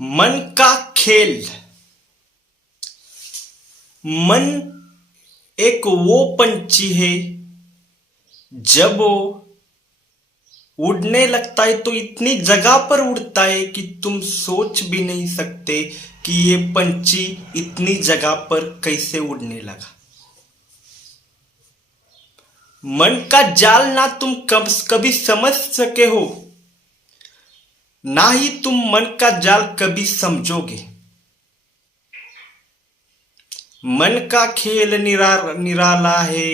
मन का खेल। मन एक वो पंछी है, जब वो उड़ने लगता है तो इतनी जगह पर उड़ता है कि तुम सोच भी नहीं सकते कि ये पंछी इतनी जगह पर कैसे उड़ने लगा। मन का जाल ना तुम कभी समझ सके हो, ना ही तुम मन का जाल कभी समझोगे। मन का खेल निराला है,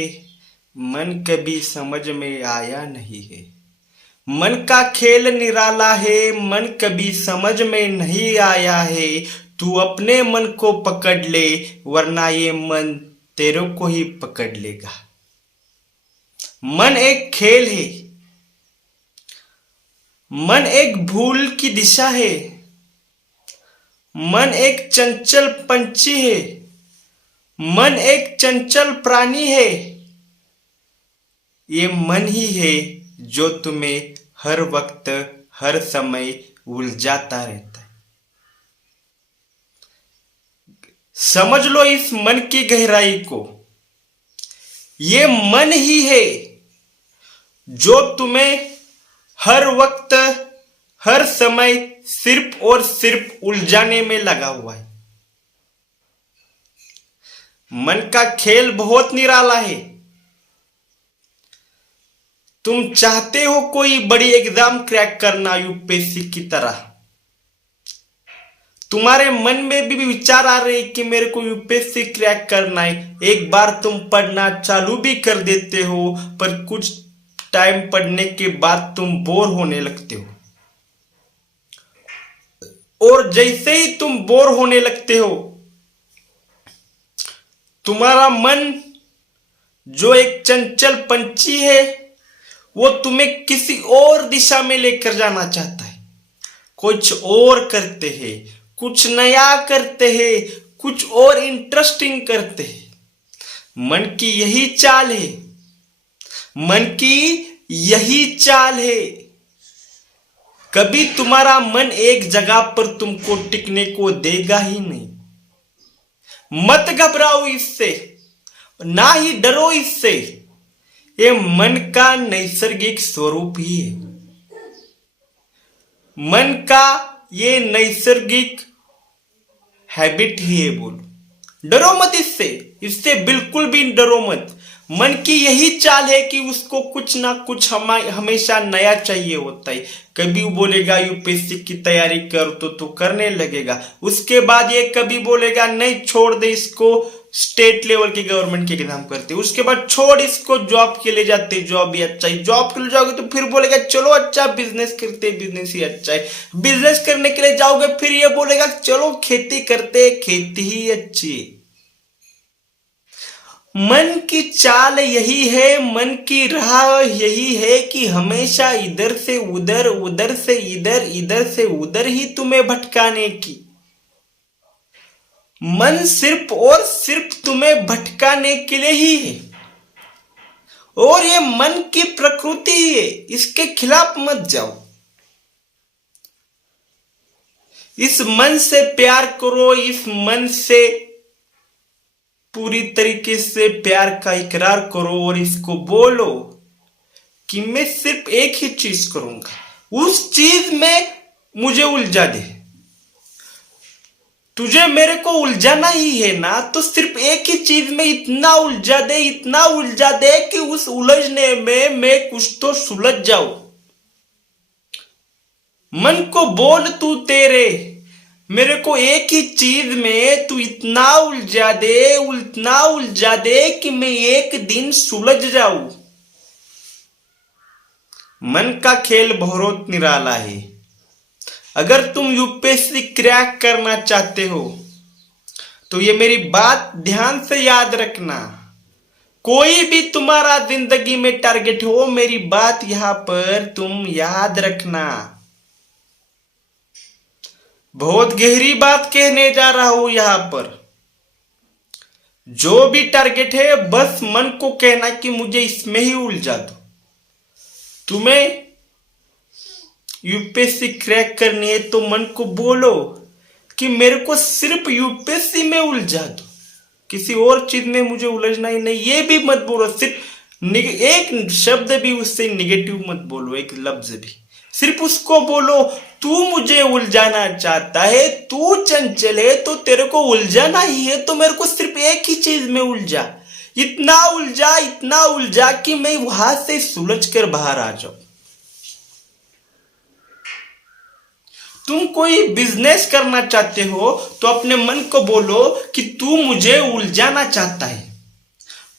मन कभी समझ में आया नहीं है। मन का खेल निराला है, मन कभी समझ में नहीं आया है। तू अपने मन को पकड़ ले, वरना ये मन तेरे को ही पकड़ लेगा। मन एक खेल है, मन एक भूल की दिशा है, मन एक चंचल पंछी है, मन एक चंचल प्राणी है। ये मन ही है जो तुम्हें हर वक्त हर समय उलझाता रहता है। समझ लो इस मन की गहराई को। ये मन ही है जो तुम्हें हर वक्त हर समय सिर्फ और सिर्फ उलझाने में लगा हुआ है। मन का खेल बहुत निराला है। तुम चाहते हो कोई बड़ी एग्जाम क्रैक करना यूपीएससी की तरह। तुम्हारे मन में भी विचार आ रहे कि मेरे को यूपीएससी क्रैक करना है। एक बार तुम पढ़ना चालू भी कर देते हो, पर कुछ टाइम पढ़ने के बाद तुम बोर होने लगते हो। और जैसे ही तुम बोर होने लगते हो, तुम्हारा मन जो एक चंचल पंछी है, वो तुम्हें किसी और दिशा में लेकर जाना चाहता है। कुछ और करते हैं, कुछ नया करते हैं, कुछ और इंटरेस्टिंग करते हैं। मन की यही चाल है, मन की यही चाल है। कभी तुम्हारा मन एक जगह पर तुमको टिकने को देगा ही नहीं। मत घबराओ इससे, ना ही डरो इससे। ये मन का नैसर्गिक स्वरूप ही है। मन का ये नैसर्गिक हैबिट ही है। बोलो, डरो मत इससे, इससे बिल्कुल भी डरो मत। मन की यही चाल है कि उसको कुछ ना कुछ हमेशा नया चाहिए होता है। कभी वो बोलेगा यूपीएससी की तैयारी कर, तो तू करने लगेगा। उसके बाद ये कभी बोलेगा नहीं छोड़ दे इसको, स्टेट लेवल के गवर्नमेंट के एग्जाम करते। उसके बाद छोड़ इसको, जॉब के लिए जाते, जॉब भी अच्छा है। जॉब के लिए जाओगे तो फिर बोलेगा चलो अच्छा बिजनेस करते, बिजनेस ही अच्छा है। बिजनेस करने के लिए जाओगे फिर ये बोलेगा चलो खेती करते, खेती ही अच्छी है। मन की चाल यही है, मन की राह यही है कि हमेशा इधर से उधर, उधर से इधर, इधर से उधर ही तुम्हें भटकाने की। मन सिर्फ और सिर्फ तुम्हें भटकाने के लिए ही है। और ये मन की प्रकृति है, इसके खिलाफ मत जाओ। इस मन से प्यार करो, इस मन से पूरी तरीके से प्यार का इकरार करो और इसको बोलो कि मैं सिर्फ एक ही चीज करूंगा, उस चीज में मुझे उलझा दे। तुझे मेरे को उलझाना ही है ना, तो सिर्फ एक ही चीज में इतना उलझा दे, इतना उलझा दे कि उस उलझने में मैं कुछ तो सुलझ जाऊं। मन को बोल तू तेरे, मेरे को एक ही चीज में तू इतना उलझा दे, इतना उलझा दे कि मैं एक दिन सुलझ जाऊं। मन का खेल बहुत निराला है। अगर तुम यूपीएससी क्रैक करना चाहते हो तो ये मेरी बात ध्यान से याद रखना। कोई भी तुम्हारा जिंदगी में टारगेट हो, मेरी बात यहां पर तुम याद रखना। बहुत गहरी बात कहने जा रहा हूं यहां पर। जो भी टारगेट है, बस मन को कहना कि मुझे इसमें ही उलझा दो। तुम्हें यूपीएससी क्रैक करनी है तो मन को बोलो कि मेरे को सिर्फ यूपीएससी में उलझा दो, किसी और चीज में मुझे उलझना ही नहीं। ये भी मत बोलो, सिर्फ एक शब्द भी उससे निगेटिव मत बोलो, एक लफ्ज भी, सिर्फ उसको बोलो तू मुझे उलझाना चाहता है, तू चंचल है तो तेरे को उलझाना ही है, तो मेरे को सिर्फ एक ही चीज में उलझा, इतना उलझा कि मैं वहां से सुलझ कर बाहर आ जाऊं। तुम कोई बिजनेस करना चाहते हो तो अपने मन को बोलो कि तू मुझे उलझाना चाहता है,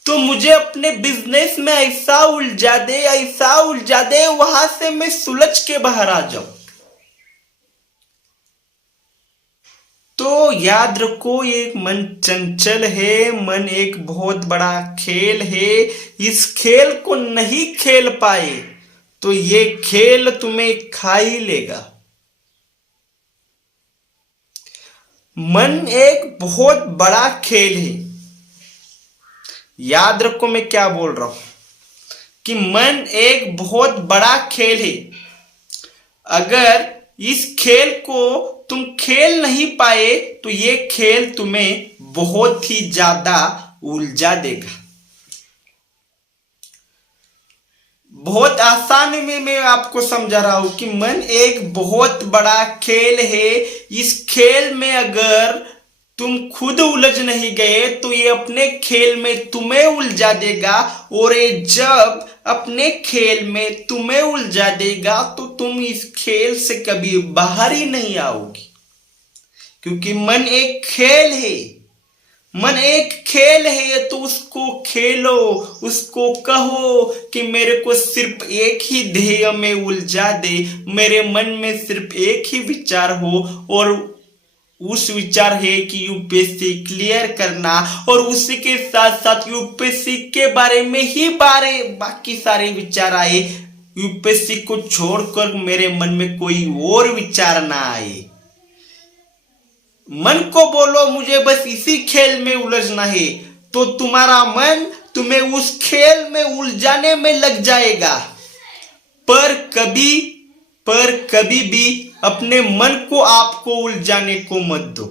तो मुझे अपने बिजनेस में ऐसा उलझा दे वहां से मैं सुलझ के बाहर आ जाऊं। तो याद रखो, ये मन चंचल है, मन एक बहुत बड़ा खेल है। इस खेल को नहीं खेल पाए तो ये खेल तुम्हें खा ही लेगा। मन एक बहुत बड़ा खेल है। याद रखो मैं क्या बोल रहा हूं, कि मन एक बहुत बड़ा खेल है। अगर इस खेल को तुम खेल नहीं पाए तो ये खेल तुम्हें बहुत ही ज्यादा उलझा देगा। बहुत आसानी में मैं आपको समझा रहा हूं कि मन एक बहुत बड़ा खेल है। इस खेल में अगर तुम खुद उलझ नहीं गए तो ये अपने खेल में तुम्हें उलझा देगा, और ये जब अपने खेल में तुम्हें उलझा देगा तो तुम इस खेल से कभी बाहर ही नहीं आओगी, क्योंकि मन एक खेल है। मन एक खेल है तो उसको खेलो, उसको कहो कि मेरे को सिर्फ एक ही ध्येय में उलझा दे, मेरे मन में सिर्फ एक ही विचार हो, और उस विचार है कि यूपीएससी क्लियर करना, और उसी के साथ साथ यूपीएससी के बारे में ही बाकी सारे विचार आए, यूपीएससी को छोड़कर मेरे मन में कोई और विचार ना आए। मन को बोलो मुझे बस इसी खेल में उलझना है, तो तुम्हारा मन तुम्हें उस खेल में उलझाने में लग जाएगा। पर कभी भी अपने मन को आपको उलझाने को मत दो।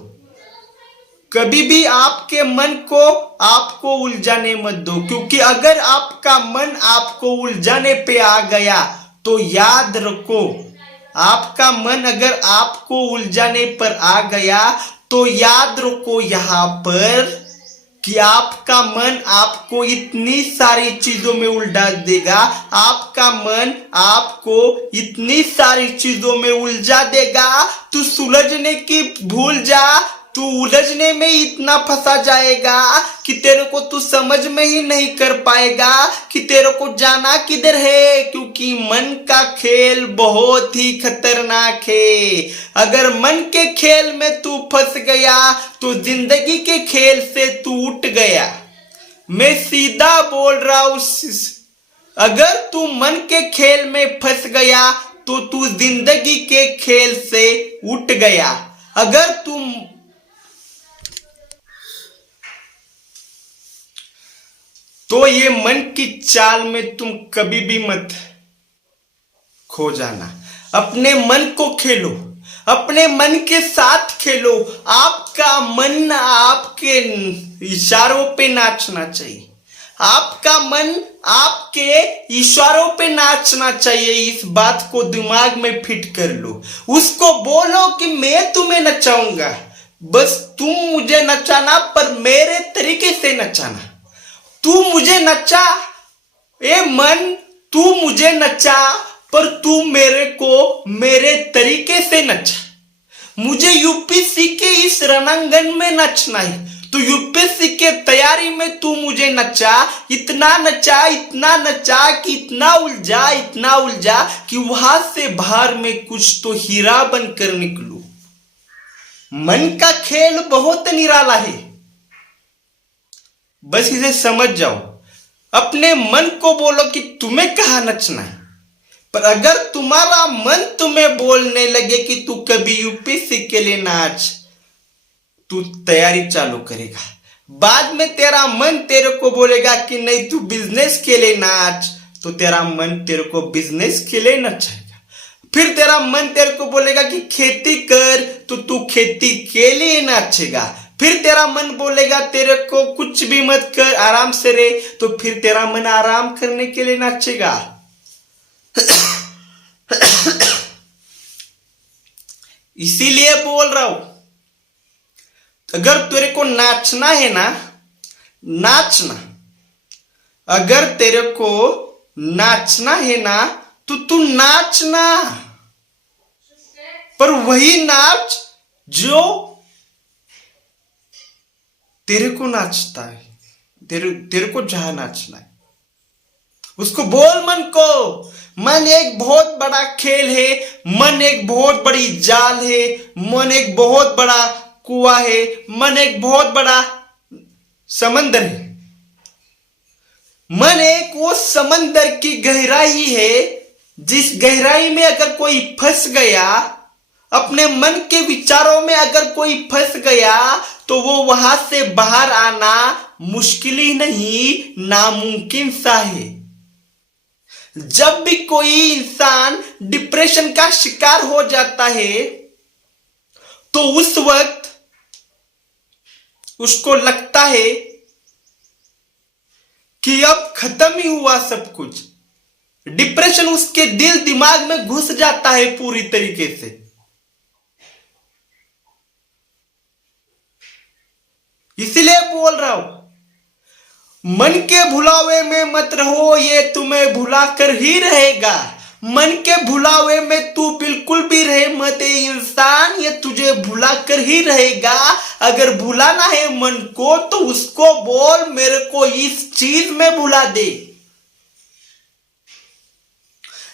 कभी भी आपके मन को आपको उलझाने मत दो, क्योंकि अगर आपका मन आपको उलझाने पे आ गया तो याद रखो, आपका मन अगर आपको उलझाने पर आ गया तो याद रखो यहां पर कि आपका मन आपको इतनी सारी चीजों में उलझा देगा, आपका मन आपको इतनी सारी चीजों में उलझा देगा, तू सुलझने की भूल जा, तू उलझने में इतना फंसा जाएगा कि तेरे को तू समझ में ही नहीं कर पाएगा कि तेरे को जाना किधर है, क्योंकि मन का खेल बहुत ही खतरनाक है। अगर मन के खेल में तू फंस गया तो जिंदगी के खेल से तू उठ गया। मैं सीधा बोल रहा हूं, अगर तू मन के खेल में फंस गया तो तू जिंदगी के खेल से उठ गया। अगर तुम तो ये मन की चाल में तुम कभी भी मत खो जाना। अपने मन को खेलो, अपने मन के साथ खेलो। आपका मन आपके इशारों पे नाचना चाहिए, आपका मन आपके इशारों पे नाचना चाहिए। इस बात को दिमाग में फिट कर लो, उसको बोलो कि मैं तुम्हें नचाऊंगा, बस तुम मुझे नचाना पर मेरे तरीके से नचाना। तू मुझे नचा, ए मन तू मुझे नचा, पर तू मेरे को मेरे तरीके से नचा। मुझे यूपीएससी के इस रणांगन में नचना है, तो यूपीएससी के तैयारी में तू मुझे नचा, इतना नचा कि इतना उलझा कि वहां से बाहर में कुछ तो हीरा बनकर निकलूं। मन का खेल बहुत निराला है, बस इसे समझ जाओ। अपने मन को बोलो कि तुम्हें कहां नचना है, पर अगर तुम्हारा मन तुम्हें बोलने लगे कि तू कभी यूपीएससी के लिए नाच, तू तैयारी चालू करेगा। बाद में तेरा मन तेरे को बोलेगा कि नहीं तू बिजनेस के लिए नाच, तो तेरा मन तेरे को बिजनेस के लिए नचाएगा। फिर तेरा मन तेरे को बोलेगा कि खेती कर, तो तू खेती के लिए नाचेगा। फिर तेरा मन बोलेगा तेरे को कुछ भी मत कर, आराम से रहे, तो फिर तेरा मन आराम करने के लिए नाचेगा। इसीलिए बोल रहा हूं, अगर तेरे को नाचना है ना, नाचना। अगर तेरे को नाचना है ना, तो तू नाचना, पर वही नाच जो तेरे को नाचता है, तेरे को जहां नाचना है उसको बोल। मन को, मन एक बहुत बड़ा खेल है, मन एक बहुत बड़ी जाल है, मन एक बहुत बड़ा कुआं है, मन एक बहुत बड़ा समंदर है। मन एक वो समंदर की गहराई है, जिस गहराई में अगर कोई फंस गया, अपने मन के विचारों में अगर कोई फंस गया, तो वो वहां से बाहर आना मुश्किल ही नहीं, नामुमकिन सा है। जब भी कोई इंसान डिप्रेशन का शिकार हो जाता है, तो उस वक्त उसको लगता है कि अब खत्म ही हुआ सब कुछ। डिप्रेशन उसके दिल दिमाग में घुस जाता है पूरी तरीके से। इसलिए बोल रहा हूं, मन के भुलावे में मत रहो, ये तुम्हें भुला कर ही रहेगा। मन के भुलावे में तू बिल्कुल भी रहे मत इंसान, ये तुझे भुला कर ही रहेगा। अगर भुलाना है मन को, तो उसको बोल मेरे को इस चीज में भुला दे।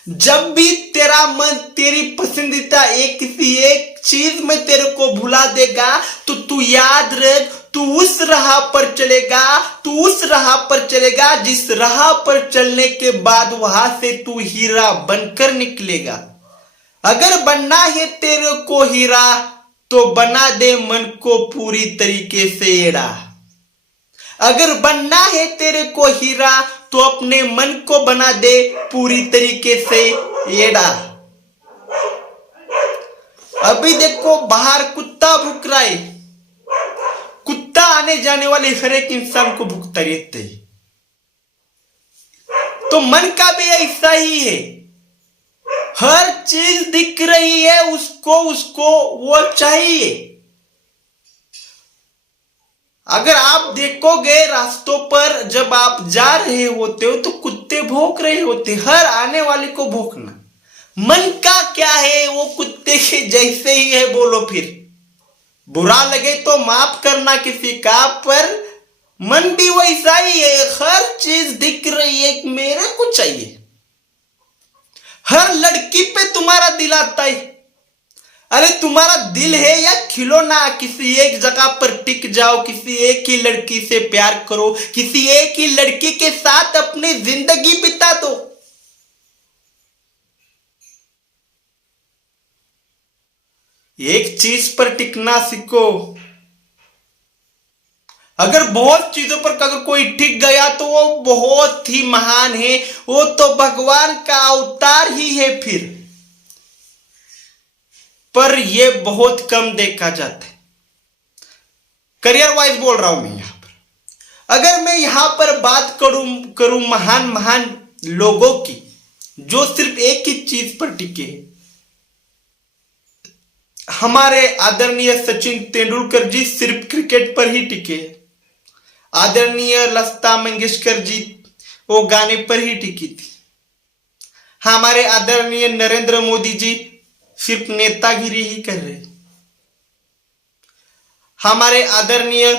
जब भी तेरा मन तेरी पसंदीदा किसी एक चीज में तेरे को भुला देगा, तो तू याद रख, तू उस राह पर चलेगा, तू उस राह पर चलेगा जिस राह पर चलने के बाद वहां से तू हीरा बनकर निकलेगा। अगर बनना है तेरे को हीरा, तो बना दे मन को पूरी तरीके से एड़ा। अगर बनना है तेरे को हीरा, तो अपने मन को बना दे पूरी तरीके से एड़ा। अभी देखो बाहर कुत्ता भूख रहा है, कुत्ता आने जाने वाले हर एक इंसान को भूखता रहते है, तो मन का भी ऐसा ही है। हर चीज दिख रही है उसको वो चाहिए। अगर आप देखोगे रास्तों पर जब आप जा रहे होते हो, तो कुत्ते भौंक रहे होते, हर आने वाले को भौंकना। मन का क्या है, वो कुत्ते के जैसे ही है। बोलो फिर बुरा लगे तो माफ करना किसी का, पर मन भी वैसा ही है। हर चीज दिख रही है, मेरे को चाहिए। हर लड़की पे तुम्हारा दिल आता है। अरे तुम्हारा दिल है या खिलौना, किसी एक जगह पर टिक जाओ, किसी एक ही लड़की से प्यार करो, किसी एक ही लड़की के साथ अपनी जिंदगी बिता दो। एक चीज पर टिकना सीखो। अगर बहुत चीजों पर अगर कोई टिक गया, तो वो बहुत ही महान है, वो तो भगवान का अवतार ही है फिर। पर यह बहुत कम देखा जाता है। करियर वाइज बोल रहा हूं मैं यहां पर। अगर मैं यहां पर बात करूं महान लोगों की, जो सिर्फ एक ही चीज पर टिके, हमारे आदरणीय सचिन तेंदुलकर जी सिर्फ क्रिकेट पर ही टिके। आदरणीय लता मंगेशकर जी वो गाने पर ही टिकी थी। हमारे आदरणीय नरेंद्र मोदी जी सिर्फ नेतागिरी ही कर रहे। हमारे आदरणीय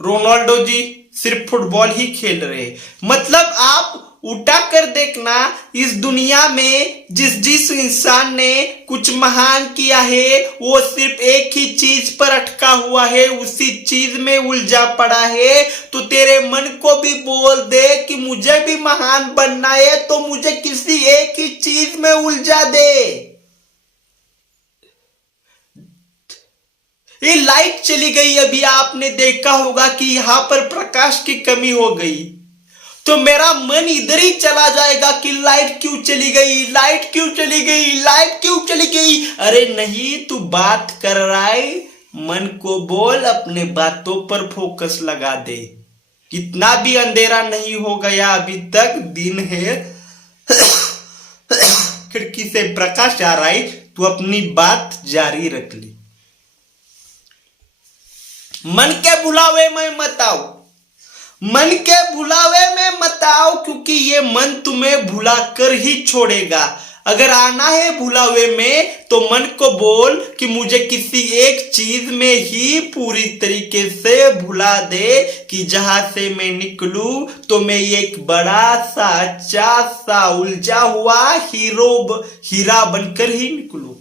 रोनाल्डो जी सिर्फ फुटबॉल ही खेल रहे। मतलब आप उठा कर देखना, इस दुनिया में जिस इंसान ने कुछ महान किया है, वो सिर्फ एक ही चीज पर अटका हुआ है, उसी चीज में उलझा पड़ा है। तो तेरे मन को भी बोल दे कि मुझे भी महान बनना है, तो मुझे किसी एक ही चीज में उलझा दे। ये लाइट चली गई, अभी आपने देखा होगा कि यहां पर प्रकाश की कमी हो गई, तो मेरा मन इधर ही चला जाएगा कि लाइट क्यों चली गई, लाइट क्यों चली गई, लाइट क्यों चली गई। अरे नहीं, तू बात कर रहा है, मन को बोल अपने बातों पर फोकस लगा दे। कितना भी अंधेरा नहीं हो गया, अभी तक दिन है, खिड़की से प्रकाश आ रहा है, तू अपनी बात जारी रख ली। मन के भुलावे में मत आओ, मन के भुलावे में मत आओ, क्योंकि ये मन तुम्हें भुला कर ही छोड़ेगा। अगर आना है भुलावे में तो मन को बोल कि मुझे किसी एक चीज में ही पूरी तरीके से भुला दे, कि जहां से मैं निकलूं तो मैं एक बड़ा सा अच्छा सा उलझा हुआ हीरा बनकर ही निकलूं।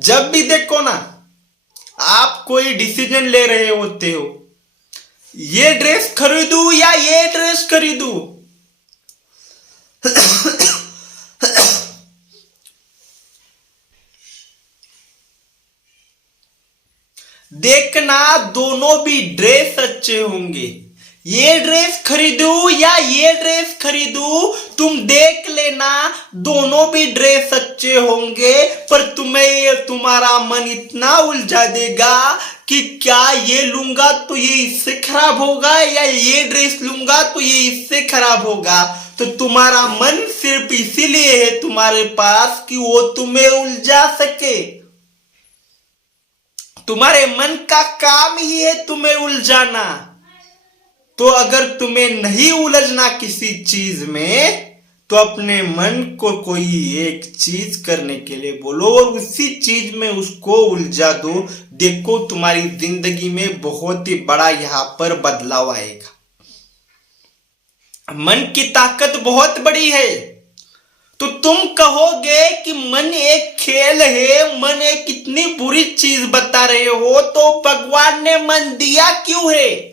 जब भी देखो ना, आप कोई डिसीजन ले रहे होते हो, ये ड्रेस खरीदूं या ये ड्रेस खरीदूं, देखना दोनों भी ड्रेस अच्छे होंगे। ये ड्रेस खरीदूं या ये ड्रेस खरीदूं, तुम देख लेना दोनों भी ड्रेस अच्छे होंगे, पर तुम्हारा मन इतना उलझा देगा कि क्या ये लूंगा तो ये इससे खराब होगा, या ये ड्रेस लूंगा तो ये इससे खराब होगा। तो तुम्हारा मन सिर्फ इसीलिए है तुम्हारे पास कि वो तुम्हें उलझा सके। तुम्हारे मन का काम ही है तुम्हें उलझाना। तो अगर तुम्हें नहीं उलझना किसी चीज में, तो अपने मन को कोई एक चीज करने के लिए बोलो और उसी चीज में उसको उलझा दो। देखो तुम्हारी जिंदगी में बहुत ही बड़ा यहां पर बदलाव आएगा। मन की ताकत बहुत बड़ी है। तो तुम कहोगे कि मन एक खेल है, मन एक इतनी बुरी चीज बता रहे हो, तो भगवान ने मन दिया क्यों है?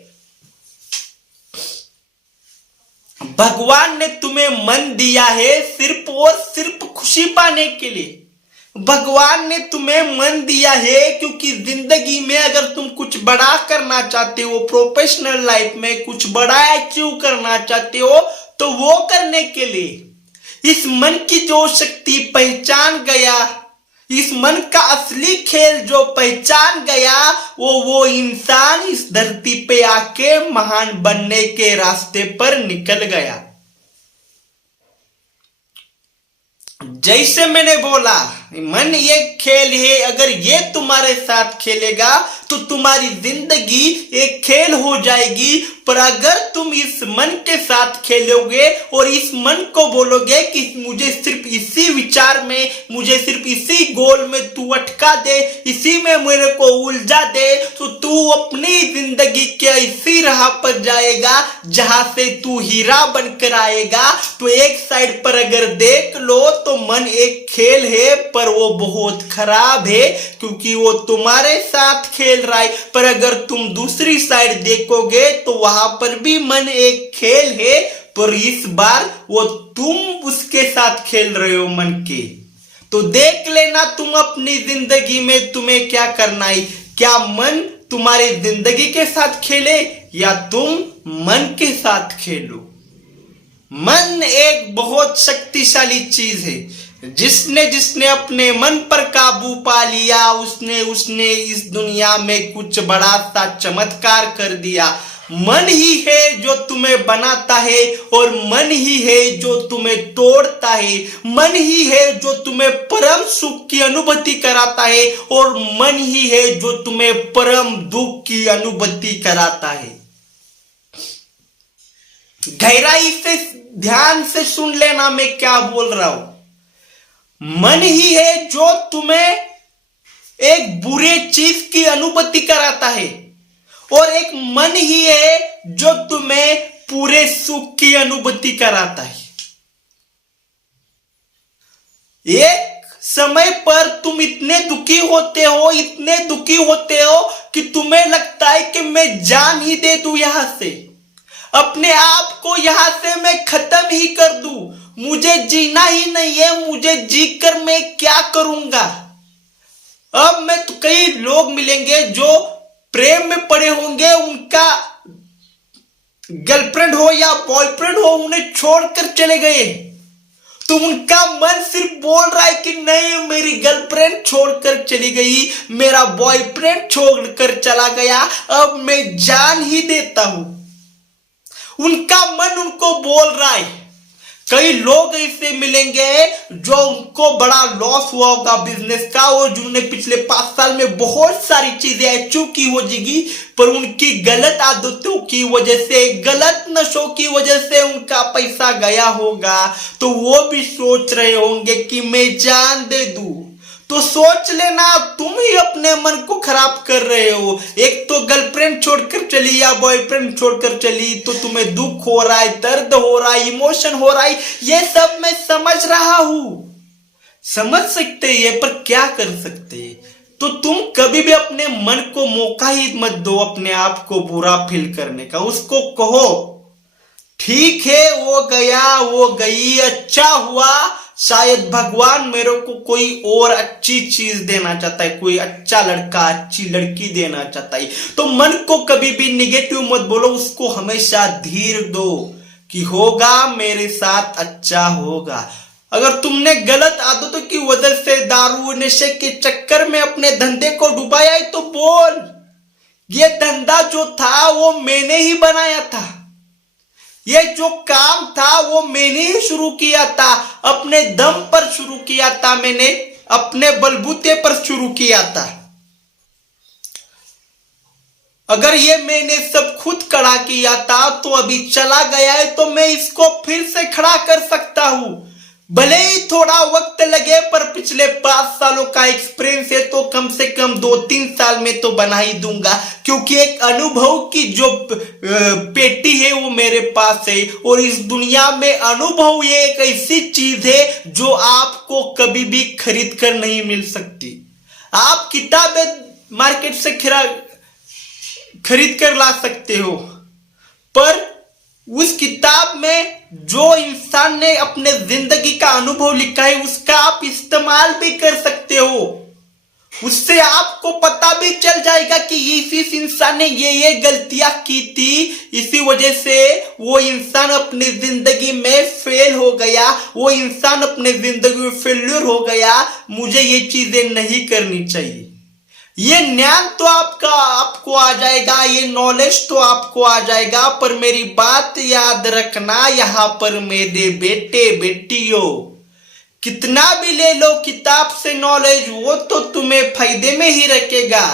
भगवान ने तुम्हें मन दिया है सिर्फ और सिर्फ खुशी पाने के लिए। भगवान ने तुम्हें मन दिया है क्योंकि जिंदगी में अगर तुम कुछ बड़ा करना चाहते हो, प्रोफेशनल लाइफ में कुछ बड़ा अचीव करना चाहते हो, तो वो करने के लिए इस मन की जो शक्ति पहचान गया, इस मन का असली खेल जो पहचान गया, वो इंसान इस धरती पे आके महान बनने के रास्ते पर निकल गया। जैसे मैंने बोला, मन ये खेल है, अगर ये तुम्हारे साथ खेलेगा तो तुम्हारी जिंदगी एक खेल हो जाएगी। पर अगर तुम इस मन के साथ खेलोगे और इस मन को बोलोगे कि मुझे सिर्फ इसी विचार में, मुझे सिर्फ इसी गोल में तू अटका दे, इसी में मेरे को उलझा दे, तो तू अपनी जिंदगी के इसी राह पर जाएगा जहां से तू हीरा बनकर आएगा। तो एक साइड पर अगर देख लो तो मन एक खेल है, पर वो बहुत खराब है क्योंकि वो तुम्हारे साथ खेल रहा है। पर अगर तुम दूसरी साइड देखोगे तो वहां पर भी मन एक खेल है, पर इस बार वो तुम उसके साथ खेल रहे हो मन के। तो देख लेना तुम अपनी जिंदगी में तुम्हें क्या करना है। क्या मन तुम्हारी जिंदगी के साथ खेले या तुम मन के साथ खेलो। मन एक बहुत शक्तिशाली चीज है। जिसने अपने मन पर काबू पा लिया, उसने इस दुनिया में कुछ बड़ा सा चमत्कार कर दिया। मन ही है जो तुम्हें बनाता है और मन ही है जो तुम्हें तोड़ता है। मन ही है जो तुम्हें परम सुख की अनुभूति कराता है और मन ही है जो तुम्हें परम दुख की अनुभूति कराता है। गहराई से ध्यान से सुन लेना मैं क्या बोल रहा हूं। मन ही है जो तुम्हें एक बुरे चीज की अनुभूति कराता है और एक मन ही है जो तुम्हें पूरे सुख की अनुभूति कराता है। एक समय पर तुम इतने दुखी होते हो कि तुम्हें लगता है कि मैं जान ही दे दूं, यहां से अपने आप को यहां से मैं खत्म ही कर दूं, मुझे जीना ही नहीं है, मुझे जीकर मैं क्या करूंगा। अब मैं तो कई लोग मिलेंगे जो प्रेम में पड़े होंगे, उनका गर्लफ्रेंड हो या बॉयफ्रेंड हो उन्हें छोड़कर चले गए, तो उनका मन सिर्फ बोल रहा है कि नहीं, मेरी गर्लफ्रेंड छोड़कर चली गई, मेरा बॉयफ्रेंड छोड़कर चला गया, अब मैं जान ही देता हूं। उनका मन उनको बोल रहा है। कई लोग ऐसे मिलेंगे जो उनको बड़ा लॉस हुआ होगा बिजनेस का, और जिन्होंने पिछले 5 साल में बहुत सारी चीजें अचीव की हो जाएगी, पर उनकी गलत आदतों की वजह से, गलत नशों की वजह से उनका पैसा गया होगा, तो वो भी सोच रहे होंगे कि मैं जान दे दूं। तो सोच लेना, तुम ही अपने मन को खराब कर रहे हो। एक तो गर्लफ्रेंड छोड़कर चली या बॉयफ्रेंड छोड़कर चली, तो तुम्हें दुख हो रहा है, दर्द हो रहा है, इमोशन हो रहा है, ये सब मैं समझ रहा हूं, समझ सकते हैं, पर क्या कर सकते हैं। तो तुम कभी भी अपने मन को मौका ही मत दो अपने आप को बुरा फील करने का। उसको कहो ठीक है, वो गया, वो गई, अच्छा हुआ, शायद भगवान मेरे को कोई और अच्छी चीज देना चाहता है, कोई अच्छा लड़का, अच्छी लड़की देना चाहता है। तो मन को कभी भी निगेटिव मत बोलो, उसको हमेशा धीर दो कि होगा, मेरे साथ अच्छा होगा। अगर तुमने गलत आदतों की वजह से, दारू नशे के चक्कर में अपने धंधे को डुबाया है, तो बोल, ये धंधा जो था वो मैंने ही बनाया था, ये जो काम था वो मैंने ही शुरू किया था, अपने दम पर शुरू किया था, मैंने अपने बलबूते पर शुरू किया था। अगर ये मैंने सब खुद खड़ा किया था तो अभी चला गया है, तो मैं इसको फिर से खड़ा कर सकता हूं। भले ही थोड़ा वक्त लगे, पर पिछले 5 सालों का एक्सपीरियंस है, तो कम से कम 2-3 साल में तो बना ही दूंगा, क्योंकि एक अनुभव की जो पेटी है वो मेरे पास है। और इस दुनिया में अनुभव ये एक ऐसी चीज है जो आपको कभी भी खरीद कर नहीं मिल सकती। आप किताबें मार्केट से खरीद कर ला सकते हो, पर उस किताब में जो इंसान ने अपने जिंदगी का अनुभव लिखा है उसका आप इस्तेमाल भी कर सकते हो। उससे आपको पता भी चल जाएगा कि इस इंसान ने ये गलतियां की थी, इसी वजह से वो इंसान अपनी जिंदगी में फेल हो गया, वो इंसान अपने जिंदगी में फेल्यूर हो गया, मुझे ये चीजें नहीं करनी चाहिए। ये ज्ञान तो आपको आ जाएगा, ये नॉलेज तो आपको आ जाएगा, पर मेरी बात याद रखना, यहां पर मेरे बेटे बेटियों, कितना भी ले लो किताब से नॉलेज, वो तो तुम्हें फायदे में ही रखेगा,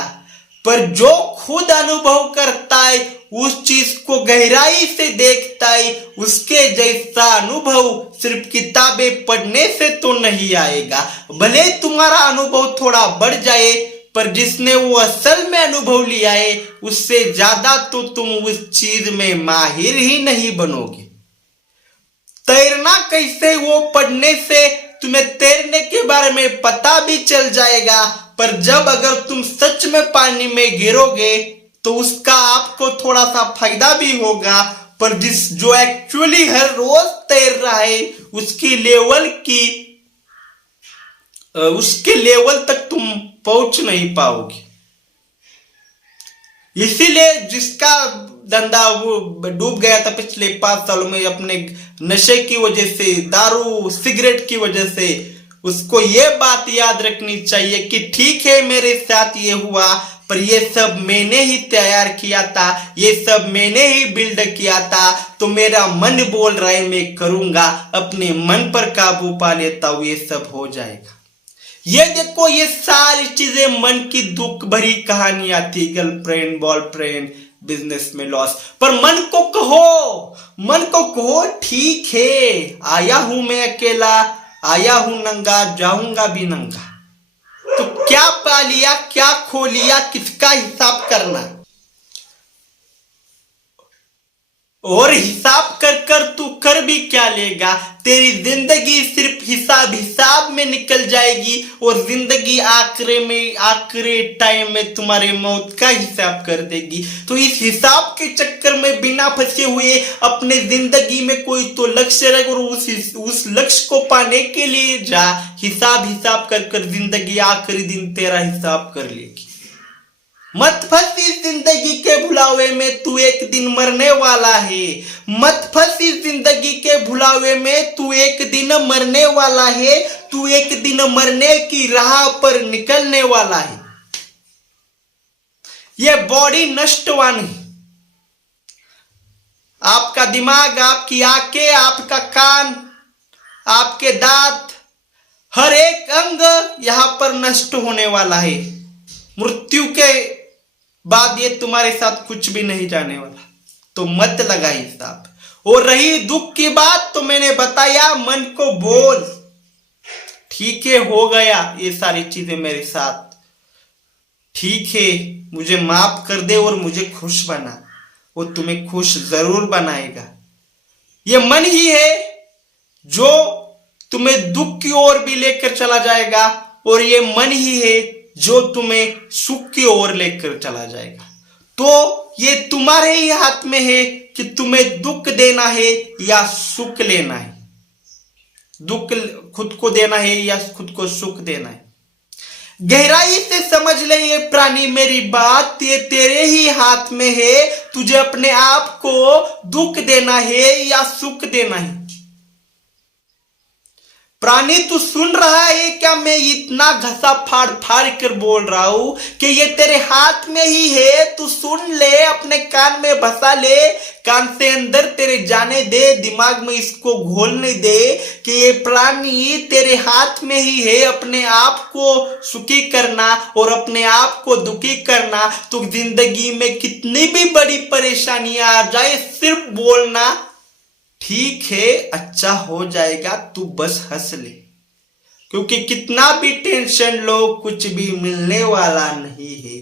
पर जो खुद अनुभव करता है, उस चीज को गहराई से देखता है, उसके जैसा अनुभव सिर्फ किताबें पढ़ने से तो नहीं आएगा। भले तुम्हारा अनुभव थोड़ा बढ़ जाए, पर जिसने वो असल में अनुभव लिया है, उससे ज्यादा तो तुम उस चीज में माहिर ही नहीं बनोगे। तैरना कैसे, वो पढ़ने से तुम्हें तैरने के बारे में पता भी चल जाएगा, पर जब अगर तुम सच में पानी में गिरोगे तो उसका आपको थोड़ा सा फायदा भी होगा, पर जो एक्चुअली हर रोज तैर रहा है उसके लेवल तक तुम पहुंच नहीं पाओगे। इसीलिए जिसका धंधा वो डूब गया था पिछले 5 सालों में अपने नशे की वजह से, दारू सिगरेट की वजह से, उसको ये बात याद रखनी चाहिए कि ठीक है मेरे साथ ये हुआ, पर ये सब मैंने ही तैयार किया था, ये सब मैंने ही बिल्ड किया था, तो मेरा मन बोल रहा है मैं करूंगा, अपने मन पर काबू पा लेता हूं, ये सब हो जाएगा। ये देखो, ये सारी चीजें मन की दुख भरी कहानी आती, गर्लफ्रेंड, बॉयफ्रेंड, बिजनेस में लॉस, पर मन को कहो ठीक है, आया हूं मैं अकेला, आया हूं नंगा, जाऊंगा भी नंगा। तो क्या पा लिया, क्या खो लिया, किसका हिसाब करना, और हिसाब कर तू कर भी क्या लेगा। तेरी जिंदगी सिर्फ हिसाब में निकल जाएगी, और जिंदगी आखिरी टाइम में तुम्हारे मौत का हिसाब कर देगी। तो इस हिसाब के चक्कर में बिना फंसे हुए अपने जिंदगी में कोई तो लक्ष्य रख, और उस लक्ष्य को पाने के लिए जा, हिसाब कर जिंदगी आखिरी दिन तेरा हिसाब कर लेगी। मत फंस इस जिंदगी के भुलावे में, तू एक दिन मरने वाला है। मत फंस इस जिंदगी के भुलावे में, तू एक दिन मरने वाला है। तू एक दिन मरने की राह पर निकलने वाला है। ये बॉडी नष्टवान है। आपका दिमाग, आपकी आंखें, आपका कान, आपके दांत, हर एक अंग यहां पर नष्ट होने वाला है। मृत्यु के बाद ये तुम्हारे साथ कुछ भी नहीं जाने वाला, तो मत लगा हिसाब। और रही दुख की बात, तो मैंने बताया मन को बोल, ठीक है हो गया ये सारी चीजें मेरे साथ, ठीक है मुझे माफ कर दे और मुझे खुश बना। वो तुम्हें खुश जरूर बनाएगा। ये मन ही है जो तुम्हें दुख की ओर भी लेकर चला जाएगा, और ये मन ही है जो तुम्हें सुख की ओर लेकर चला जाएगा। तो ये तुम्हारे ही हाथ में है कि तुम्हें दुख देना है या सुख लेना है। दुख खुद को देना है या खुद को सुख देना है। गहराई से समझ ले ये प्राणी मेरी बात, ये तेरे ही हाथ में है। तुझे अपने आप को दुख देना है या सुख देना है। प्राणी तू सुन रहा है क्या? मैं इतना घसा फाड़ फाड़ कर बोल रहा हूं कि ये तेरे हाथ में ही है। तू सुन ले, अपने कान में बसा ले, कान से अंदर तेरे जाने दे, दिमाग में इसको घोलने दे कि ये प्राणी तेरे हाथ में ही है। अपने आप को सुखी करना और अपने आप को दुखी करना। तो जिंदगी में कितनी भी बड़ी परेशानियां आ जाए, सिर्फ बोलना ठीक है अच्छा हो जाएगा, तू बस हंस ले। क्योंकि कितना भी टेंशन लो, कुछ भी मिलने वाला नहीं है।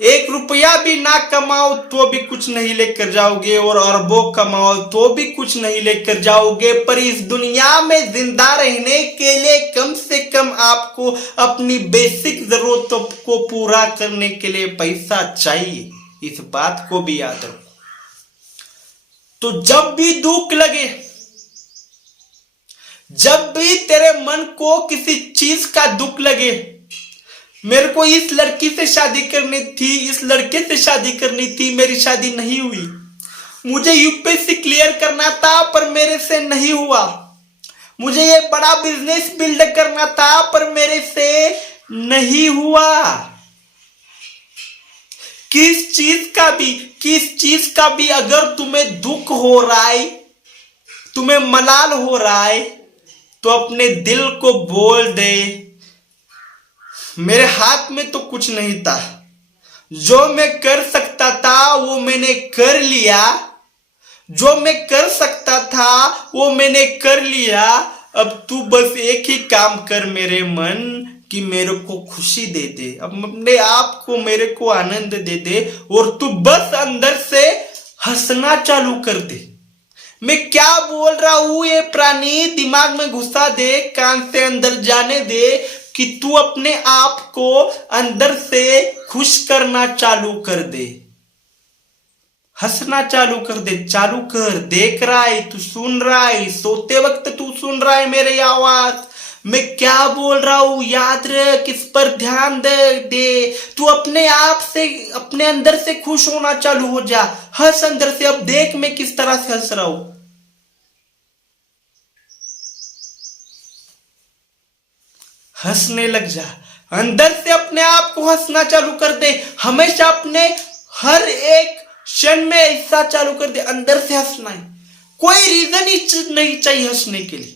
1 रुपया भी ना कमाओ तो भी कुछ नहीं लेकर जाओगे, और अरबों कमाओ तो भी कुछ नहीं लेकर जाओगे। पर इस दुनिया में जिंदा रहने के लिए कम से कम आपको अपनी बेसिक जरूरतों को पूरा करने के लिए पैसा चाहिए। इस बात को भी याद रखो। तो जब भी दुख लगे, जब भी तेरे मन को किसी चीज का दुख लगे, मेरे को इस लड़की से शादी करनी थी, इस लड़के से शादी करनी थी, मेरी शादी नहीं हुई। मुझे यूपीएससी क्लियर करना था पर मेरे से नहीं हुआ। मुझे ये बड़ा बिजनेस बिल्ड करना था पर मेरे से नहीं हुआ। किस चीज का भी अगर तुम्हें दुख हो रहा है, तुम्हें मलाल हो रहा है, तो अपने दिल को बोल दे, मेरे हाथ में तो कुछ नहीं था, जो मैं कर सकता था वो मैंने कर लिया, जो मैं कर सकता था वो मैंने कर लिया। अब तू बस एक ही काम कर मेरे मन, कि मेरे को खुशी दे दे, अब अपने आप को मेरे को आनंद दे दे, और तू बस अंदर से हंसना चालू कर दे। मैं क्या बोल रहा हूं ये प्राणी दिमाग में घुसा दे, कान से अंदर जाने दे कि तू अपने आप को अंदर से खुश करना चालू कर दे, हंसना चालू कर दे, चालू कर। देख रहा है तू, सुन रहा है, सोते वक्त तू सुन रहा है मेरी आवाज, मैं क्या बोल रहा हूं याद रख, इस पर ध्यान दे। तू अपने आप से, अपने अंदर से खुश होना चालू हो जा, हंस अंदर से। अब देख मैं किस तरह से हंस रहा हूं। हंसने लग जा, अंदर से अपने आप को हंसना चालू कर दे। हमेशा अपने हर एक क्षण में ऐसा चालू कर दे, अंदर से हंसना है। कोई रीजन ही नहीं चाहिए हंसने के लिए,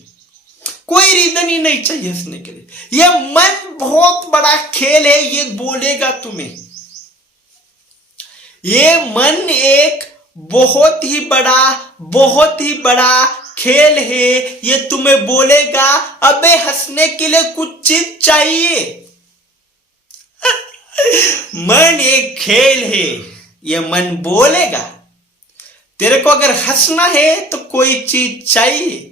कोई रीजन ही नहीं चाहिए हंसने के लिए। यह मन बहुत बड़ा खेल है, ये बोलेगा तुम्हें। ये मन एक बहुत ही बड़ा खेल है। ये तुम्हें बोलेगा अबे हंसने के लिए कुछ चीज चाहिए। मन एक खेल है, ये मन बोलेगा तेरे को अगर हंसना है तो कोई चीज चाहिए।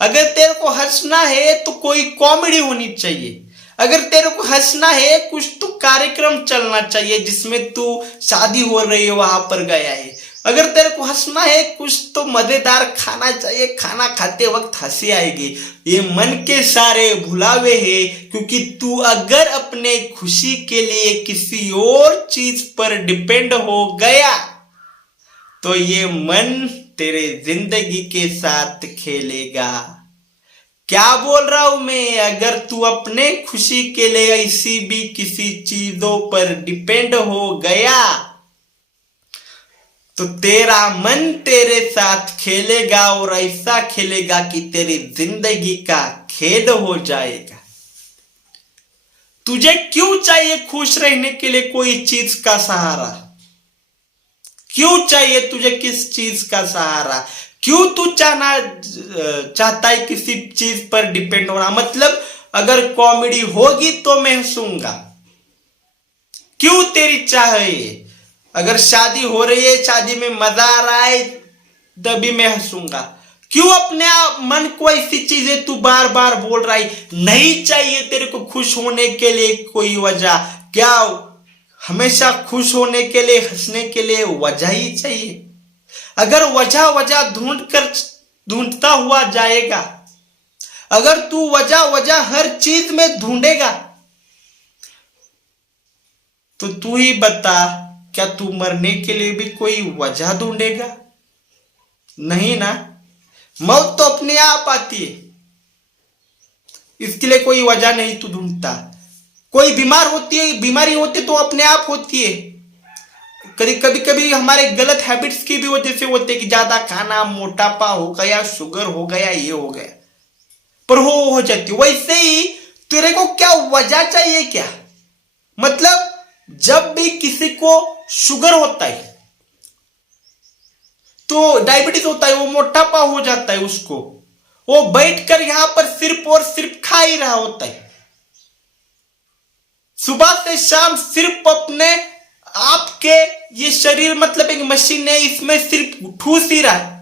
अगर तेरे को हंसना है तो कोई कॉमेडी होनी चाहिए। अगर तेरे को हंसना है कुछ तो कार्यक्रम चलना चाहिए जिसमें तू शादी हो रही है वहां पर गया है। अगर तेरे को हंसना है, कुछ तो मजेदार खाना चाहिए, खाना खाते वक्त हंसी आएगी। ये मन के सारे भुलावे हैं, क्योंकि तू अगर अपने खुशी के लिए किसी और चीज पर डिपेंड हो गया तो ये मन तेरे जिंदगी के साथ खेलेगा। क्या बोल रहा हूं मैं? अगर तू अपने खुशी के लिए ऐसी भी किसी चीजों पर डिपेंड हो गया तो तेरा मन तेरे साथ खेलेगा, और ऐसा खेलेगा कि तेरी जिंदगी का खेद हो जाएगा। तुझे क्यों चाहिए खुश रहने के लिए कोई चीज का सहारा? क्यों चाहिए तुझे किस चीज का सहारा? क्यों तू चाहता है किसी चीज पर डिपेंड होना? मतलब अगर कॉमेडी होगी तो मैं हंसूंगा, क्यों तेरी चाह है? अगर शादी हो रही है, शादी में मजा आ रहा है, तभी मैं हंसूंगा। क्यों अपने आप मन को ऐसी चीजें तू बार बार बोल रहा है? नहीं चाहिए तेरे को खुश होने के लिए कोई वजह। क्या हमेशा खुश होने के लिए, हंसने के लिए वजह ही चाहिए? अगर वजह वजह ढूंढता हुआ जाएगा, अगर तू वजह वजह हर चीज में ढूंढेगा तो तू ही बता, क्या तू मरने के लिए भी कोई वजह ढूंढेगा? नहीं ना। मौत तो अपने आप आती है, इसके लिए कोई वजह नहीं तू ढूंढता। कोई बीमार होती है, बीमारी होती तो अपने आप होती है। कभी कभी हमारे गलत हैबिट्स की भी वजह से होते कि ज्यादा खाना, मोटापा हो गया, शुगर हो गया, ये हो गया, पर हो जाती। वैसे ही तेरे को क्या वजह चाहिए क्या? मतलब जब भी किसी को शुगर होता है तो डायबिटीज होता है, वो मोटापा हो जाता है, उसको वो बैठकर यहां पर सिर्फ और सिर्फ खा ही रहा होता है, सुबह से शाम सिर्फ अपने आपके ये शरीर मतलब एक मशीन है, इसमें सिर्फ ठूस ही रहा है।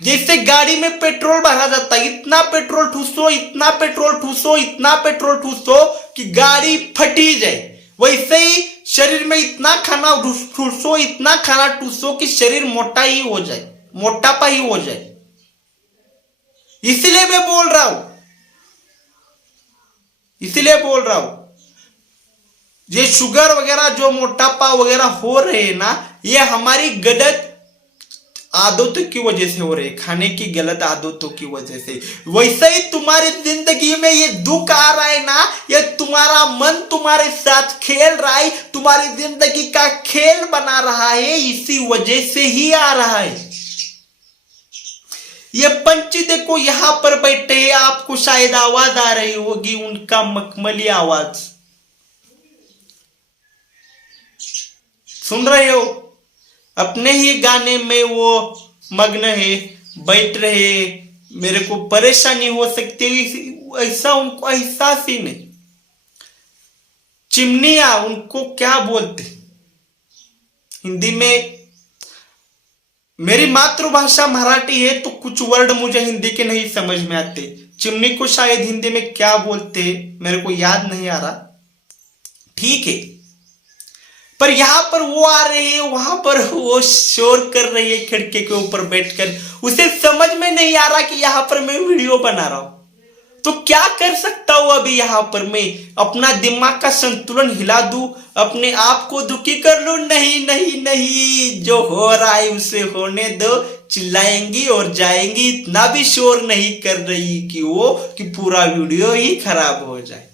जैसे गाड़ी में पेट्रोल भरा जाता है, इतना पेट्रोल ठूसो, इतना पेट्रोल ठूसो, इतना पेट्रोल ठूसो कि गाड़ी फटी जाए, वैसे ही शरीर में इतना खाना ठूसो, इतना खाना ठूसो कि शरीर मोटा ही हो जाए, मोटापा ही हो जाए। इसीलिए मैं बोल रहा हूं, इसीलिए बोल रहा हूं, ये शुगर वगैरह जो मोटापा वगैरह हो रहे हैं ना, ये हमारी गलत आदतों की वजह से हो रहे, खाने की गलत आदतों की वजह से। वैसे ही तुम्हारी जिंदगी में ये दुख आ रहा है ना, ये तुम्हारा मन तुम्हारे साथ खेल रहा है, तुम्हारी जिंदगी का खेल बना रहा है, इसी वजह से ही आ रहा है। ये पंछी देखो यहां पर बैठे हैं, आपको शायद आवाज आ रही होगी, उनका मखमली आवाज सुन रहे हो? अपने ही गाने में वो मग्न है, बैठ रहे, मेरे को परेशानी हो सकती है ऐसा उनको एहसास ही नहीं। चिमनिया उनको क्या बोलते हिंदी में? मेरी मातृभाषा मराठी है तो कुछ वर्ड मुझे हिंदी के नहीं समझ में आते। चिमनी को शायद हिंदी में क्या बोलते मेरे को याद नहीं आ रहा, ठीक है। पर यहां पर वो आ रही है, वहां पर वो शोर कर रही है खिड़की के ऊपर बैठकर, उसे समझ में नहीं आ रहा कि यहां पर मैं वीडियो बना रहा हूं। तो क्या कर सकता हूं अभी? यहां पर मैं अपना दिमाग का संतुलन हिला दूं, अपने आप को दुखी कर लूं? नहीं नहीं नहीं, जो हो रहा है उसे होने दो, चिल्लाएंगी और जाएंगी, इतना भी शोर नहीं कर रही कि पूरा वीडियो ही खराब हो जाए।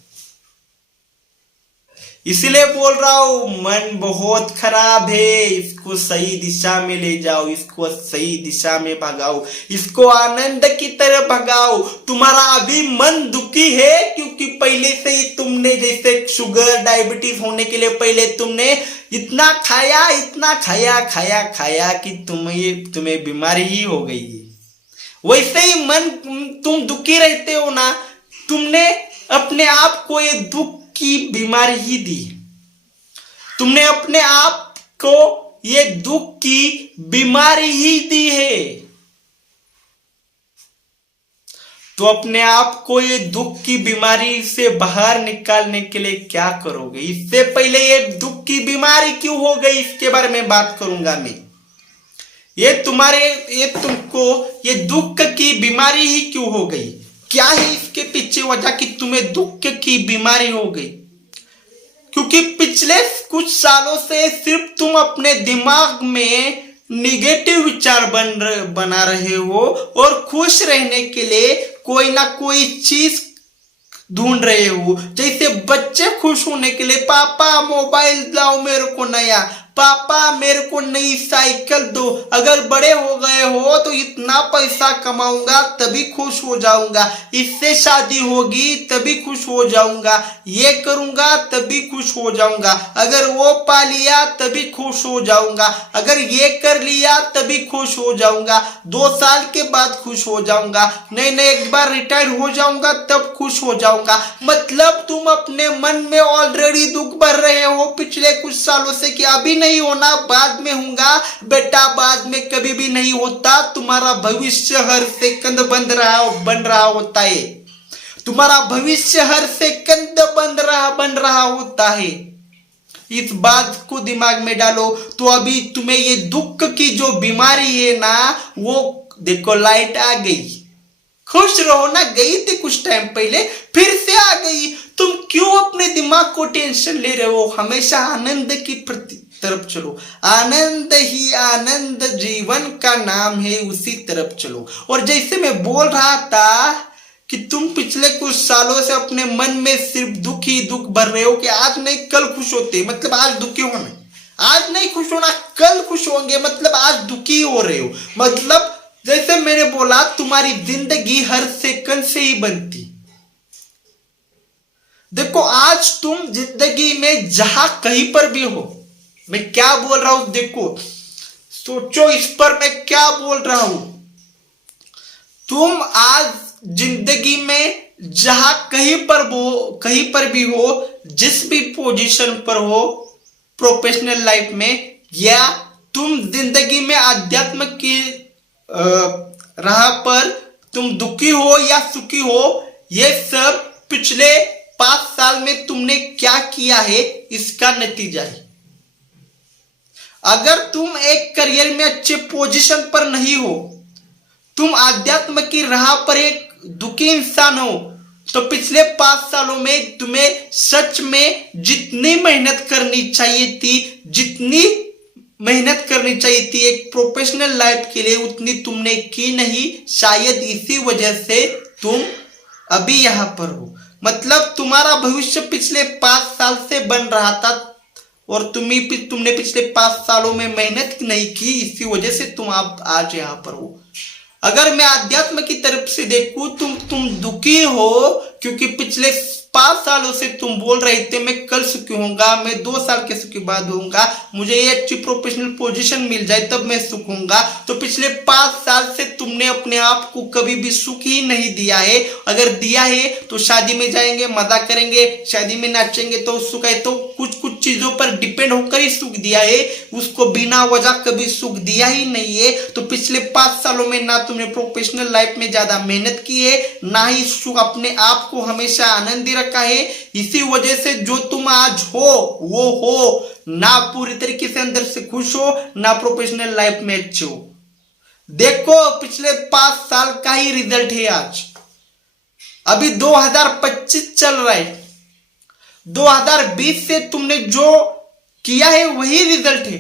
इसलिए बोल रहा हूं, मन बहुत खराब है, इसको सही दिशा में ले जाओ, इसको सही दिशा में भगाओ, इसको आनंद की तरफ भगाओ। तुम्हारा अभी मन दुखी है क्योंकि पहले से ही तुमने, जैसे शुगर डायबिटीज होने के लिए पहले तुमने इतना खाया, इतना खाया खाया खाया कि तुम्हें बीमारी ही हो गई है। वैसे ही मन, तुम दुखी रहते हो ना, तुमने अपने आप को ये दुख की बीमारी ही दी, तुमने अपने आप को ये दुख की बीमारी ही दी है। तो अपने आप को ये दुख की बीमारी से बाहर निकालने के लिए क्या करोगे? इससे पहले ये दुख दुख की बीमारी क्यों हो गई, इसके बारे में बात करूंगा मैं। ये तुमको ये दुख की बीमारी ही क्यों हो गई, क्या है इसके पीछे वजह कि तुम्हें दुख की बीमारी हो गई? क्योंकि पिछले कुछ सालों से सिर्फ तुम अपने दिमाग में निगेटिव विचार बना रहे हो और खुश रहने के लिए कोई ना कोई चीज ढूंढ रहे हो। जैसे बच्चे खुश होने के लिए पापा मोबाइल लाओ मेरे को नया, पापा मेरे को नई साइकिल दो, अगर बड़े हो गए हो तो इतना पैसा कमाऊंगा तभी खुश हो जाऊंगा, इससे शादी होगी तभी खुश हो जाऊंगा, ये करूंगा तभी खुश हो जाऊंगा, अगर वो पा लिया तभी खुश हो जाऊंगा, अगर ये कर लिया तभी खुश हो जाऊंगा, 2 साल के बाद खुश हो जाऊंगा, नहीं एक बार रिटायर हो जाऊंगा तब खुश हो जाऊंगा। मतलब तुम अपने मन में ऑलरेडी दुख भर रहे हो पिछले कुछ सालों से कि अभी नहीं होना, बाद में होगा। बेटा बाद में कभी भी नहीं होता, तुम्हारा भविष्य हर सेकंड बन रहा होता है, तुम्हारा भविष्य हर सेकंड बन रहा होता है। इस बात को दिमाग में डालो। तो अभी तुम्हें ये दुख की जो बीमारी है ना, वो देखो लाइट आ गई, खुश रहो ना, गई थी कुछ टाइम पहले फिर से आ गई। तुम क्यों अपने दिमाग को टेंशन ले रहे हो? हमेशा आनंद की तरफ चलो, आनंद ही आनंद जीवन का नाम है, उसी तरफ चलो। और जैसे मैं बोल रहा था कि तुम पिछले कुछ सालों से अपने मन में सिर्फ दुख ही दुख भर रहे हो कि आज नहीं कल खुश होते, मतलब आज दुखी होना, आज नहीं खुश होना कल खुश होंगे, मतलब आज दुखी हो रहे हो। मतलब जैसे मैंने बोला तुम्हारी जिंदगी हर सेकंड से ही बनती। देखो आज तुम जिंदगी में जहां कहीं पर भी हो, मैं क्या बोल रहा हूं देखो, सोचो इस पर मैं क्या बोल रहा हूं। तुम आज जिंदगी में जहां कहीं पर भी हो, जिस भी पोजीशन पर हो, प्रोफेशनल लाइफ में या तुम जिंदगी में आध्यात्म की राह पर तुम दुखी हो या सुखी हो, ये सब पिछले 5 साल में तुमने क्या किया है इसका नतीजा है। अगर तुम एक करियर में अच्छे पोजीशन पर नहीं हो, तुम आध्यात्म की राह पर एक दुखी इंसान हो, तो पिछले 5 सालों में तुम्हें सच में जितनी मेहनत करनी चाहिए थी एक प्रोफेशनल लाइफ के लिए, उतनी तुमने की नहीं। शायद इसी वजह से तुम अभी यहां पर हो। मतलब तुम्हारा भविष्य पिछले 5 साल से बन रहा था और तुमने पिछले 5 सालों में मेहनत नहीं की, इसी वजह से तुम आज यहां पर हो। अगर मैं आध्यात्म की तरफ से देखूं, तुम दुखी हो क्योंकि पिछले 5 सालों से तुम बोल रहे थे मैं कल सुखी होऊंगा, मैं 2 साल के सुखी बाद होऊंगा, मुझे ये अच्छी प्रोफेशनल पोजीशन मिल जाए तब मैं सुख होऊंगा। तो पिछले 5 साल से तुमने अपने आप को कभी भी सुख ही नहीं दिया है। अगर दिया है तो शादी में जाएंगे, मजा करेंगे, शादी में नाचेंगे तो सुख है, तो कुछ चीजों पर डिपेंड होकर ही सुख दिया है, उसको बिना वजह कभी सुख दिया ही नहीं है। तो पिछले 5 सालों में ना तुमने प्रोफेशनल लाइफ में ज्यादा मेहनत की है, ना ही सुख अपने आप को हमेशा आनंदी रखा है। इसी वजह से जो तुम आज हो वो हो, ना पूरी तरीके से अंदर से खुश हो, ना प्रोफेशनल लाइफ में अच्छे हो। देखो पिछले 5 साल का ही रिजल्ट है आज। अभी 2025 चल रहा है, 2020 से तुमने जो किया है वही रिजल्ट है।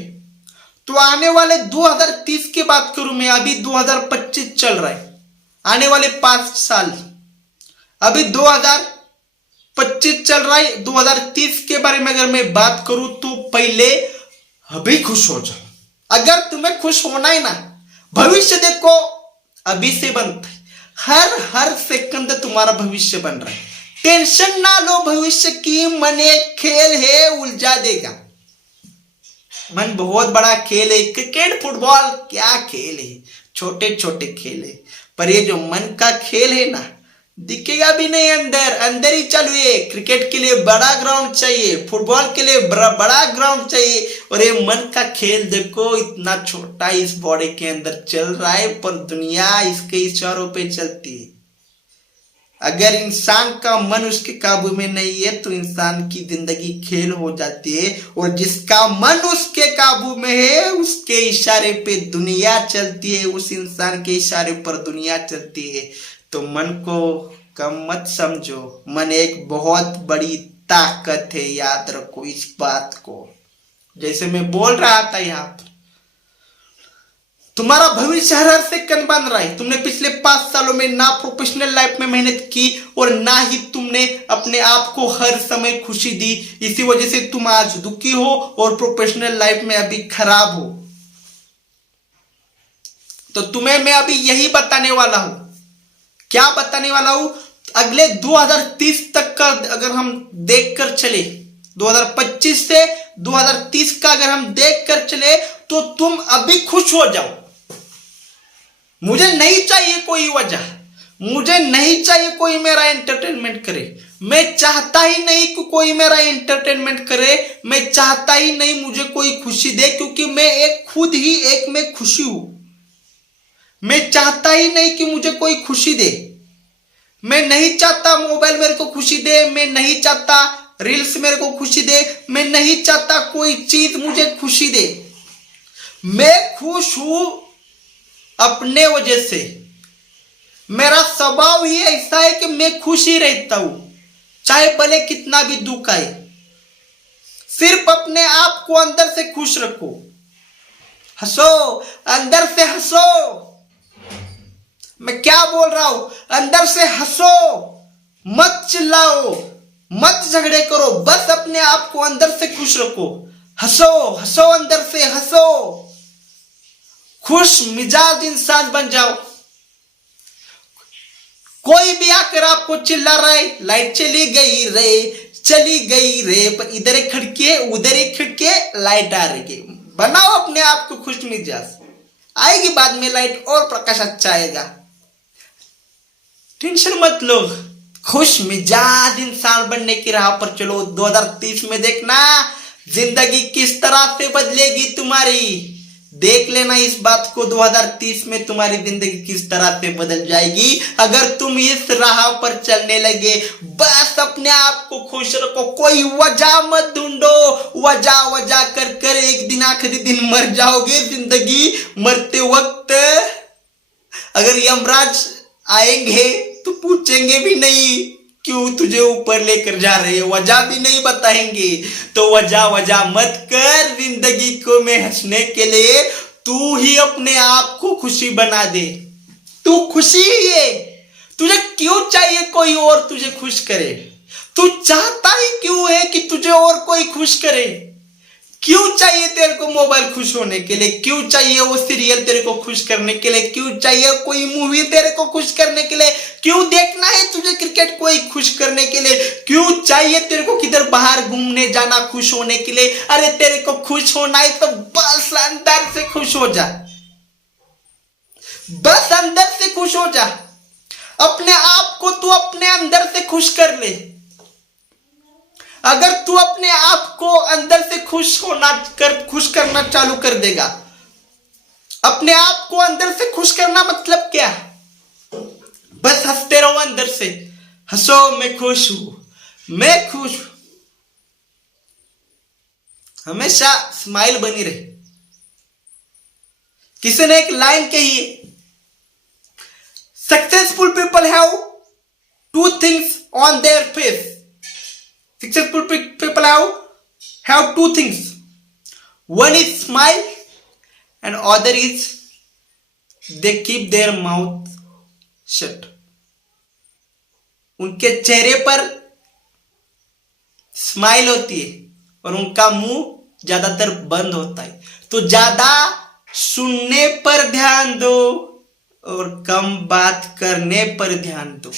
तो आने वाले 2030 की बात करूं मैं, अभी 2025 चल रहा है, आने वाले 5 साल, अभी 2025 चल रहा है, 2030 के बारे में अगर मैं बात करूं तो पहले अभी खुश हो जाओ। अगर तुम्हें खुश होना है ना, भविष्य देखो अभी से बनता है, हर सेकंड तुम्हारा भविष्य बन रहा है। टेंशन ना लो भविष्य की, मन एक खेल है, उलझा देगा। मन बहुत बड़ा खेल है, क्रिकेट फुटबॉल क्या खेल है, छोटे छोटे खेल है, पर ये जो मन का खेल है ना, दिखेगा भी नहीं, अंदर ही चालू है। क्रिकेट के लिए बड़ा ग्राउंड चाहिए, फुटबॉल के लिए बड़ा ग्राउंड चाहिए, और ये मन का खेल देखो इतना छोटा इस बॉडी के अंदर चल रहा है, पर दुनिया इसके इशारों पे चलती है। अगर इंसान का मन उसके काबू में नहीं है तो इंसान की जिंदगी खेल हो जाती है, और जिसका मन उसके काबू में है उसके इशारे पे दुनिया चलती है, उस इंसान के इशारे पर दुनिया चलती है। तो मन को कम मत समझो, मन एक बहुत बड़ी ताकत है, याद रखो इस बात को। जैसे मैं बोल रहा था यहाँ पर, तुम्हारा भविष्य हर से कन बन रहा है। तुमने पिछले 5 सालों में ना प्रोफेशनल लाइफ में मेहनत की और ना ही तुमने अपने आप को हर समय खुशी दी। इसी वजह से तुम आज दुखी हो और प्रोफेशनल लाइफ में अभी खराब हो। तो तुम्हें मैं अभी यही बताने वाला हूं। क्या बताने वाला हूं? अगले 2030 तक का अगर हम देख कर चले, 2025 से 2030 का अगर हम देख कर चले, तो तुम अभी खुश हो जाओ। मुझे नहीं चाहिए कोई वजह, मुझे नहीं चाहिए कोई मेरा एंटरटेनमेंट करे। मैं चाहता ही नहीं कि कोई मेरा एंटरटेनमेंट करे, मैं चाहता ही नहीं मुझे कोई खुशी दे, क्योंकि मैं एक खुद ही एक में खुशी हूं। मैं चाहता ही नहीं कि मुझे कोई खुशी दे। मैं नहीं चाहता मोबाइल मेरे को खुशी दे, मैं नहीं चाहता रील्स मेरे को खुशी दे, मैं नहीं चाहता कोई चीज मुझे खुशी दे। मैं खुश हूं अपने वजह से। मेरा स्वभाव ही ऐसा है कि मैं खुश ही रहता हूं, चाहे भले कितना भी दुख आए। सिर्फ अपने आप को अंदर से खुश रखो, हंसो, अंदर से हंसो। मैं क्या बोल रहा हूं? अंदर से हंसो, मत चिल्लाओ, मत झगड़े करो, बस अपने आप को अंदर से खुश रखो। हंसो हंसो, अंदर से हंसो, खुश मिजाज इंसान बन जाओ। कोई भी आकर आपको चिल्ला रहा है, लाइट चली गई रे, चली गई रे, पर इधर एक खिड़की है, उधर एक खिड़की है, लाइट आ रही है। बनाओ अपने आप को खुश मिजाज, आएगी बाद में लाइट और प्रकाश अच्छा आएगा। टेंशन मत लो, खुश मिजाज इंसान बनने की राह पर चलो। 2030 में देखना जिंदगी किस तरह से बदलेगी तुम्हारी। देख लेना इस बात को, 2030 में तुम्हारी जिंदगी किस तरह से बदल जाएगी अगर तुम इस राह पर चलने लगे। बस अपने आप को खुश रखो, कोई वजह मत ढूंढो। वजह वजह कर कर एक दिन आखिरी दिन मर जाओगे। जिंदगी मरते वक्त अगर यमराज आएंगे तो पूछेंगे भी नहीं क्यों तुझे ऊपर लेकर जा रहे हो, वजह भी नहीं बताएंगे। तो वजह वजह मत कर, जिंदगी को मैं हंसने के लिए तू ही अपने आप को खुशी बना दे। तू खुशी ही है, तुझे क्यों चाहिए कोई और तुझे खुश करे? तू चाहता ही क्यों है कि तुझे और कोई खुश करे? क्यों चाहिए तेरे को मोबाइल खुश होने के लिए? क्यों चाहिए वो सीरियल तेरे को खुश करने के लिए? क्यों चाहिए कोई मूवी तेरे को खुश करने के लिए? क्यों देखना है तुझे क्रिकेट कोई खुश करने के लिए? क्यों चाहिए तेरे को किधर बाहर घूमने जाना खुश होने के लिए? अरे तेरे को खुश होना है तो बस अंदर से खुश हो जा, बस अंदर से खुश हो जा। अपने आप को तू अपने अंदर से खुश कर ले। अगर तू अपने आप को अंदर से खुश करना चालू कर देगा, अपने आप को अंदर से खुश करना मतलब क्या? बस हंसते रहो अंदर से, हंसो, मैं खुश हूं, मैं खुश हूं। हमेशा स्माइल बनी रहे। किसी ने एक लाइन कही है, successful people have 2 things on their face. Successful people have 2 things. One is smile and other is they keep their mouth shut. उनके चेहरे पर स्माइल होती है और उनका मुंह ज्यादातर बंद होता है। तो ज्यादा सुनने पर ध्यान दो और कम बात करने पर ध्यान दो।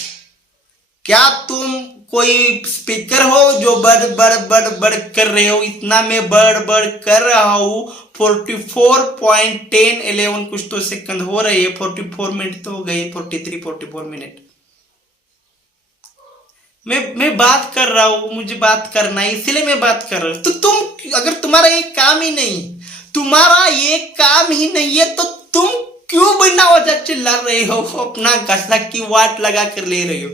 क्या तुम कोई स्पीकर हो जो बड़ बड़ बड़ बड़ कर रहे हो? इतना मैं बड़ बड़ कर रहा हूं। 44.1011 कुछ तो सेकंड हो रही है, 44 मिनट तो हो गए, 44 मिनट। मैं बात कर रहा हूं, मुझे बात करना है इसलिए मैं बात कर रहा हूं। तो तुम अगर तुम्हारा ये काम ही नहीं है तो तुम क्यों बिना वजह चिल्ला रहे हो? अपना घसा की वाट लगा कर ले रहे हो।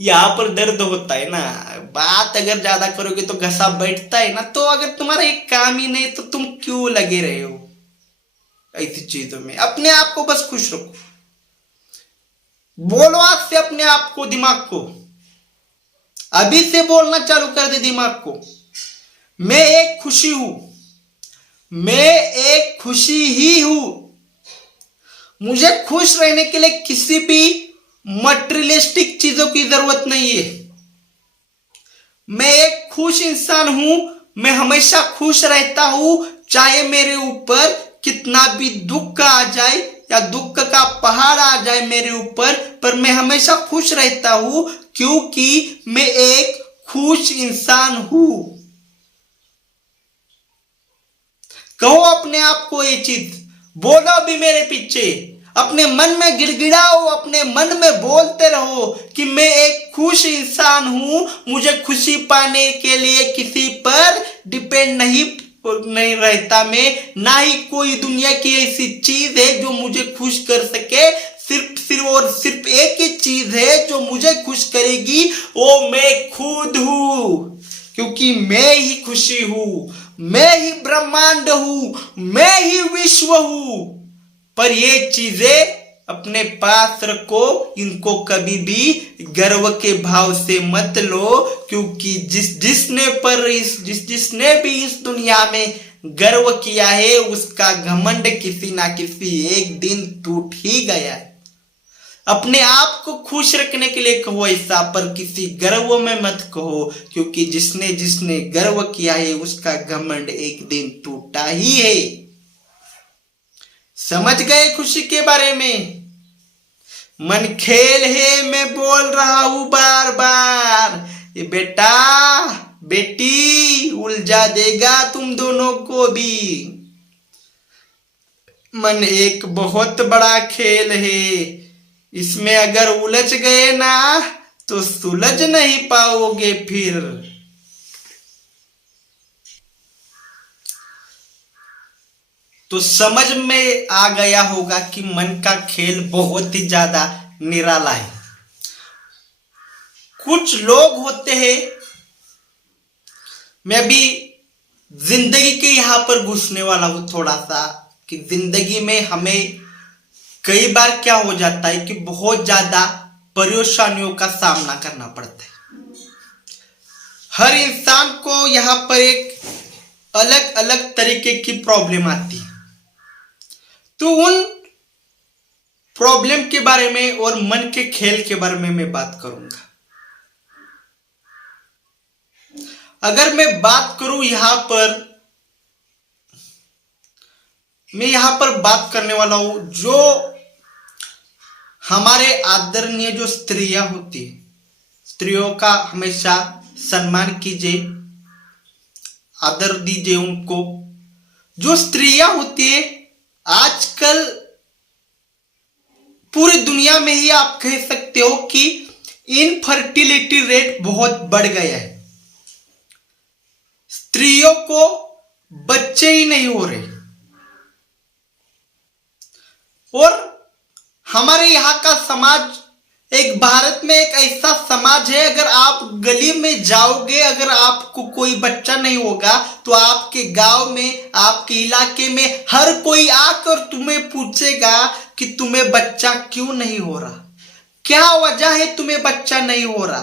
यहाँ पर दर्द होता है ना, बात अगर ज्यादा करोगे तो घसा बैठता है ना। तो अगर तुम्हारा एक काम ही नहीं तो तुम क्यों लगे रहे हो ऐसी चीजों में? अपने आप को बस खुश रखो। बोलो आज से अपने आप को, दिमाग को, अभी से बोलना चालू कर दे दिमाग को, मैं एक खुशी हूं, मैं एक खुशी ही हूं। मुझे खुश रहने के लिए किसी भी मटेरियलिस्टिक चीजों की जरूरत नहीं है। मैं एक खुश इंसान हूं, मैं हमेशा खुश रहता हूं, चाहे मेरे ऊपर कितना भी दुख आ जाए या दुख का पहाड़ आ जाए मेरे ऊपर, पर मैं हमेशा खुश रहता हूं क्योंकि मैं एक खुश इंसान हूं। कहो अपने आप को ये चीज, बोलो भी मेरे पीछे, अपने मन में गिड़गिड़ाओ, अपने मन में बोलते रहो कि मैं एक खुश इंसान हूं, मुझे खुशी पाने के लिए किसी पर डिपेंड नहीं रहता मैं, ना ही कोई दुनिया की ऐसी चीज है जो मुझे खुश कर सके। सिर्फ एक ही चीज है जो मुझे खुश करेगी, वो मैं खुद हूं, क्योंकि मैं ही खुशी हूं, मैं ही ब्रह्मांड हूं, मैं ही विश्व हूं। पर ये चीजें अपने पास रखो, इनको कभी भी गर्व के भाव से मत लो, क्योंकि जिसने भी इस दुनिया में गर्व किया है उसका घमंड किसी ना किसी एक दिन टूट ही गया है। अपने आप को खुश रखने के लिए कहो ऐसा, पर किसी गर्व में मत कहो, क्योंकि जिसने गर्व किया है उसका घमंड एक दिन टूटा ही है। समझ गए खुशी के बारे में? मन खेल है, मैं बोल रहा हूं बार बार, ये बेटा बेटी उलझा देगा तुम दोनों को भी। मन एक बहुत बड़ा खेल है, इसमें अगर उलझ गए ना तो सुलझ नहीं पाओगे फिर। तो समझ में आ गया होगा कि मन का खेल बहुत ही ज्यादा निराला है। कुछ लोग होते हैं, मैं भी जिंदगी के यहां पर घुसने वाला हूं थोड़ा सा, कि जिंदगी में हमें कई बार क्या हो जाता है कि बहुत ज्यादा परेशानियों का सामना करना पड़ता है। हर इंसान को यहां पर एक अलग अलग तरीके की प्रॉब्लम आती है। तो उन प्रॉब्लम के बारे में और मन के खेल के बारे में मैं बात करूंगा। अगर मैं बात करूं मैं यहां पर बात करने वाला हूं जो हमारे आदरणीय जो स्त्रियां होती है, स्त्रियों का हमेशा सम्मान कीजिए, आदर दीजिए उनको। जो स्त्रियां होती है आजकल पूरी दुनिया में ही आप कह सकते हो कि इनफर्टिलिटी रेट बहुत बढ़ गया है। स्त्रियों को बच्चे ही नहीं हो रहे, और हमारे यहां का समाज एक भारत में एक ऐसा समाज है, अगर आप गली में जाओगे, अगर आपको कोई बच्चा नहीं होगा तो आपके गांव में, आपके इलाके में हर कोई आकर तुम्हें पूछेगा कि तुम्हें बच्चा क्यों नहीं हो रहा, क्या वजह है तुम्हें बच्चा नहीं हो रहा,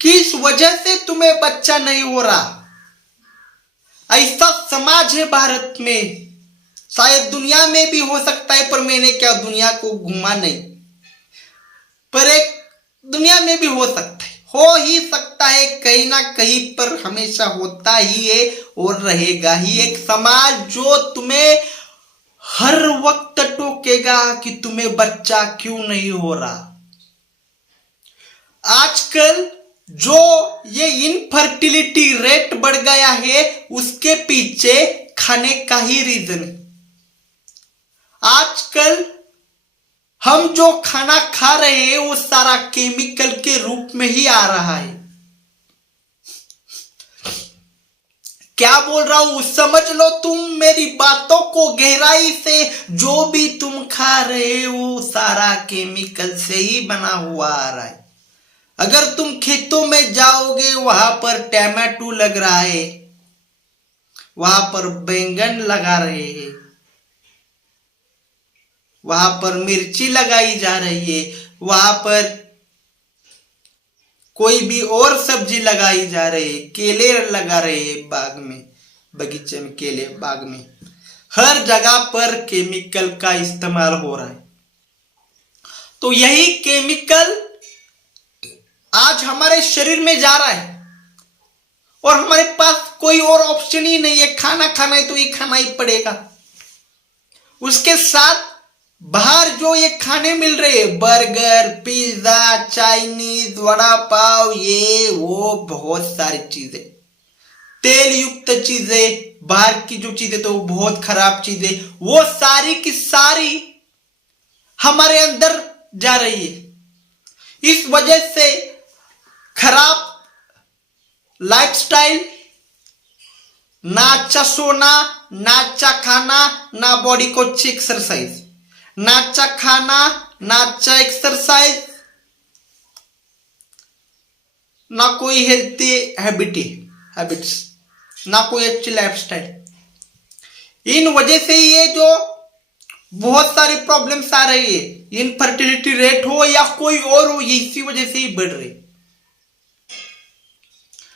किस वजह से तुम्हें बच्चा नहीं हो रहा। ऐसा समाज है भारत में, शायद दुनिया में भी हो सकता है, पर मैंने क्या दुनिया को घूमा नहीं, पर एक दुनिया में भी हो सकता है, हो ही सकता है, कहीं ना कहीं पर हमेशा होता ही है और रहेगा ही। एक समाज जो तुम्हें हर वक्त टोकेगा कि तुम्हें बच्चा क्यों नहीं हो रहा। आजकल जो ये इनफर्टिलिटी रेट बढ़ गया है उसके पीछे खाने का ही रीजन है। आजकल हम जो खाना खा रहे हैं वो सारा केमिकल के रूप में ही आ रहा है। क्या बोल रहा हूं समझ लो तुम मेरी बातों को गहराई से। जो भी तुम खा रहे हो सारा केमिकल से ही बना हुआ आ रहा है। अगर तुम खेतों में जाओगे, वहां पर टमाटो लग रहा है, वहां पर बैंगन लगा रहे हैं, वहां पर मिर्ची लगाई जा रही है, वहां पर कोई भी और सब्जी लगाई जा रही है, केले लगा रहे हैं बाग में, बगीचे में केले बाग में, हर जगह पर केमिकल का इस्तेमाल हो रहा है। तो यही केमिकल आज हमारे शरीर में जा रहा है और हमारे पास कोई और ऑप्शन ही नहीं है। खाना खाना है तो ये खाना ही पड़ेगा। उसके साथ बाहर जो ये खाने मिल रहे हैं, burger, pizza, Chinese, vada pav, ये वो बहुत सारी चीजें, तेल युक्त चीजें, बाहर की जो चीजें तो बहुत खराब चीजें, वो सारी की सारी हमारे अंदर जा रही है। इस वजह से खराब लाइफस्टाइल, ना अच्छा सोना, ना अच्छा खाना, ना बॉडी को अच्छी एक्सरसाइज, ना अच्छा खाना, ना अच्छा एक्सरसाइज, ना कोई हेल्थी हैबिट्स, ना कोई अच्छी लाइफस्टाइल। इन वजह से ये जो बहुत सारी प्रॉब्लम्स आ रही है, इनफर्टिलिटी रेट हो या कोई और हो, ये इसी वजह से ही बढ़ रही।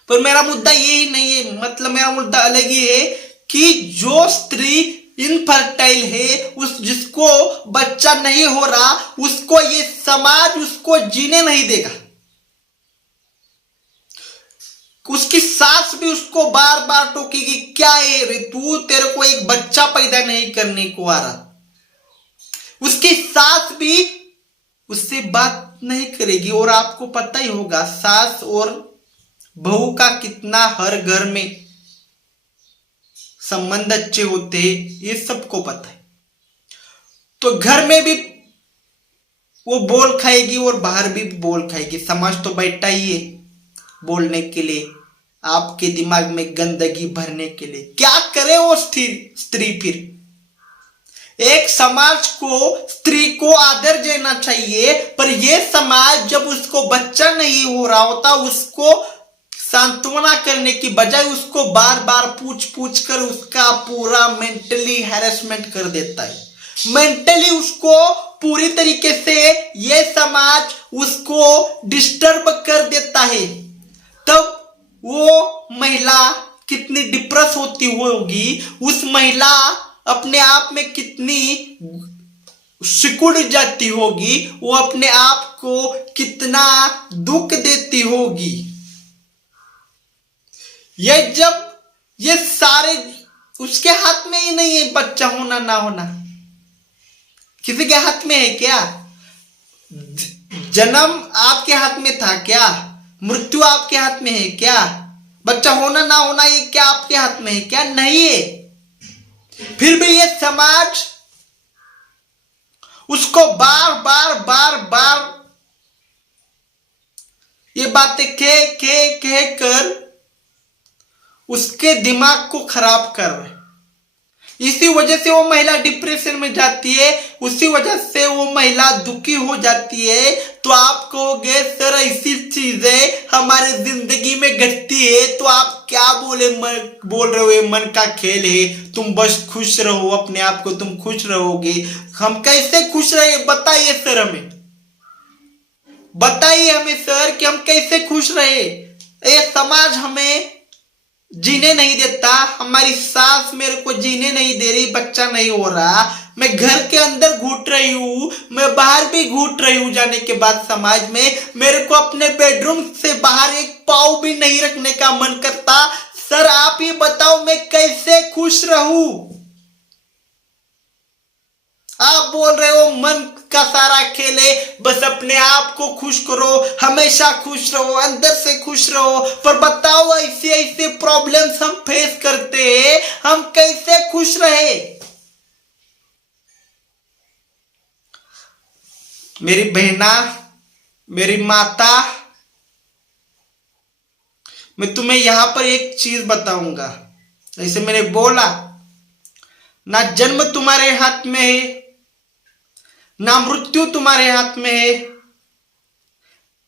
पर मेरा मुद्दा यही नहीं है, मतलब मेरा मुद्दा अलग ही है कि जो स्त्री इनफर्टाइल है, उस जिसको बच्चा नहीं हो रहा, उसको ये समाज उसको जीने नहीं देगा। उसकी सास भी उसको बार बार टोकेगी, क्या है रे तू, तेरे को एक बच्चा पैदा नहीं करने को आ रहा। उसकी सास भी उससे बात नहीं करेगी। और आपको पता ही होगा सास और बहू का कितना हर घर में संबंध अच्छे होते हैं, ये सबको पता है। तो घर में भी वो बोल खाएगी और बाहर भी बोल खाएगी। समाज तो बैठा ही है बोलने के लिए, आपके दिमाग में गंदगी भरने के लिए। क्या करे वो स्त्री फिर? एक समाज को स्त्री को आदर देना चाहिए, पर ये समाज जब उसको बच्चा नहीं हो रहा होता, उसको सांत्वना करने की बजाय उसको बार बार पूछ पूछ कर उसका पूरा मेंटली हैरेसमेंट कर देता है। मेंटली उसको पूरी तरीके से ये समाज उसको डिस्टर्ब कर देता है। तब वो महिला कितनी डिप्रेस होती होगी, उस महिला अपने आप में कितनी सिकुड़ जाती होगी, वो अपने आप को कितना दुख देती होगी। ये जब ये सारे उसके हाथ में ही नहीं है, बच्चा होना ना होना किसी के हाथ में है क्या? जन्म आपके हाथ में था क्या? मृत्यु आपके हाथ में है क्या? बच्चा होना ना होना ये क्या आपके हाथ में है क्या? नहीं है। फिर भी ये समाज उसको बार बार बार बार ये बातें कह कर उसके दिमाग को खराब कर रहे। इसी वजह से वो महिला डिप्रेशन में जाती है, उसी वजह से वो महिला दुखी हो जाती है। तो आप कहोगे सर ऐसी चीजें हमारे जिंदगी में घटती है तो आप क्या बोल रहे हो, ये मन का खेल है, तुम बस खुश रहो, अपने आप को तुम खुश रहोगे। हम कैसे खुश रहे बताइए सर, हमें बताइए हमें सर कि हम कैसे खुश रहे। ये समाज हमें जीने नहीं देता, हमारी सास मेरे को जीने नहीं दे रही, बच्चा नहीं हो रहा, मैं घर के अंदर घूट रही हूं, मैं बाहर भी घूट रही हूं। जाने के बाद समाज में मेरे को अपने बेडरूम से बाहर एक पाँव भी नहीं रखने का मन करता। सर आप ही बताओ मैं कैसे खुश रहूं? आप बोल रहे हो मन का सारा खेल है, बस अपने आप को खुश करो, हमेशा खुश रहो, अंदर से खुश रहो। पर बताओ ऐसे ऐसे प्रॉब्लम्स हम फेस करते हैं, हम कैसे खुश रहे? मेरी बहना, मेरी माता, मैं तुम्हें यहां पर एक चीज बताऊंगा। जैसे मैंने बोला ना जन्म तुम्हारे हाथ में है, ना मृत्यु तुम्हारे हाथ में है,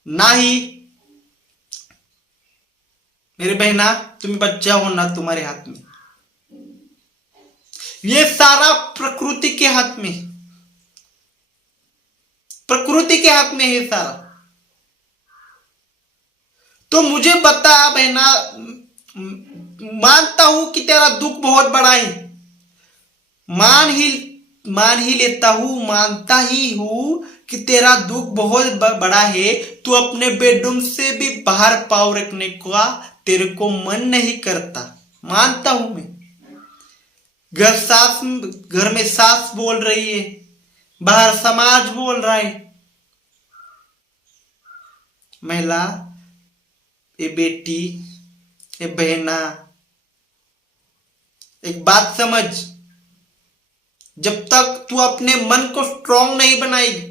ना ही मेरी बहना, तुम्हें बच्चा होना तुम्हारे हाथ में, ये सारा प्रकृति के हाथ में, प्रकृति के हाथ में है सारा। तो मुझे बता बहना, मानता हूं कि तेरा दुख बहुत बड़ा है, मान ही लेता हूं, मानता ही हूं कि तेरा दुख बहुत बड़ा है। तू अपने बेडरूम से भी बाहर पाँव रखने का तेरे को मन नहीं करता, मानता हूं मैं। घर में सास बोल रही है, बाहर समाज बोल रहा है। महिला, ये बेटी, ये बहना, एक बात समझ, जब तक तू अपने मन को स्ट्रांग नहीं बनाएगी,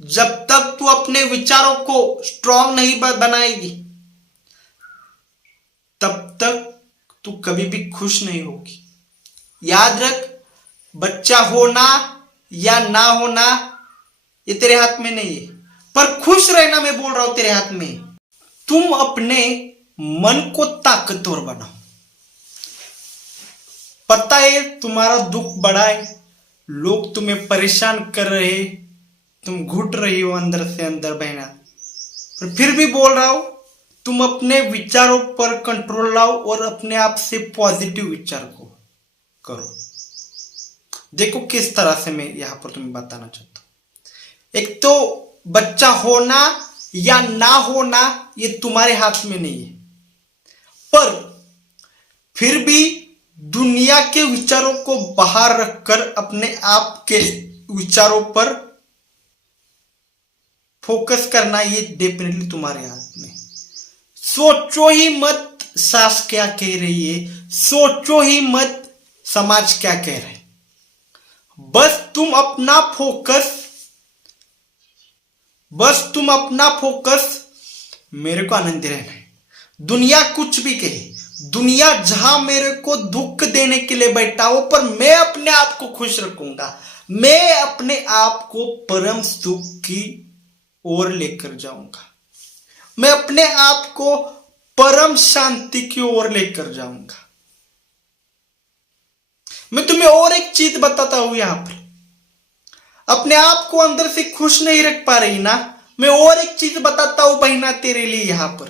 जब तक तू अपने विचारों को स्ट्रांग नहीं बनाएगी, तब तक तू कभी भी खुश नहीं होगी। याद रख, बच्चा होना या ना होना ये तेरे हाथ में नहीं है, पर खुश रहना मैं बोल रहा हूं तेरे हाथ में। तुम अपने मन को ताकतवर बनाओ। पता है तुम्हारा दुख बड़ा है, लोग तुम्हें परेशान कर रहे, तुम घुट रही हो अंदर से अंदर बहना, पर फिर भी बोल रहा हूं, तुम अपने विचारों पर कंट्रोल लाओ और अपने आप से पॉजिटिव विचार को करो। देखो किस तरह से मैं यहां पर तुम्हें बताना चाहता हूं। एक तो बच्चा होना या ना होना ये तुम्हारे हाथ में नहीं है, पर फिर भी दुनिया के विचारों को बाहर रखकर अपने आप के विचारों पर फोकस करना ये डेफिनेटली तुम्हारे हाथ में। सोचो ही मत सास क्या कह रही है, सोचो ही मत समाज क्या कह रहा है, बस तुम अपना फोकस मेरे को आनंद रहना है। दुनिया कुछ भी कहे, दुनिया जहां मेरे को दुख देने के लिए बैठा हो, पर मैं अपने आप को खुश रखूंगा, मैं अपने आप को परम सुख की ओर लेकर जाऊंगा, मैं अपने आप को परम शांति की ओर लेकर जाऊंगा। मैं तुम्हें और एक चीज बताता हूं, यहां पर अपने आप को अंदर से खुश नहीं रख पा रही ना, मैं और एक चीज बताता हूं बहना तेरे लिए। यहां पर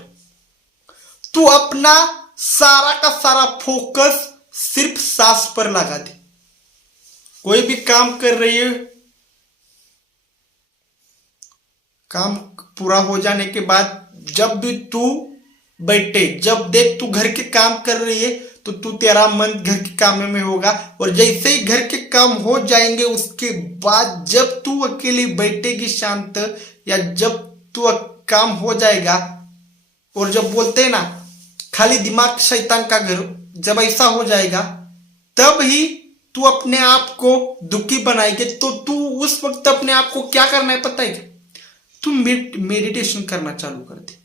तू अपना सारा का सारा फोकस सिर्फ सांस पर लगा दे। कोई भी काम कर रही है, काम पूरा हो जाने के बाद जब भी तू बैठे, जब देख तू घर के काम कर रही है, तो तू तेरा मन घर के काम में होगा, और जैसे ही घर के काम हो जाएंगे उसके बाद जब तू अकेली बैठेगी शांत, या जब तू काम हो जाएगा, और जब बोलते हैं ना खाली दिमाग शैतान का घर, जब ऐसा हो जाएगा तब ही तू अपने आप को दुखी बनाएगी। तो तू उस वक्त अपने आप को क्या करना है पता है क्या? तू मेडिटेशन करना चालू कर दे।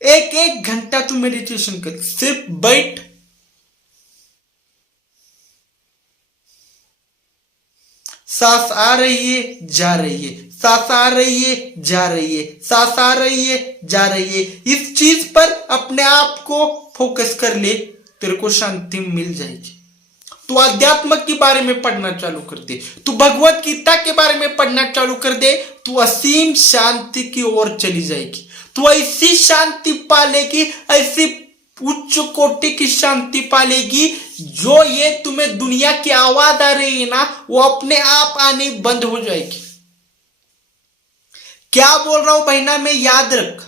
एक घंटा तू मेडिटेशन कर, सिर्फ बैठ, सांस आ रही है जा रही है, सांस आ रही है जा रही है, सांस आ रही है जा रही है, इस चीज पर अपने आप को फोकस कर ले, तेरे को शांति मिल जाएगी। तू अध्यात्म के बारे में पढ़ना चालू कर दे, तू भगवत गीता के बारे में पढ़ना चालू कर दे, तू असीम शांति की ओर चली जाएगी। तू ऐसी शांति पालेगी, ऐसी उच्च कोटि की शांति पालेगी, जो ये तुम्हें दुनिया की आवाज आ रही है ना, वो अपने आप आनी बंद हो जाएगी। क्या बोल रहा हूं बहना मैं, याद रख,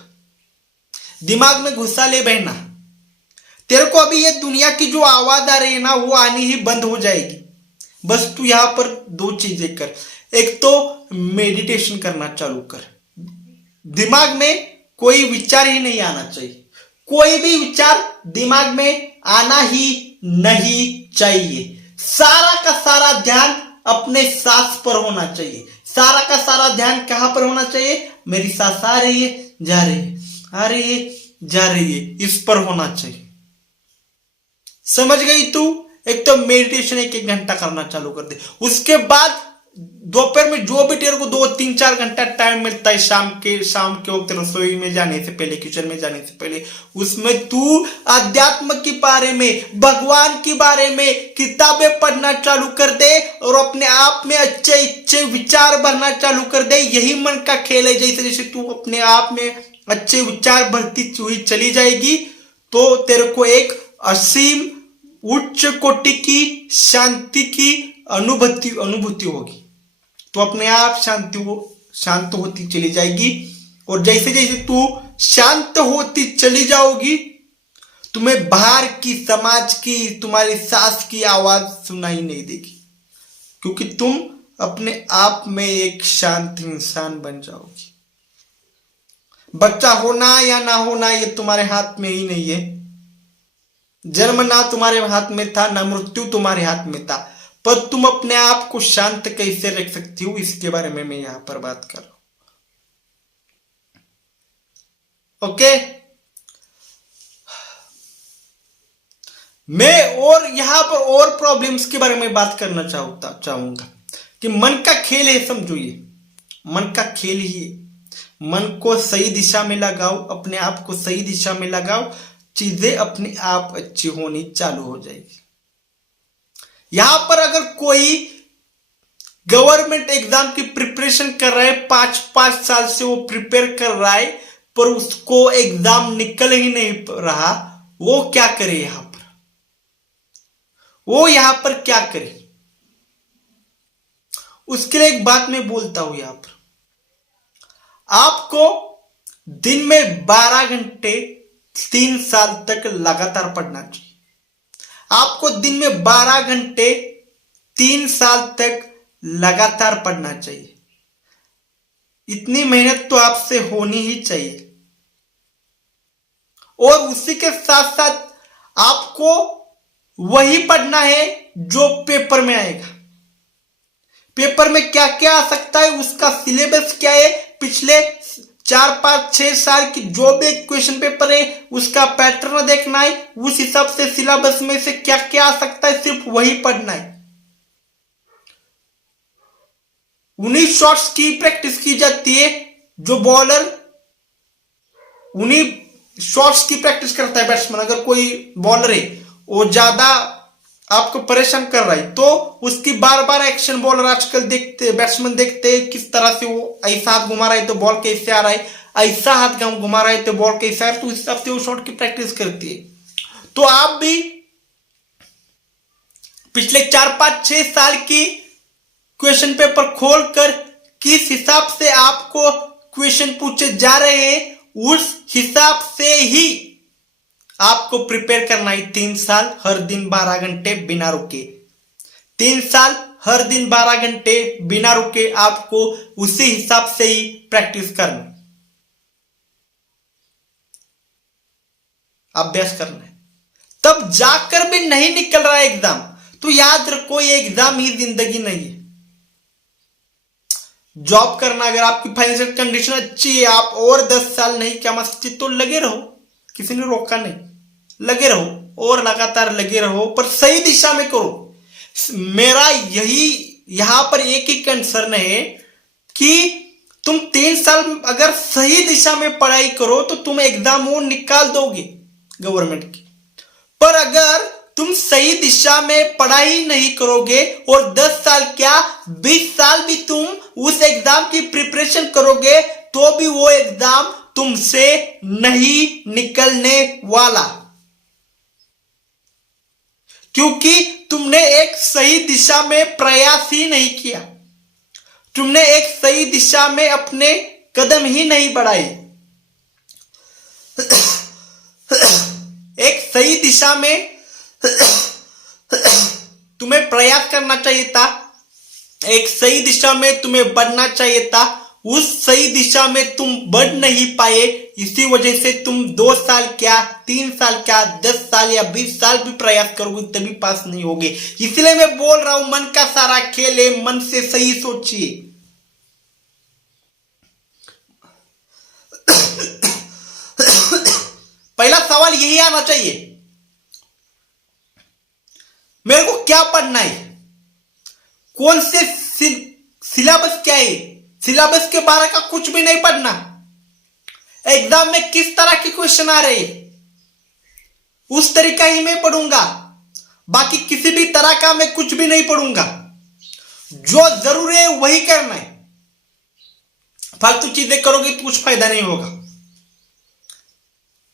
दिमाग में घुसा ले बहना, तेरे को अभी ये दुनिया की जो आवाज आ रही है ना, वो आनी ही बंद हो जाएगी। बस तू यहां पर दो चीजें कर, एक तो मेडिटेशन करना चालू कर, दिमाग में कोई विचार ही नहीं आना चाहिए, कोई भी विचार दिमाग में आना ही नहीं चाहिए। सारा का सारा ध्यान अपने सांस पर होना चाहिए, सारा का सारा ध्यान कहां पर होना चाहिए? मेरी सांस आ रही है जा रही है, आ रही है जा रही है, इस पर होना चाहिए। समझ गई तू? एक तो मेडिटेशन एक घंटा करना चालू कर दे, उसके बाद दोपहर में जो भी तेरे को 2-3-4 घंटा टाइम मिलता है शाम के वक्त रसोई में जाने से पहले, किचन में जाने से पहले, उसमें तू अध्यात्म के बारे में, भगवान के बारे में किताबें पढ़ना चालू कर दे और अपने आप में अच्छे अच्छे विचार भरना चालू कर दे। यही मन का खेल है। जैसे जैसे तू अपने आप में अच्छे विचार भरती हुई चली जाएगी तो तेरे को एक असीम उच्च कोटि की शांति की अनुभूति होगी। तो अपने आप शांत होती चली जाएगी और जैसे जैसे तू शांत होती चली जाओगी तुम्हें बाहर की, समाज की, तुम्हारी सास की आवाज सुनाई नहीं देगी, क्योंकि तुम अपने आप में एक शांत इंसान बन जाओगी। बच्चा होना या ना होना ये तुम्हारे हाथ में ही नहीं है। जन्म ना तुम्हारे हाथ में था, ना मृत्यु तुम्हारे हाथ में था, पर तुम अपने आप को शांत कैसे रख सकती हो इसके बारे में मैं यहां पर बात कर रहा हूं। ओके, मैं और यहां पर और प्रॉब्लम्स के बारे में बात करना चाहूंगा कि मन का खेल है। समझो ये मन का खेल ही है। मन को सही दिशा में लगाओ, अपने आप को सही दिशा में लगाओ, चीजें अपने आप अच्छी होनी चालू हो जाएगी। यहां पर अगर कोई गवर्नमेंट एग्जाम की प्रिपरेशन कर रहा है, 5-5 साल से वो प्रिपेयर कर रहा है, पर उसको एग्जाम निकल ही नहीं रहा, वो क्या करे? यहां पर क्या करे? उसके लिए एक बात मैं बोलता हूं। यहां पर आपको दिन में 12 घंटे 3 साल तक लगातार पढ़ना चाहिए। आपको दिन में 12 घंटे 3 साल तक लगातार पढ़ना चाहिए। इतनी मेहनत तो आपसे होनी ही चाहिए। और उसी के साथ साथ आपको वही पढ़ना है जो पेपर में आएगा। पेपर में क्या क्या आ सकता है, उसका सिलेबस क्या है, पिछले 4-5-6 साल की जो भी क्वेश्चन पेपर है उसका पैटर्न देखना है, उस हिसाब से सिलेबस में से क्या क्या आ सकता है सिर्फ वही पढ़ना है। उन्हीं शॉट्स की प्रैक्टिस की जाती है। जो बॉलर उन्हीं शॉट्स की प्रैक्टिस करता है। बैट्समैन, अगर कोई बॉलर है वो ज्यादा आपको परेशान कर रहा है तो उसकी बार बार एक्शन बॉलर आजकल देखते, बैट्समैन देखते हैं किस तरह से वो ऐसा हाथ घुमा रहा है तो बॉल कैसे आ रहा है, ऐसा हाथ घुमा रहा है तो बॉल कैसे आ रहा है, तो उस हिसाब से वो शॉट की प्रैक्टिस करती है। तो आप भी पिछले 4-5-6 साल की क्वेश्चन पेपर खोलकर किस हिसाब से आपको क्वेश्चन पूछे जा रहे हैं उस हिसाब से ही आपको प्रिपेयर करना है। 3 साल हर दिन 12 घंटे बिना रुके, 3 साल हर दिन 12 घंटे बिना रुके आपको उसी हिसाब से ही प्रैक्टिस करना, अभ्यास करना है। तब जाकर भी नहीं निकल रहा है एग्जाम तो याद रखो ये एग्जाम ही जिंदगी नहीं है। जॉब करना, अगर आपकी फाइनेंशियल कंडीशन अच्छी है, आप और 10 साल नहीं कमा सकते तो लगे रहो, किसी ने रोका नहीं, लगे रहो और लगातार लगे रहो, पर सही दिशा में करो। मेरा यही यहां पर एक ही कंसर्न है कि तुम 3 साल अगर सही दिशा में पढ़ाई करो तो तुम एग्जाम वो निकाल दोगे गवर्नमेंट की। पर अगर तुम सही दिशा में पढ़ाई नहीं करोगे और 10 साल क्या 20 साल भी तुम उस एग्जाम की प्रिपरेशन करोगे तो भी वो एग्जाम तुमसे नहीं निकलने वाला, क्योंकि तुमने एक सही दिशा में प्रयास ही नहीं किया, तुमने एक सही दिशा में अपने कदम ही नहीं बढ़ाए। एक सही दिशा में तुम्हें प्रयास करना चाहिए था, एक सही दिशा में तुम्हें बढ़ना चाहिए था, उस सही दिशा में तुम बढ़ नहीं पाए। इसी वजह से तुम 2 साल क्या 3 साल क्या 10 साल या 20 साल भी प्रयास करोगे तभी पास नहीं होगे। इसलिए मैं बोल रहा हूं मन का सारा खेल है, मन से सही सोचिए। पहला सवाल यही आना चाहिए, मेरे को क्या पढ़ना है, कौन से सिलेबस क्या है? सिलेबस के बारे का कुछ भी नहीं पढ़ना। एग्जाम में किस तरह के क्वेश्चन आ रहे उस तरीका ही मैं पढ़ूंगा, बाकी किसी भी तरह का मैं कुछ भी नहीं पढ़ूंगा। जो जरूरी है वही करना है। फालतू चीजें करोगे तो कुछ फायदा नहीं होगा।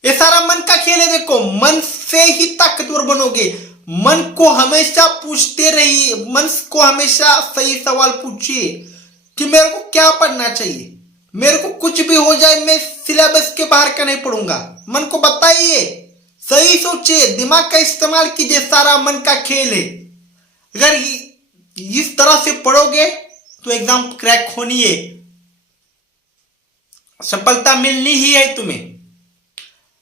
ये सारा मन का खेल है। देखो, मन से ही ताकतवर बनोगे। मन को हमेशा पूछते रहिए, मन को हमेशा सही सवाल पूछिए कि मेरे को क्या पढ़ना चाहिए। मेरे को कुछ भी हो जाए, मैं सिलेबस के बाहर का नहीं पढ़ूंगा। मन को बताइए, सही सोचिए, दिमाग का इस्तेमाल कीजिए। सारा मन का खेल है। अगर इस तरह से पढ़ोगे तो एग्जाम क्रैक होनी है, सफलता मिलनी ही है तुम्हें।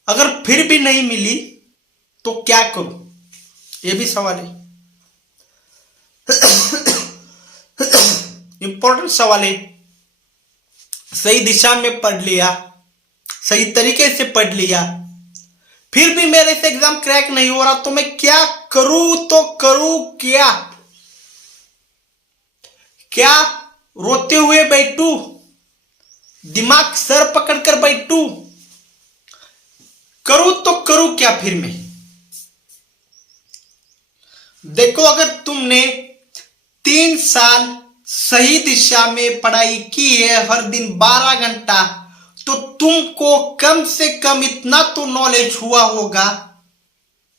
अगर फिर भी नहीं मिली तो क्या करूं, यह भी सवाल है। इंपॉर्टेंट सवाल है। सही दिशा में पढ़ लिया, सही तरीके से पढ़ लिया, फिर भी मेरे से एग्जाम क्रैक नहीं हो रहा तो मैं क्या करूं? तो करूं क्या? क्या रोते हुए बैठूं? दिमाग सर पकड़कर बैठूं? करूं तो करूं क्या फिर मैं? देखो, अगर तुमने 3 साल सही दिशा में पढ़ाई की है, हर दिन 12 घंटा, तो तुमको कम से कम इतना तो नॉलेज हुआ होगा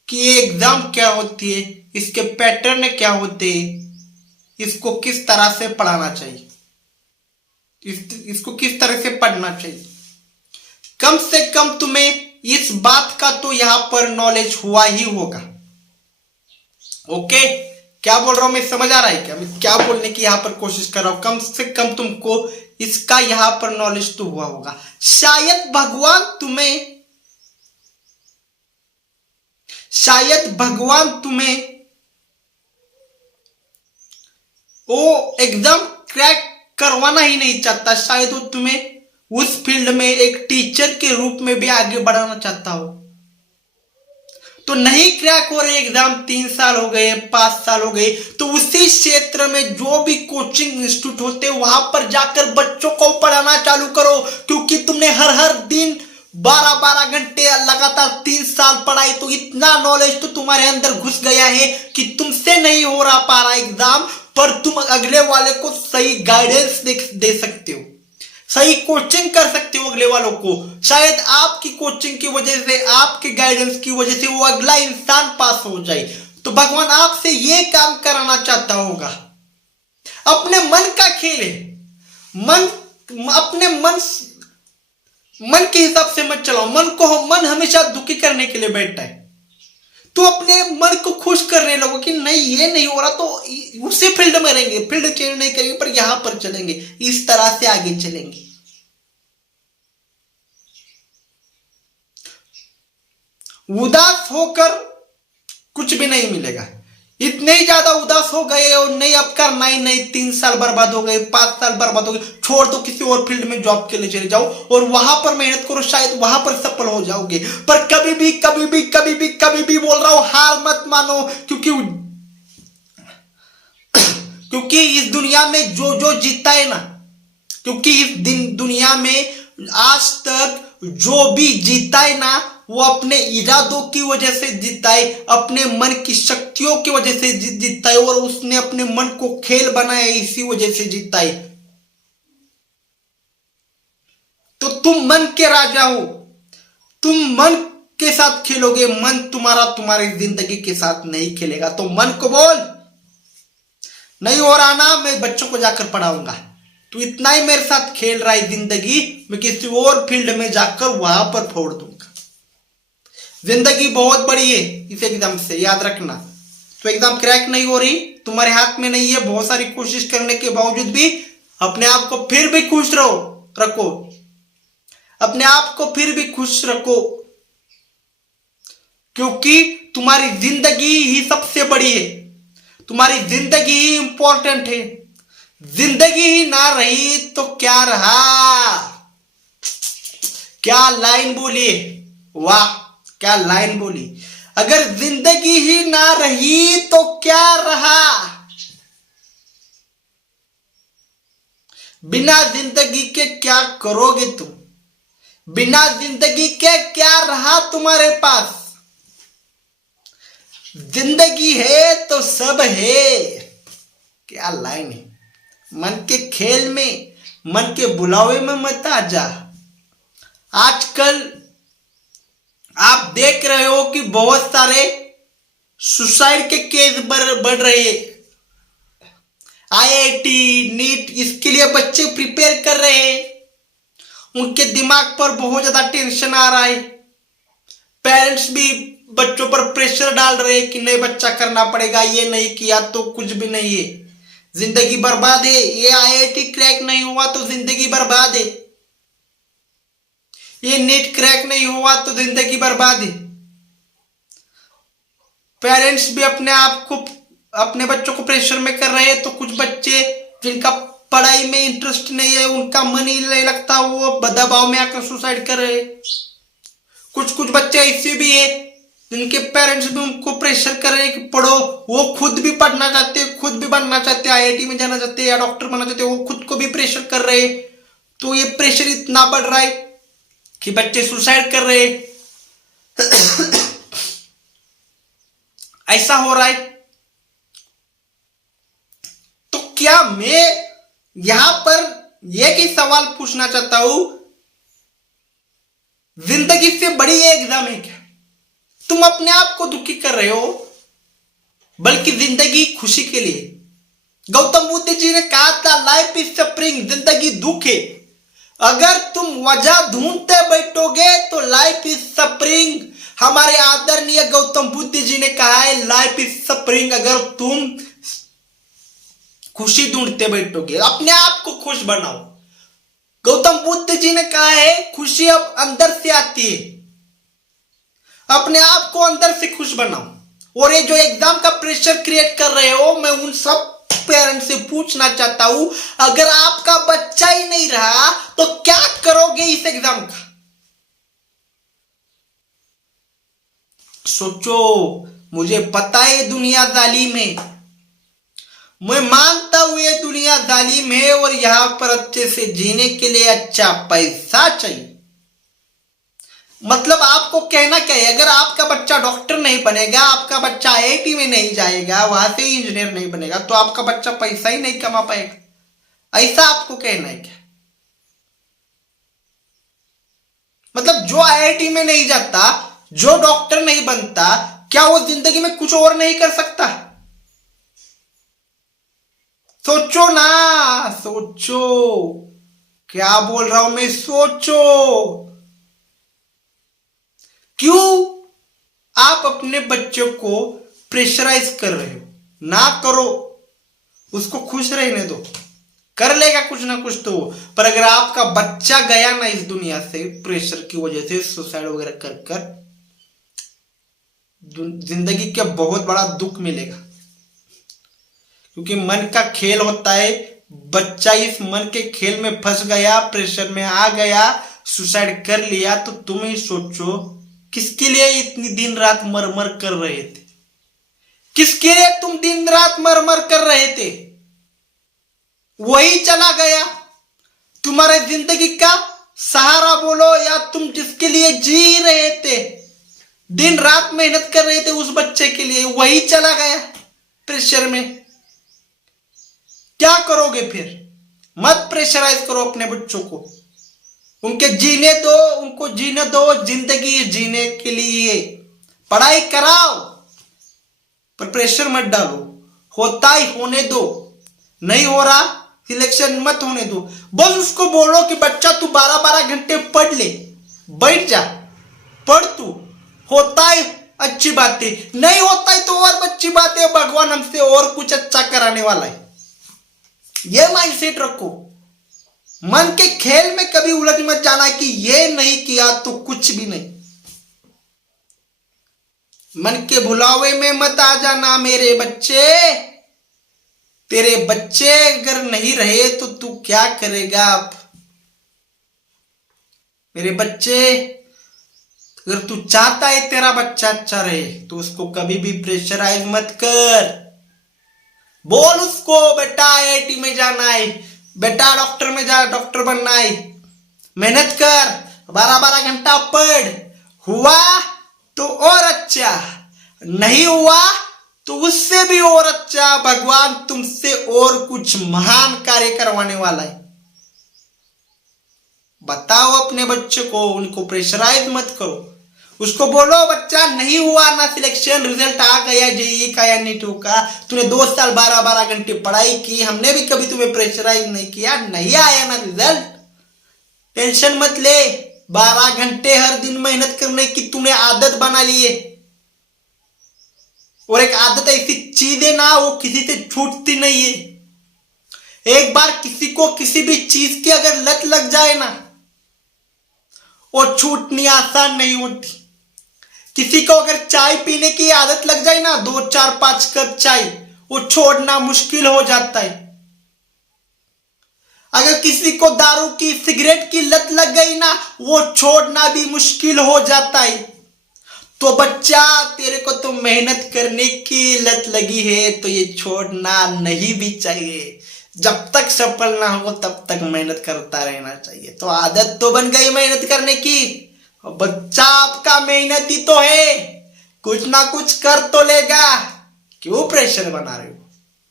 कि ये एग्जाम क्या होती है, इसके पैटर्न क्या होते हैं, इसको किस तरह से पढ़ाना चाहिए, इसको किस तरह से पढ़ना चाहिए। कम से कम तुम्हें इस बात का तो यहां पर नॉलेज हुआ ही होगा। ओके, क्या बोल रहा हूं मैं, समझ आ रहा है क्या मैं क्या बोलने की यहां पर कोशिश कर रहा हूं? कम से कम तुमको इसका यहां पर नॉलेज तो हुआ होगा। शायद भगवान तुम्हें वो एग्जाम क्रैक करवाना ही नहीं चाहता। शायद वो तुम्हें उस फील्ड में एक टीचर के रूप में भी आगे बढ़ाना चाहता हो। तो नहीं क्रैक हो रहे एग्जाम, 3 साल हो गए, 5 साल हो गए, तो उसी क्षेत्र में जो भी कोचिंग इंस्टीट्यूट होते हैं वहां पर जाकर बच्चों को पढ़ाना चालू करो। क्योंकि तुमने हर दिन 12-12 घंटे लगातार 3 साल पढ़ाई, तो इतना नॉलेज तो तुम्हारे अंदर घुस गया है कि तुमसे नहीं हो रहा पा रहा एग्जाम, पर तुम अगले वाले को सही गाइडेंस दे सकते हो, सही कोचिंग कर सकते हो अगले वालों को। शायद आपकी कोचिंग की वजह से, आपके गाइडेंस की वजह से वो अगला इंसान पास हो जाए। तो भगवान आपसे ये काम कराना चाहता होगा। अपने मन का खेल है। अपने मन के हिसाब से मत चलाओ। मन हमेशा दुखी करने के लिए बैठता है। तो अपने मन को खुश करने लगो कि नहीं, ये नहीं हो रहा तो उसी फील्ड में रहेंगे, फील्ड चेंज नहीं करेंगे, पर यहां पर चलेंगे, इस तरह से आगे चलेंगे। उदास होकर कुछ भी नहीं मिलेगा। इतने ही ज्यादा उदास हो गए और नहीं अब करना ही नहीं, 3 साल बर्बाद हो गए, 5 साल बर्बाद हो गए, छोड़ दो, किसी और फील्ड में जॉब के लिए चले जाओ और वहां पर मेहनत करो, शायद वहां पर सफल हो जाओगे। पर कभी भी बोल रहा हूं, हार मत मानो। क्योंकि इस दुनिया में जो जीता है ना, क्योंकि इस दुनिया में आज तक जो भी जीता है ना, वो अपने इरादों की वजह से जीता है, अपने मन की शक्तियों की वजह से जीता है, और उसने अपने मन को खेल बनाया, इसी वजह से जीता है। तो तुम मन के राजा हो, तुम मन के साथ खेलोगे। मन तुम्हारी जिंदगी के साथ नहीं खेलेगा। तो मन को बोल, नहीं हो रहा ना, मैं बच्चों को जाकर पढ़ाऊंगा, तू इतना ही मेरे साथ खेल रहा है जिंदगी, मैं किसी और फील्ड में जाकर वहां पर फोड़ दूंगा। जिंदगी बहुत बड़ी है, इस एग्जाम से याद रखना। तो एग्जाम क्रैक नहीं हो रही, तुम्हारे हाथ में नहीं है। बहुत सारी कोशिश करने के बावजूद भी अपने आप को फिर भी खुश रखो, अपने आप को फिर भी खुश रखो, क्योंकि तुम्हारी जिंदगी ही सबसे बड़ी है, तुम्हारी जिंदगी ही इंपॉर्टेंट है। जिंदगी ही ना रही तो क्या रहा? क्या लाइन बोली, वाह क्या लाइन बोली। अगर जिंदगी ही ना रही तो क्या रहा? बिना जिंदगी के क्या करोगे तुम? बिना जिंदगी के क्या रहा तुम्हारे पास? जिंदगी है तो सब है। क्या लाइन है। मन के खेल में, मन के बुलावे में मत आ जा। आजकल आप देख रहे हो कि बहुत सारे सुसाइड के केस बढ़ रहे हैं। आईआईटी, नीट, इसके लिए बच्चे प्रिपेयर कर रहे हैं। उनके दिमाग पर बहुत ज्यादा टेंशन आ रहा है। पेरेंट्स भी बच्चों पर प्रेशर डाल रहे हैं कि नहीं बच्चा करना पड़ेगा, ये नहीं किया तो कुछ भी नहीं है, जिंदगी बर्बाद है। ये आईआईटी क्रैक नहीं हुआ तो जिंदगी बर्बाद है। ये नीट क्रैक नहीं हुआ तो जिंदगी बर्बाद है। पेरेंट्स भी अपने आप को, अपने बच्चों को प्रेशर में कर रहे हैं। तो कुछ बच्चे जिनका पढ़ाई में इंटरेस्ट नहीं है, उनका मन ही नहीं लगता, वो दबाव में आकर सुसाइड कर रहे हैं। कुछ बच्चे ऐसे भी है जिनके पेरेंट्स भी उनको प्रेशर कर रहे हैं कि पढ़ो। वो खुद भी पढ़ना चाहते हैं, खुद भी बनना चाहते हैं, आईआईटी में जाना चाहते हैं या डॉक्टर बनना चाहते हैं, वो खुद को भी प्रेशर कर रहे हैं। तो ये प्रेशर इतना बढ़ रहा है कि बच्चे सुसाइड कर रहे हैं। ऐसा हो रहा है। तो क्या मैं यहां पर यह कि सवाल पूछना चाहता हूं, जिंदगी से बड़ी ये एग्जाम है क्या? तुम अपने आप को दुखी कर रहे हो, बल्कि जिंदगी खुशी के लिए। गौतम बुद्ध जी ने कहा था लाइफ इज सफरिंग, जिंदगी दुख है। अगर तुम वजह ढूंढते बैठोगे तो लाइफ इज सफरिंग। हमारे आदरणीय गौतम बुद्ध जी ने कहा है लाइफ इज सफरिंग। अगर तुम खुशी ढूंढते बैठोगे, अपने आप को खुश बनाओ। गौतम बुद्ध जी ने कहा है खुशी अब अंदर से आती है। अपने आप को अंदर से खुश बनाओ। और ये जो एग्जाम का प्रेशर क्रिएट कर रहे हो, मैं उन सब पेरेंट्स से पूछना चाहता हूं, अगर आपका बच्चा ही नहीं रहा तो क्या करोगे इस एग्जाम का? सोचो। मुझे पता है दुनिया जालिम है, मैं मानता हूं ये दुनिया जालिम है, और यहां पर अच्छे से जीने के लिए अच्छा पैसा चाहिए। मतलब आपको कहना क्या है, अगर आपका बच्चा डॉक्टर नहीं बनेगा, आपका बच्चा आईआईटी में नहीं जाएगा, वहां से इंजीनियर नहीं बनेगा, तो आपका बच्चा पैसा ही नहीं कमा पाएगा, ऐसा आपको कहना है क्या? मतलब जो आईआईटी में नहीं जाता, जो डॉक्टर नहीं बनता, क्या वो जिंदगी में कुछ और नहीं कर सकता? सोचो ना, सोचो। क्या बोल रहा हूं मैं, सोचो। क्यों आप अपने बच्चों को प्रेशराइज कर रहे हो? ना करो, उसको खुश रहने दो, कर लेगा कुछ ना कुछ तो। पर अगर आपका बच्चा गया ना इस दुनिया से प्रेशर की वजह से, सुसाइड वगैरह कर जिंदगी का बहुत बड़ा दुख मिलेगा। क्योंकि मन का खेल होता है, बच्चा इस मन के खेल में फंस गया, प्रेशर में आ गया, सुसाइड कर लिया, तो तुम ही सोचो किसके लिए इतनी दिन रात मर कर रहे थे? किसके लिए तुम दिन रात मर कर रहे थे? वही चला गया तुम्हारे जिंदगी का सहारा बोलो, या तुम जिसके लिए जी रहे थे, दिन रात मेहनत कर रहे थे उस बच्चे के लिए, वही चला गया प्रेशर में। क्या करोगे फिर? मत प्रेशराइज करो अपने बच्चों को, उनके जीने दो, उनको जीने दो। जिंदगी जीने के लिए पढ़ाई कराओ, पर प्रेशर मत डालो। होता ही होने दो, नहीं हो रहा सिलेक्शन मत होने दो। बस उसको बोलो कि बच्चा तू 12-12 घंटे पढ़ ले, बैठ जा, पढ़ तू। होता है अच्छी बात है, नहीं होता है तो और अच्छी बात है, भगवान हमसे और कुछ अच्छा कराने वाला है। ये माइंडसेट रखो। मन के खेल में कभी उलझ मत जाना कि ये नहीं किया तो कुछ भी नहीं। मन के भुलावे में मत आ जाना मेरे बच्चे। तेरे बच्चे अगर नहीं रहे तो तू क्या करेगा? मेरे बच्चे, अगर तू चाहता है तेरा बच्चा अच्छा रहे तो उसको कभी भी प्रेशराइज मत कर। बोल उसको बेटा आईआईटी में जाना है, बेटा डॉक्टर में जा, डॉक्टर बनना है, मेहनत कर, 12-12 घंटा पढ़, हुआ तो और अच्छा, नहीं हुआ तो उससे भी और अच्छा। भगवान तुमसे और कुछ महान कार्य करवाने वाला है। बताओ अपने बच्चे को, उनको प्रेशराइज मत करो। उसको बोलो बच्चा नहीं हुआ ना सिलेक्शन, रिजल्ट आ गया जेईई का या नीटू का, तूने 2 साल 12-12 घंटे पढ़ाई की, हमने भी कभी तुम्हें प्रेशराइज नहीं किया, नहीं आया ना रिजल्ट, टेंशन मत ले। 12 घंटे हर दिन मेहनत करने की तूने आदत बना ली है, और एक आदत ऐसी चीज है ना, वो किसी से छूटती नहीं है। एक बार किसी को किसी भी चीज की अगर लत लग जाए ना, वो छूटनी आसान नहीं होती। किसी को अगर चाय पीने की आदत लग जाए ना, 2-4-5 कप चाय, वो छोड़ना मुश्किल हो जाता है। अगर किसी को दारू की, सिगरेट की लत लग गई ना, वो छोड़ना भी मुश्किल हो जाता है। तो बच्चा, तेरे को तो मेहनत करने की लत लगी है, तो ये छोड़ना नहीं भी चाहिए। जब तक सफल ना हो तब तक मेहनत करता रहना चाहिए। तो आदत तो बन गई मेहनत करने की, बच्चा आपका मेहनती तो है, कुछ ना कुछ कर तो लेगा। क्यों प्रेशर बना रहे हो?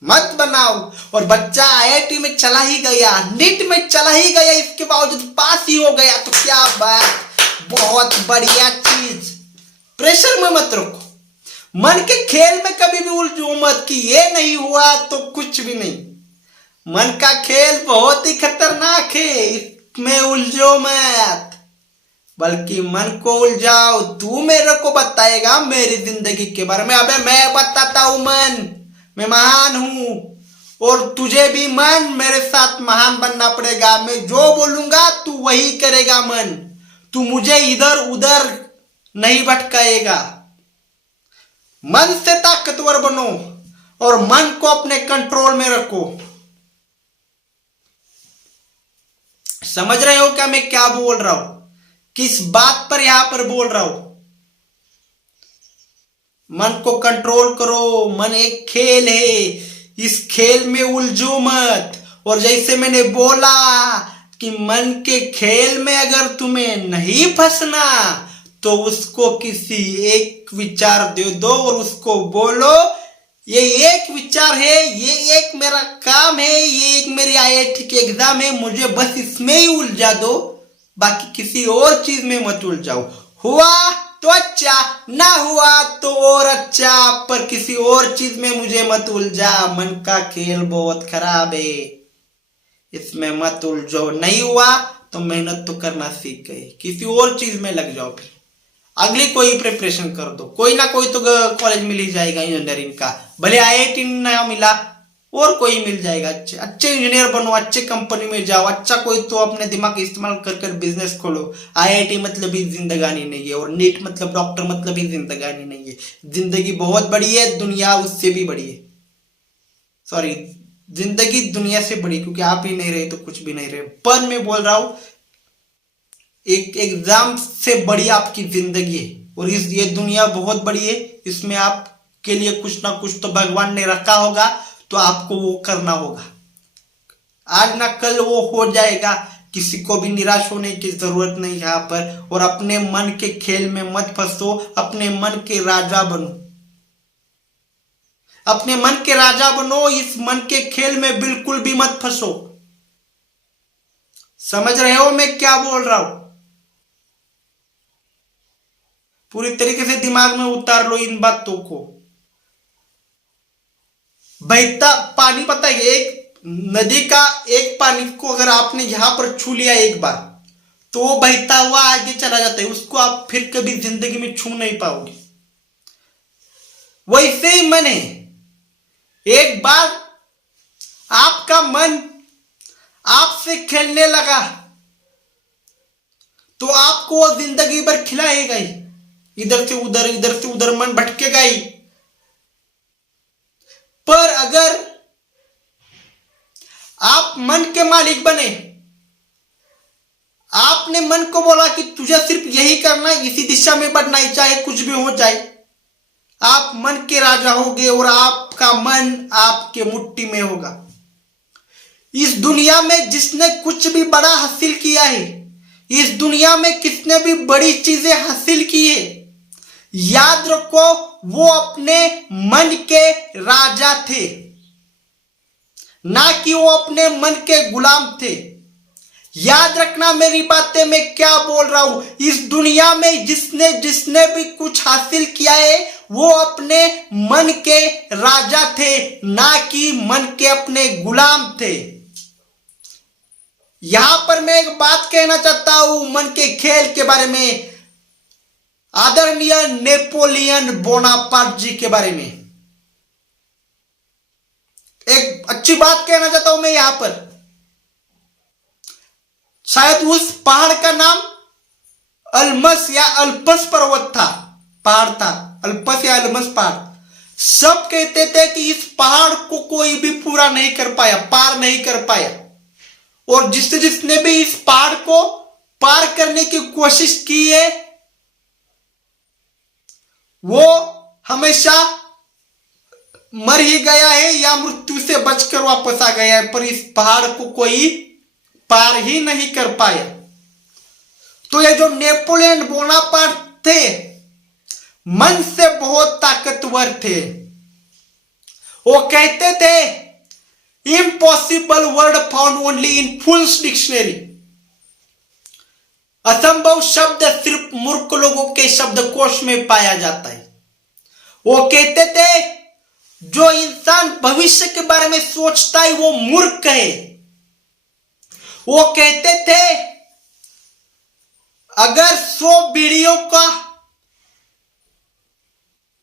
मत बनाओ। और बच्चा आईआईटी में चला ही गया, नीट में चला ही गया, इसके बावजूद पास ही हो गया, तो क्या बात, बहुत बढ़िया चीज। प्रेशर में मत रखो। मन के खेल में कभी भी उलझो मत कि ये नहीं हुआ तो कुछ भी नहीं। मन का खेल बहुत ही खतरनाक है, इसमें उलझो मत, बल्कि मन को उलझाओ। तू मेरे को बताएगा मेरी जिंदगी के बारे में? अबे मैं बताता हूं मन, मैं महान हूं, और तुझे भी मन मेरे साथ महान बनना पड़ेगा। मैं जो बोलूंगा तू वही करेगा मन, तू मुझे इधर उधर नहीं भटकाएगा। मन से ताकतवर बनो और मन को अपने कंट्रोल में रखो। समझ रहे हो क्या मैं क्या बोल रहा हूं, किस बात पर यहां पर बोल रहा हूं? मन को कंट्रोल करो। मन एक खेल है, इस खेल में उलझो मत। और जैसे मैंने बोला कि मन के खेल में अगर तुम्हें नहीं फंसना, तो उसको किसी एक विचार दे दो और उसको बोलो ये एक विचार है, ये एक मेरा काम है, ये एक मेरी आईआईटी की एग्जाम है, मुझे बस इसमें ही उलझा दो, बाकी किसी और चीज में मत उलझाओ। हुआ तो अच्छा, ना हुआ तो और अच्छा, पर किसी और चीज में मुझे मत उलझा। मन का खेल बहुत खराब है, इसमें मत उलझो। नहीं हुआ तो मेहनत तो करना सीख गए, किसी और चीज में लग जाओ, फिर अगली कोई प्रिपरेशन कर दो। कोई ना कोई तो कॉलेज मिल ही जाएगा इंजीनियरिंग का, भले आईआईटी ना मिला और कोई मिल जाएगा। अच्छे अच्छे इंजीनियर बनो, अच्छे कंपनी में जाओ, अच्छा कोई तो अपने दिमाग का इस्तेमाल कर कर बिजनेस खोलो। आईआईटी मतलब ही जिंदगानी नहीं है, और नीट मतलब डॉक्टर मतलब ही जिंदगानी नहीं है। जिंदगी बहुत बड़ी है, दुनिया उससे भी बड़ी है। सॉरी, जिंदगी दुनिया से बड़ी, क्योंकि आप ही नहीं रहे तो कुछ भी नहीं रहे। पर मैं बोल रहा हूं एक एग्जाम से बड़ी आपकी जिंदगी है, और ये दुनिया बहुत बड़ी है, इसमें आपके लिए कुछ ना कुछ तो भगवान ने रखा होगा, तो आपको वो करना होगा। आज ना कल वो हो जाएगा, किसी को भी निराश होने की जरूरत नहीं यहां पर। और अपने मन के खेल में मत फंसो, अपने मन के राजा बनो, अपने मन के राजा बनो, इस मन के खेल में बिल्कुल भी मत फंसो। समझ रहे हो मैं क्या बोल रहा हूं? पूरी तरीके से दिमाग में उतार लो इन बातों को। बहता पानी, पता है, एक नदी का एक पानी को अगर आपने यहां पर छू लिया एक बार, तो वो बहता हुआ आगे चला जाता है, उसको आप फिर कभी जिंदगी में छू नहीं पाओगे। वैसे ही मन है, एक बार आपका मन आपसे खेलने लगा तो आपको वो जिंदगी भर खिलाएगा ही। इधर से उधर, इधर से उधर मन भटकेगा ही। पर अगर आप मन के मालिक बने, आपने मन को बोला कि तुझे सिर्फ यही करना है, इसी दिशा में बढ़ना है, चाहे कुछ भी हो जाए, आप मन के राजा होगे और आपका मन आपके मुट्ठी में होगा। इस दुनिया में जिसने कुछ भी बड़ा हासिल किया है, इस दुनिया में किसने भी बड़ी चीजें हासिल की है, याद रखो वो अपने मन के राजा थे, ना कि वो अपने मन के गुलाम थे। याद रखना मेरी बातें मैं क्या बोल रहा हूं। इस दुनिया में जिसने जिसने भी कुछ हासिल किया है वो अपने मन के राजा थे, ना कि मन के अपने गुलाम थे। यहां पर मैं एक बात कहना चाहता हूं मन के खेल के बारे में, आदरणीय नेपोलियन बोनापार्ट जी के बारे में एक अच्छी बात कहना चाहता हूं मैं यहां पर। शायद उस पहाड़ का नाम अल्मस या अल्पस पर्वत था, पहाड़ था अल्पस या अल्मस पहाड़। सब कहते थे कि इस पहाड़ को कोई भी पूरा नहीं कर पाया, पार नहीं कर पाया, और जिसने भी इस पहाड़ को पार करने की कोशिश की है वो हमेशा मर ही गया है या मृत्यु से बचकर वापस आ गया है, पर इस पहाड़ को कोई पार ही नहीं कर पाया। तो ये जो नेपोलियन बोनापार्ट थे मन से बहुत ताकतवर थे। वो कहते थे impossible word found only in fools dictionary, असंभव शब्द सिर्फ मूर्ख लोगों के शब्दकोश में पाया जाता है। वो कहते थे जो इंसान भविष्य के बारे में सोचता है वो मूर्ख है। वो कहते थे अगर 100 भेड़ियों का,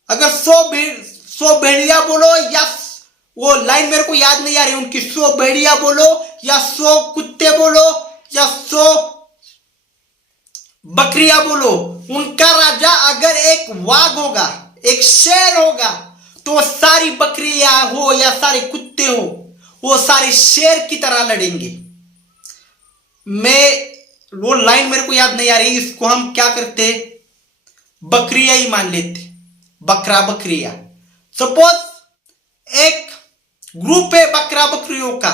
अगर 100 भेड़िया बोलो, या वो लाइन मेरे को याद नहीं आ रही उनकी, 100 भेड़िया बोलो या 100 कुत्ते बोलो या 100 बकरियां बोलो, उनका राजा अगर एक वाघ होगा, एक शेर होगा, तो सारी बकरियां हो या सारे कुत्ते हो वो सारे शेर की तरह लड़ेंगे। मैं वो लाइन मेरे को याद नहीं आ रही, इसको हम क्या करते बकरिया ही मान लेते, बकरा बकरिया। सपोज एक ग्रुप है बकरा बकरियों का,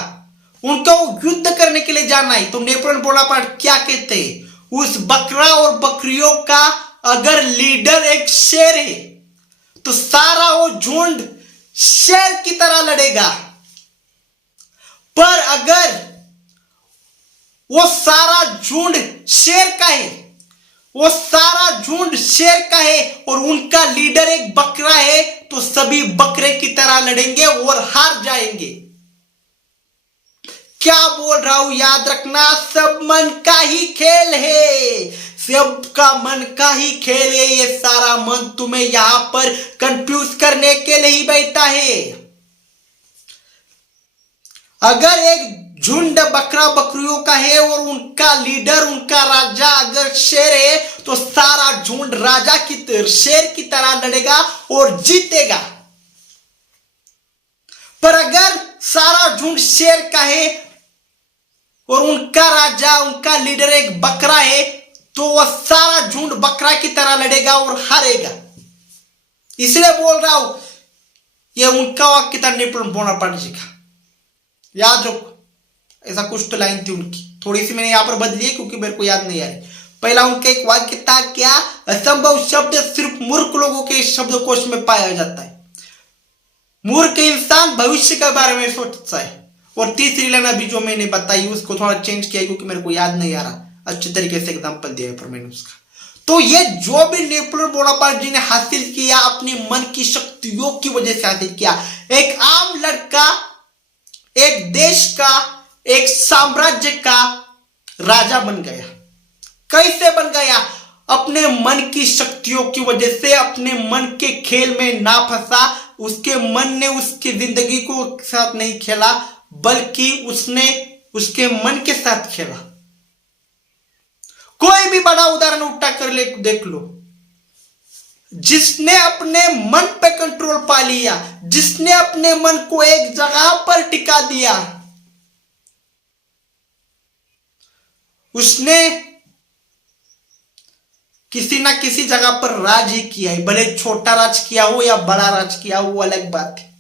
उनको युद्ध करने के लिए जाना है, तो नेपोलियन बोनापार्ट क्या कहते हैं उस बकरा और बकरियों का अगर लीडर एक शेर है तो सारा वो झुंड शेर की तरह लड़ेगा। पर अगर वो सारा झुंड शेर का है, वो सारा झुंड शेर का है और उनका लीडर एक बकरा है, तो सभी बकरे की तरह लड़ेंगे और हार जाएंगे। क्या बोल रहा हूं याद रखना, सब मन का ही खेल है, सबका मन का ही खेल है। ये सारा मन तुम्हें यहां पर कंफ्यूज करने के लिए ही बैठा है। अगर एक झुंड बकरा बकरियों का है और उनका लीडर, उनका राजा अगर शेर है, तो सारा झुंड राजा की शेर की तरह लड़ेगा और जीतेगा। पर अगर सारा झुंड शेर का है और उनका राजा, उनका लीडर एक बकरा है, तो वह सारा झुंड बकरा की तरह लड़ेगा और हारेगा। इसलिए बोल रहा हूं यह उनका वाक्य था नेपोलियन बोनापार्ट जी का, याद रखो। ऐसा कुछ तो लाइन थी उनकी, थोड़ी सी मैंने यहां पर बदली है क्योंकि मेरे को याद नहीं आ रही। पहला उनका एक वाक्य था क्या, असंभव शब्द सिर्फ मूर्ख लोगों के शब्दकोश में पाया जाता है। मूर्ख इंसान भविष्य के बारे में सोचता है। और तीसरी लाइन अभी जो मैंने बताई उसको थोड़ा चेंज किया क्योंकि मेरे को याद नहीं आ रहा, अच्छे तरीके से एग्जांपल दिया है पर मैंने उसका। तो ये जो भी नेपोलियन बोनापार्ट जी ने हासिल किया अपने मन की शक्तियों की वजह से हासिल किया। एक आम लड़का एक देश का, एक साम्राज्य का राजा बन गया। कैसे बन गया? अपने मन की शक्तियों की वजह से, अपने मन के खेल में ना फंसा। उसके मन ने उसकी जिंदगी को साथ नहीं खेला बल्कि उसने उसके मन के साथ खेला। कोई भी बड़ा उदाहरण उठा कर ले देख लो, जिसने अपने मन पे कंट्रोल पा लिया, जिसने अपने मन को एक जगह पर टिका दिया, उसने किसी ना किसी जगह पर राज ही किया है। भले छोटा राज किया हो या बड़ा राज किया हो वो अलग बात है।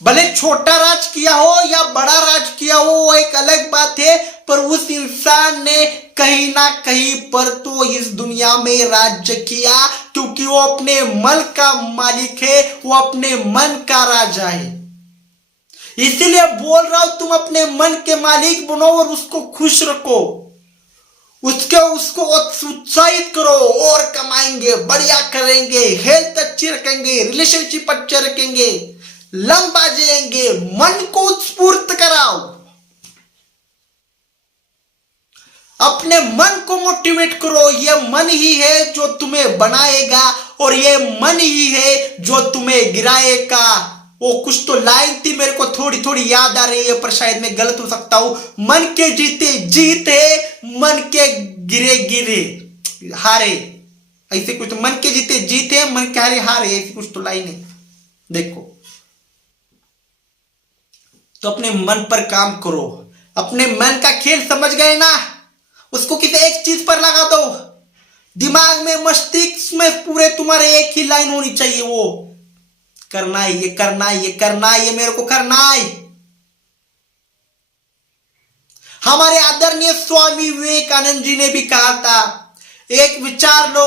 भले छोटा राज किया हो या बड़ा राज किया हो वो एक अलग बात है, पर उस इंसान ने कहीं ना कहीं पर तो इस दुनिया में राज्य किया, क्योंकि वो अपने मन का मालिक है, वो अपने मन का राजा है। इसीलिए बोल रहा हूं तुम अपने मन के मालिक बनो और उसको खुश रखो, उसको उत्साहित करो, और कमाएंगे, बढ़िया करेंगे, हेल्थ अच्छी रखेंगे, रिलेशनशिप अच्छे रखेंगे, लंबा जिएंगे, मन को स्फूर्त कराओ, अपने मन को मोटिवेट करो। यह मन ही है जो तुम्हें बनाएगा और यह मन ही है जो तुम्हें गिराएगा। वो कुछ तो लाइन थी मेरे को थोड़ी थोड़ी याद आ रही है, पर शायद मैं गलत हो सकता हूं। मन के जीते जीत है, मन के गिरे गिरे हारे, ऐसे कुछ तो। मन के जीते जीत है, मन के हारे हारे, ऐसी कुछ तो लाइन है। देखो, तो अपने मन पर काम करो, अपने मन का खेल समझ गए ना, उसको किसी एक चीज पर लगा दो। दिमाग में, मस्तिष्क में पूरे तुम्हारे एक ही लाइन होनी चाहिए, वो करना है, ये करना है, ये करना है, ये मेरे को करना है। हमारे आदरणीय स्वामी विवेकानंद जी ने भी कहा था, एक विचार लो,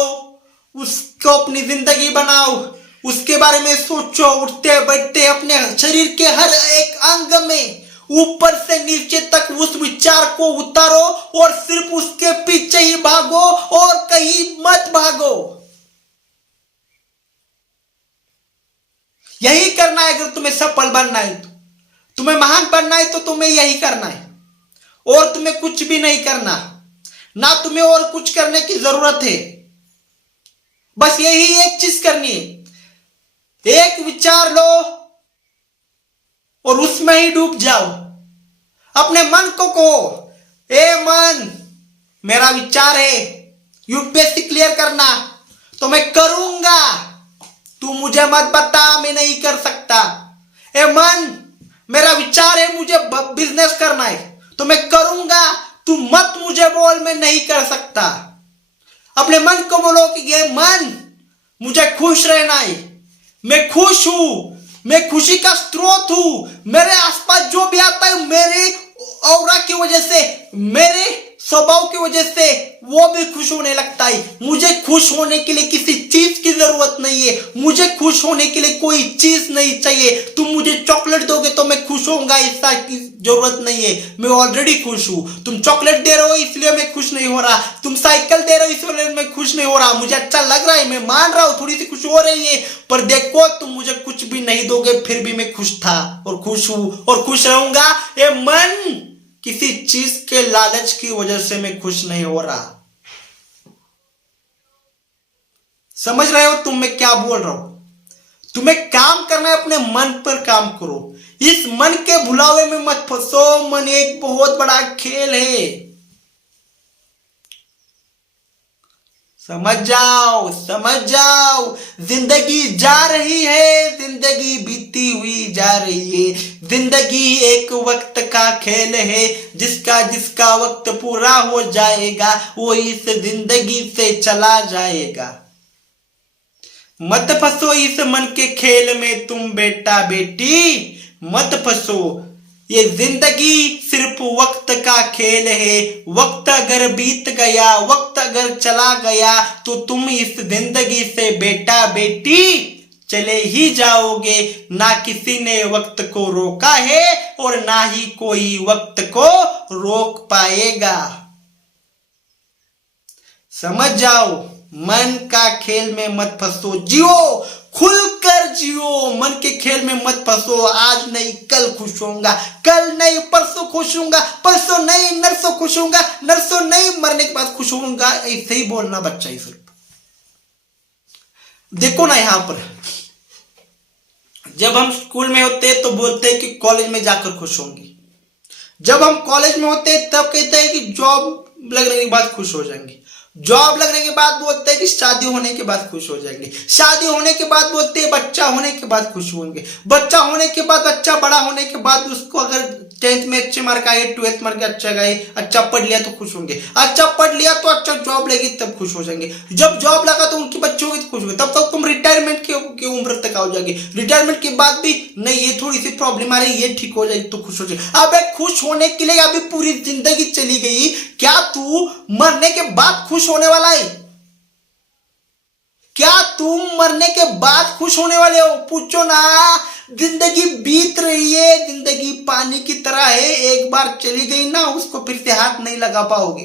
उसको अपनी जिंदगी बनाओ, उसके बारे में सोचो, उठते बैठते अपने शरीर के हर एक अंग में ऊपर से नीचे तक उस विचार को उतारो और सिर्फ उसके पीछे ही भागो और कहीं मत भागो। यही करना है। अगर तुम्हें सफल बनना है, तो तुम्हें महान बनना है, तो तुम्हें यही करना है, और तुम्हें कुछ भी नहीं करना, ना तुम्हें और कुछ करने की जरूरत है। बस यही एक चीज करनी है, एक विचार लो और उसमें ही डूब जाओ। अपने मन को कहो, ए मन, मेरा विचार है यूपीएससी क्लियर करना, तो मैं करूंगा, तू मुझे मत बता मैं नहीं कर सकता। ए मन, मेरा विचार है मुझे बिजनेस करना है, तो मैं करूंगा, तू मत मुझे बोल मैं नहीं कर सकता। अपने मन को बोलो कि ये मन, मुझे खुश रहना है, मैं खुश हूं, मैं खुशी का स्रोत हूं, मेरे आसपास जो भी आता है मेरे औरा की वजह से, मेरे स्वभाव की वजह से वो भी खुश होने लगता है। मुझे खुश होने के लिए किसी चीज की जरूरत नहीं है, मुझे खुश होने के लिए कोई चीज नहीं चाहिए। तुम मुझे चॉकलेट दोगे तो मैं खुश होऊंगा, ऐसा की जरूरत नहीं है, मैं ऑलरेडी खुश हूं। तुम चॉकलेट दे रहे हो इसलिए मैं खुश नहीं हो रहा, तुम साइकिल दे रहे हो इसलिए मैं खुश नहीं हो रहा, मुझे अच्छा लग रहा है, मैं मान रहा हूं थोड़ी सी खुश हो रही है, पर देखो तुम मुझे कुछ भी नहीं दोगे फिर भी मैं खुश था और खुश हूं और खुश रहूंगा। ये मन, किसी चीज के लालच की वजह से मैं खुश नहीं हो रहा। समझ रहे हो तुम मैं क्या बोल रहा हूं? तुम्हें काम करना है, अपने मन पर काम करो, इस मन के भुलावे में मत फंसो। मन एक बहुत बड़ा खेल है, समझ जाओ, समझ जाओ। जिंदगी जा रही है, जिंदगी बीती हुई जा रही है। जिंदगी एक वक्त का खेल है, जिसका जिसका वक्त पूरा हो जाएगा वो इस जिंदगी से चला जाएगा। मत फंसो इस मन के खेल में तुम बेटा बेटी, मत फंसो। ये जिंदगी सिर्फ वक्त का खेल है, वक्त अगर बीत गया, वक्त अगर चला गया, तो तुम इस जिंदगी से बेटा बेटी चले ही जाओगे। ना किसी ने वक्त को रोका है और ना ही कोई वक्त को रोक पाएगा। समझ जाओ, मन का खेल में मत फंसो, जियो, खुलकर जियो, मन के खेल में मत फंसो। आज नहीं कल खुश होऊंगा, कल नहीं परसों खुश होऊंगा, परसों नहीं नरसों खुश होऊंगा, नरसों नहीं मरने के बाद खुश होऊंगा, ऐसे ही बोलना बच्चा ही सिर्फ। देखो ना, यहां पर जब हम स्कूल में होते तो बोलते हैं कि कॉलेज में जाकर खुश होंगे, जब हम कॉलेज में होते तब कहते हैं कि जॉब लगने के बाद खुश हो जाएंगे। जॉब लगने के बाद बोलते हैं कि शादी होने के बाद खुश हो जाएंगे, शादी होने के बाद बोलते हैं बच्चा होने के बाद खुश होंगे, बच्चा होने के बाद, बच्चा बड़ा होने के बाद उसको अगर 10th में अच्छे मार्क आए, 12th मार्क अच्छा गए, अच्छा पढ़ लिया तो खुश होंगे, अच्छा पढ़ लिया तो अच्छा जॉब लगी तब खुश हो जाएंगे, जब जॉब लगा तो उनके बच्चे होंगे तो खुश होंगे, तब तक तुम रिटायरमेंट की उम्र तक आ जाएगी, रिटायरमेंट के बाद भी नहीं ये थोड़ी सी प्रॉब्लम आ रही है, ये ठीक हो जाएगी तो खुश हो जाएगी। अब खुश होने के लिए अभी पूरी जिंदगी चली गई, क्या तू मरने के बाद खुश होने वाला है? क्या तुम मरने के बाद खुश होने वाले हो? पूछो ना। जिंदगी बीत रही है, जिंदगी पानी की तरह है, एक बार चली गई ना उसको फिर से हाथ नहीं लगा पाओगे।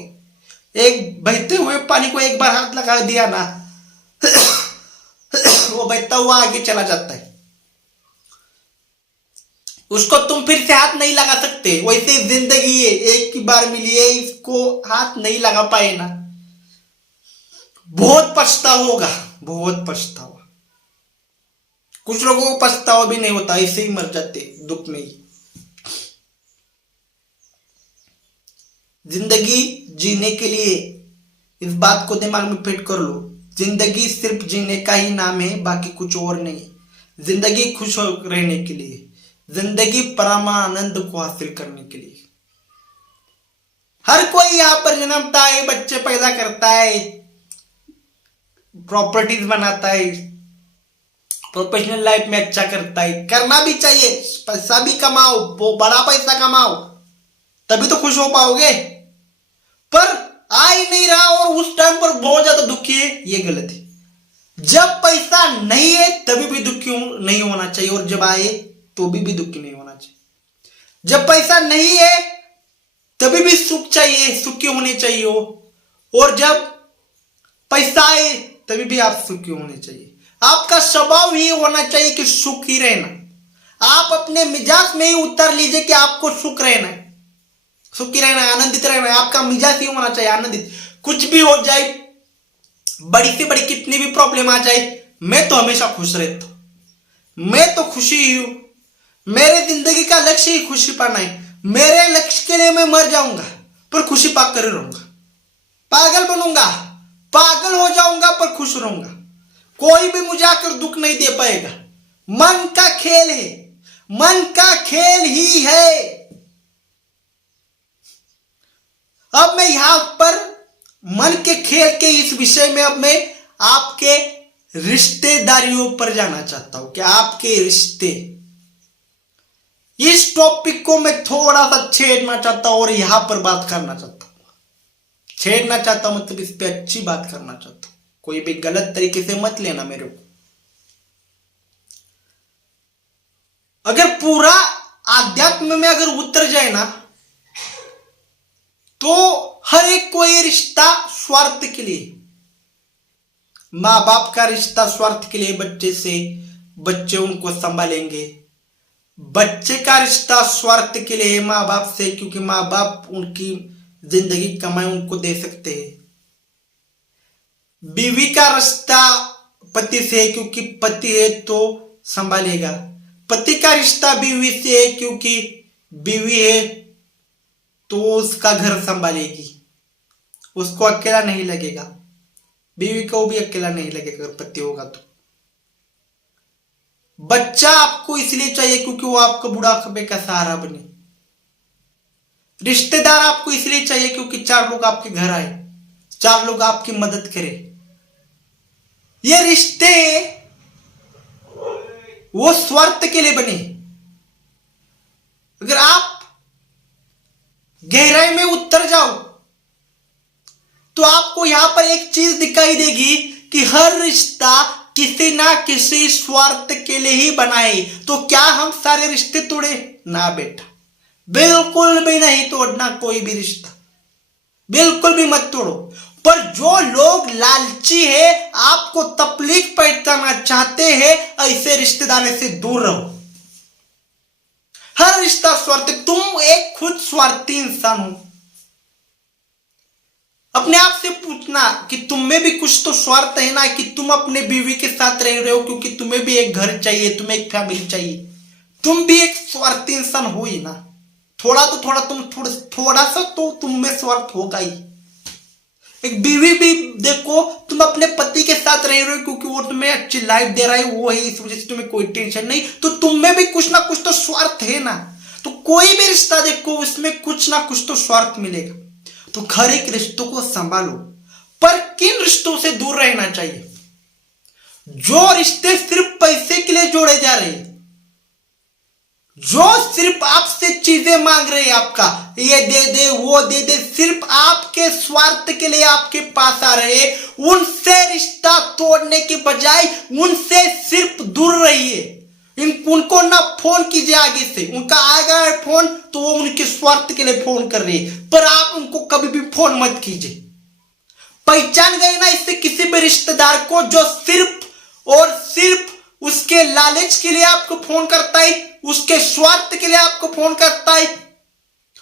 एक बहते हुए पानी को एक बार हाथ लगा दिया ना वो बहता हुआ आगे चला जाता है, उसको तुम फिर से हाथ नहीं लगा सकते। वैसे जिंदगी है, एक की बार मिली है, इसको हाथ नहीं लगा पाए ना बहुत पछतावा होगा, बहुत पछतावा। कुछ लोगों को पछतावा भी नहीं होता, ऐसे ही मर जाते दुख में ही। जिंदगी जीने के लिए इस बात को दिमाग में फिट कर लो, जिंदगी सिर्फ जीने का ही नाम है, बाकी कुछ और नहीं। जिंदगी खुश रहने के लिए, जिंदगी परमानंद को हासिल करने के लिए। हर कोई यहां पर जन्मता है, बच्चे पैदा करता है, प्रॉपर्टीज बनाता है, प्रोफेशनल लाइफ में अच्छा करता है, करना भी चाहिए, पैसा भी कमाओ, वो बड़ा पैसा कमाओ तभी तो खुश हो पाओगे। पर आ ही नहीं रहा और उस टाइम पर बहुत ज्यादा दुखी है, ये गलत है। जब पैसा नहीं है तभी भी दुखी नहीं होना चाहिए, और जब आए तो भी दुखी नहीं होना चाहिए। जब पैसा नहीं है तभी भी सुख चाहिए, सुखी होने चाहिए हो, और जब पैसा आए तभी भी आप सुखी होने चाहिए। आपका स्वभाव ही होना चाहिए कि सुखी रहना। आप अपने मिजाज में ही उतर लीजिए कि आपको सुख रहना है, सुखी रहना है, आनंदित रहना है। आपका मिजाज ही होना चाहिए आनंदित। कुछ भी हो जाए, बड़ी से बड़ी कितनी भी प्रॉब्लम आ जाए, मैं तो हमेशा खुश रहता हूं, मैं तो खुशी ही हूं। मेरे जिंदगी का लक्ष्य ही खुशी पाना है। मेरे लक्ष्य के लिए मैं मर जाऊंगा पर खुशी पाकर रहूंगा। पागल बनूंगा, पागल हो जाऊंगा पर खुश रहूंगा। कोई भी मुझे आकर दुख नहीं दे पाएगा। मन का खेल है, मन का खेल ही है। अब मैं यहां पर मन के खेल के इस विषय में अब मैं आपके रिश्तेदारियों पर जाना चाहता हूं कि आपके रिश्ते, इस टॉपिक को मैं थोड़ा सा छेड़ना चाहता हूं और यहां पर बात करना चाहता हूं। छेड़ना चाहता हूं मतलब इस पे अच्छी बात करना चाहता हूं, कोई भी गलत तरीके से मत लेना मेरे को। अगर पूरा आध्यात्म में अगर उतर जाए ना तो हर एक कोई रिश्ता स्वार्थ के लिए, मां बाप का रिश्ता स्वार्थ के लिए बच्चे से, बच्चे उनको संभालेंगे। बच्चे का रिश्ता स्वार्थ के लिए मां बाप से, क्योंकि मां बाप उनकी जिंदगी कमाई उनको दे सकते हैं। बीवी का रिश्ता पति से है, क्योंकि पति है तो संभालेगा। पति का रिश्ता बीवी से है, क्योंकि बीवी है तो उसका घर संभालेगी, उसको अकेला नहीं लगेगा। बीवी को भी अकेला नहीं लगेगा अगर पति होगा तो। बच्चा आपको इसलिए चाहिए क्योंकि वो आपका बुढ़ापे का सहारा बने। रिश्तेदार आपको इसलिए चाहिए क्योंकि 4 लोग आपके घर आए, 4 लोग आपकी मदद करें। ये रिश्ते वो स्वार्थ के लिए बने। अगर आप गहराई में उतर जाओ तो आपको यहां पर एक चीज दिखाई देगी कि हर रिश्ता किसी ना किसी स्वार्थ के लिए ही बना है। तो क्या हम सारे रिश्ते तोड़े? ना बेटा, बिल्कुल भी नहीं तोड़ना कोई भी रिश्ता, बिल्कुल भी मत तोड़ो। पर जो लोग लालची है, आपको तकलीफ पहुंचाना चाहते हैं, ऐसे रिश्तेदारों से दूर रहो। हर रिश्ता स्वार्थ, तुम एक खुद स्वार्थी इंसान हो। अपने आप से पूछना कि तुम में भी कुछ तो स्वार्थ है ना, कि तुम अपने बीवी के साथ रह रहे हो क्योंकि तुम्हें भी एक घर चाहिए, तुम्हें एक फैमिली चाहिए। तुम भी एक स्वार्थी इंसान हो ही ना। थोड़ा सा तो तुम में स्वार्थ होगा ही। एक बीवी भी देखो, तुम अपने पति के साथ रह रहे हो क्योंकि वो तुम्हें अच्छी लाइफ दे रहा है, वो है, इस वजह से तुम्हें कोई टेंशन नहीं, तो तुम में भी कुछ ना कुछ तो स्वार्थ है ना। तो कोई भी रिश्ता देखो उसमें कुछ ना कुछ तो स्वार्थ मिलेगा। तो हर एक रिश्तों को संभालो, पर किन रिश्तों से दूर रहना चाहिए? जो रिश्ते सिर्फ पैसे के लिए जोड़े जा रहे हैं, जो सिर्फ आपसे चीजें मांग रहे हैं, आपका ये दे दे वो दे दे, सिर्फ आपके स्वार्थ के लिए आपके पास आ रहे हैं, उनसे रिश्ता तोड़ने के बजाय उनसे सिर्फ दूर रहिए। उनको ना फोन कीजिए आगे से, उनका आएगा फोन तो वो उनके स्वार्थ के लिए फोन कर रहे हैं, पर आप उनको कभी भी फोन मत कीजिए। पहचान गए ना इससे किसी भी रिश्तेदार को जो सिर्फ और सिर्फ उसके लालच के लिए आपको फोन करता है, उसके स्वार्थ के लिए आपको फोन करता है,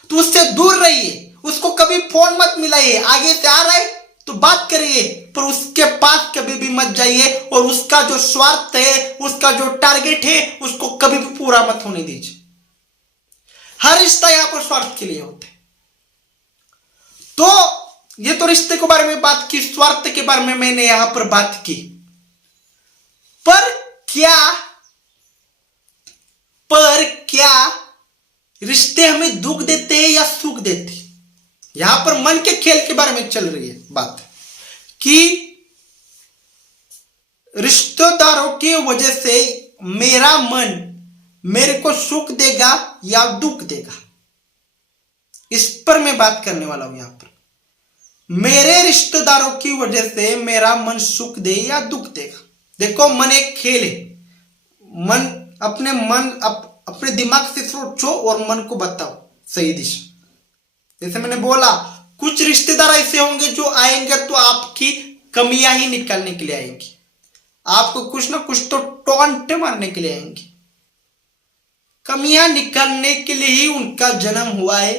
तो उससे दूर रहिए। उसको कभी फोन मत मिलाइए, आगे से आ रहा है तो बात करिए, पर उसके पास कभी भी मत जाइए, और उसका जो स्वार्थ है, उसका जो टारगेट है, उसको कभी भी पूरा मत होने दीजिए। हर रिश्ता यहां पर स्वार्थ के लिए होता है। तो ये तो रिश्ते के बारे में बात की, स्वार्थ के बारे में मैंने यहां पर बात की, पर क्या रिश्ते हमें दुख देते हैं या सुख देते हैं? यहां पर मन के खेल के बारे में चल रही है बात, कि रिश्तेदारों की वजह से मेरा मन मेरे को सुख देगा या दुख देगा, इस पर मैं बात करने वाला हूं। यहां पर मेरे रिश्तेदारों की वजह से मेरा मन सुख दे या दुख देगा। देखो, मन एक खेल है। अपने दिमाग से सोचो और मन को बताओ सही दिशा। जैसे मैंने बोला, कुछ रिश्तेदार ऐसे होंगे जो आएंगे तो आपकी कमियां ही निकालने के लिए आएंगे, आपको कुछ ना कुछ तो टॉन्ट मारने के लिए आएंगे। कमियां निकालने के लिए ही उनका जन्म हुआ है,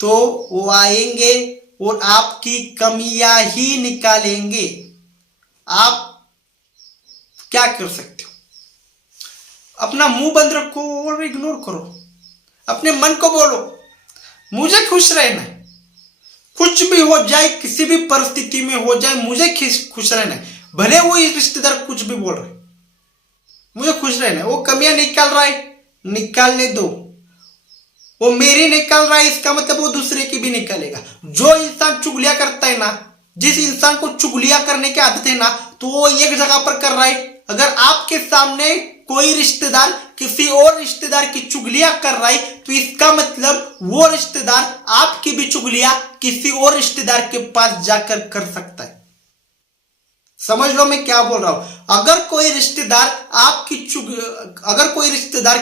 तो वो आएंगे और आपकी कमियां ही निकालेंगे। आप क्या कर सकते हो? अपना मुंह बंद रखो और इग्नोर करो। अपने मन को बोलो, मुझे खुश रहना है, कुछ भी हो जाए, किसी भी परिस्थिति में हो जाए, मुझे खुश रहना है। भले वो रिश्तेदार कुछ भी बोल रहे, मुझे खुश रहना है। वो कमियां निकाल रहा है, निकालने दो। वो मेरी निकाल रहा है, इसका मतलब वो दूसरे की भी निकालेगा। जो इंसान चुगलियां करता है ना, जिस इंसान को चुगलियां करने की आदत है ना, तो वो एक जगह पर कर रहा है। अगर आपके सामने कोई रिश्तेदार किसी और रिश्तेदार की चुगलियां कर रहा है, तो इसका मतलब वो रिश्तेदार आपकी भी चुगलियां किसी और रिश्तेदार के पास जाकर कर सकता है। समझ लो मैं क्या बोल रहा हूं। अगर कोई रिश्तेदार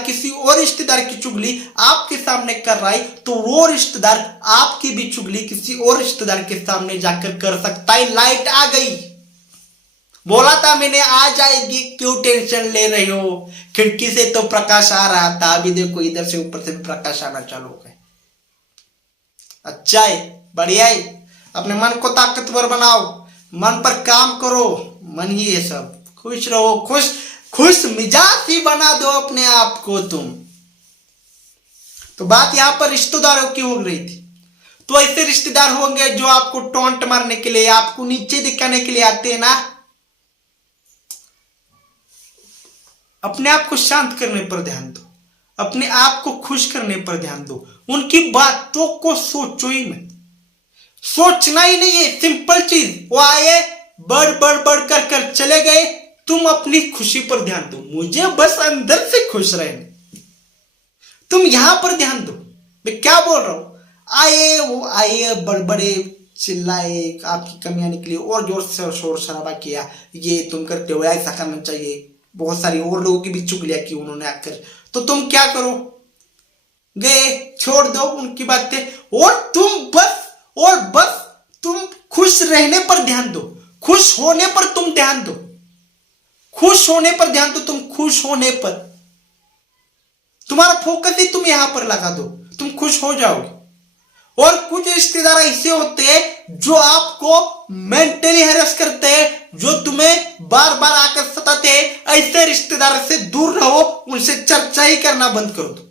किसी और रिश्तेदार की चुगली आपके सामने कर रहा है, तो वो रिश्तेदार आपकी भी चुगली किसी और रिश्तेदार के सामने जाकर कर सकता है। लाइट आ गई, बोला था मैंने आ जाएगी, क्यों टेंशन ले रहे हो? खिड़की से तो प्रकाश आ रहा था, अभी देखो इधर से ऊपर से भी प्रकाश आना चालू हो गया। अच्छा है, बढ़िया है। अपने मन को ताकतवर बनाओ, मन पर काम करो, मन ही है सब। खुश रहो, खुश मिजाज ही बना दो अपने आप को तुम। तो बात यहां पर रिश्तेदारों की हो रही थी। तो ऐसे रिश्तेदार होंगे जो आपको टॉन्ट मारने के लिए, आपको नीचे दिखाने के लिए आते हैं ना। अपने आप को शांत करने पर ध्यान दो, अपने आप को खुश करने पर ध्यान दो। उनकी बातों को सोचो ही मत, सोचना ही नहीं है। सिंपल चीज, वो आए, बढ़ कर चले गए, तुम अपनी खुशी पर ध्यान दो। मुझे बस अंदर से खुश रहना, तुम यहां पर ध्यान दो। मैं क्या बोल रहा हूं? आए, वो आए, बड़बड़े, चिल्लाए, आपकी कमियां निकली, और जोर से शोर शराबा किया, ये तुम करते हो, ऐसा करना चाहिए, बहुत सारी और लोगों की भी चुगलियां की उन्होंने आकर। तो तुम क्या करो? गए, छोड़ दो उनकी बातें, और बस तुम खुश रहने पर ध्यान दो, खुश होने पर तुम ध्यान दो, खुश होने पर ध्यान दो। तुम खुश होने पर, तुम्हारा फोकस ही तुम यहां पर लगा दो, तुम खुश हो जाओगे। और कुछ रिश्तेदार ऐसे होते हैं जो आपको मेंटली हैरेस करते हैं, जो तुम्हें बार बार आकर सताते हैं। ऐसे रिश्तेदार से दूर रहो, उनसे चर्चा ही करना बंद कर दो,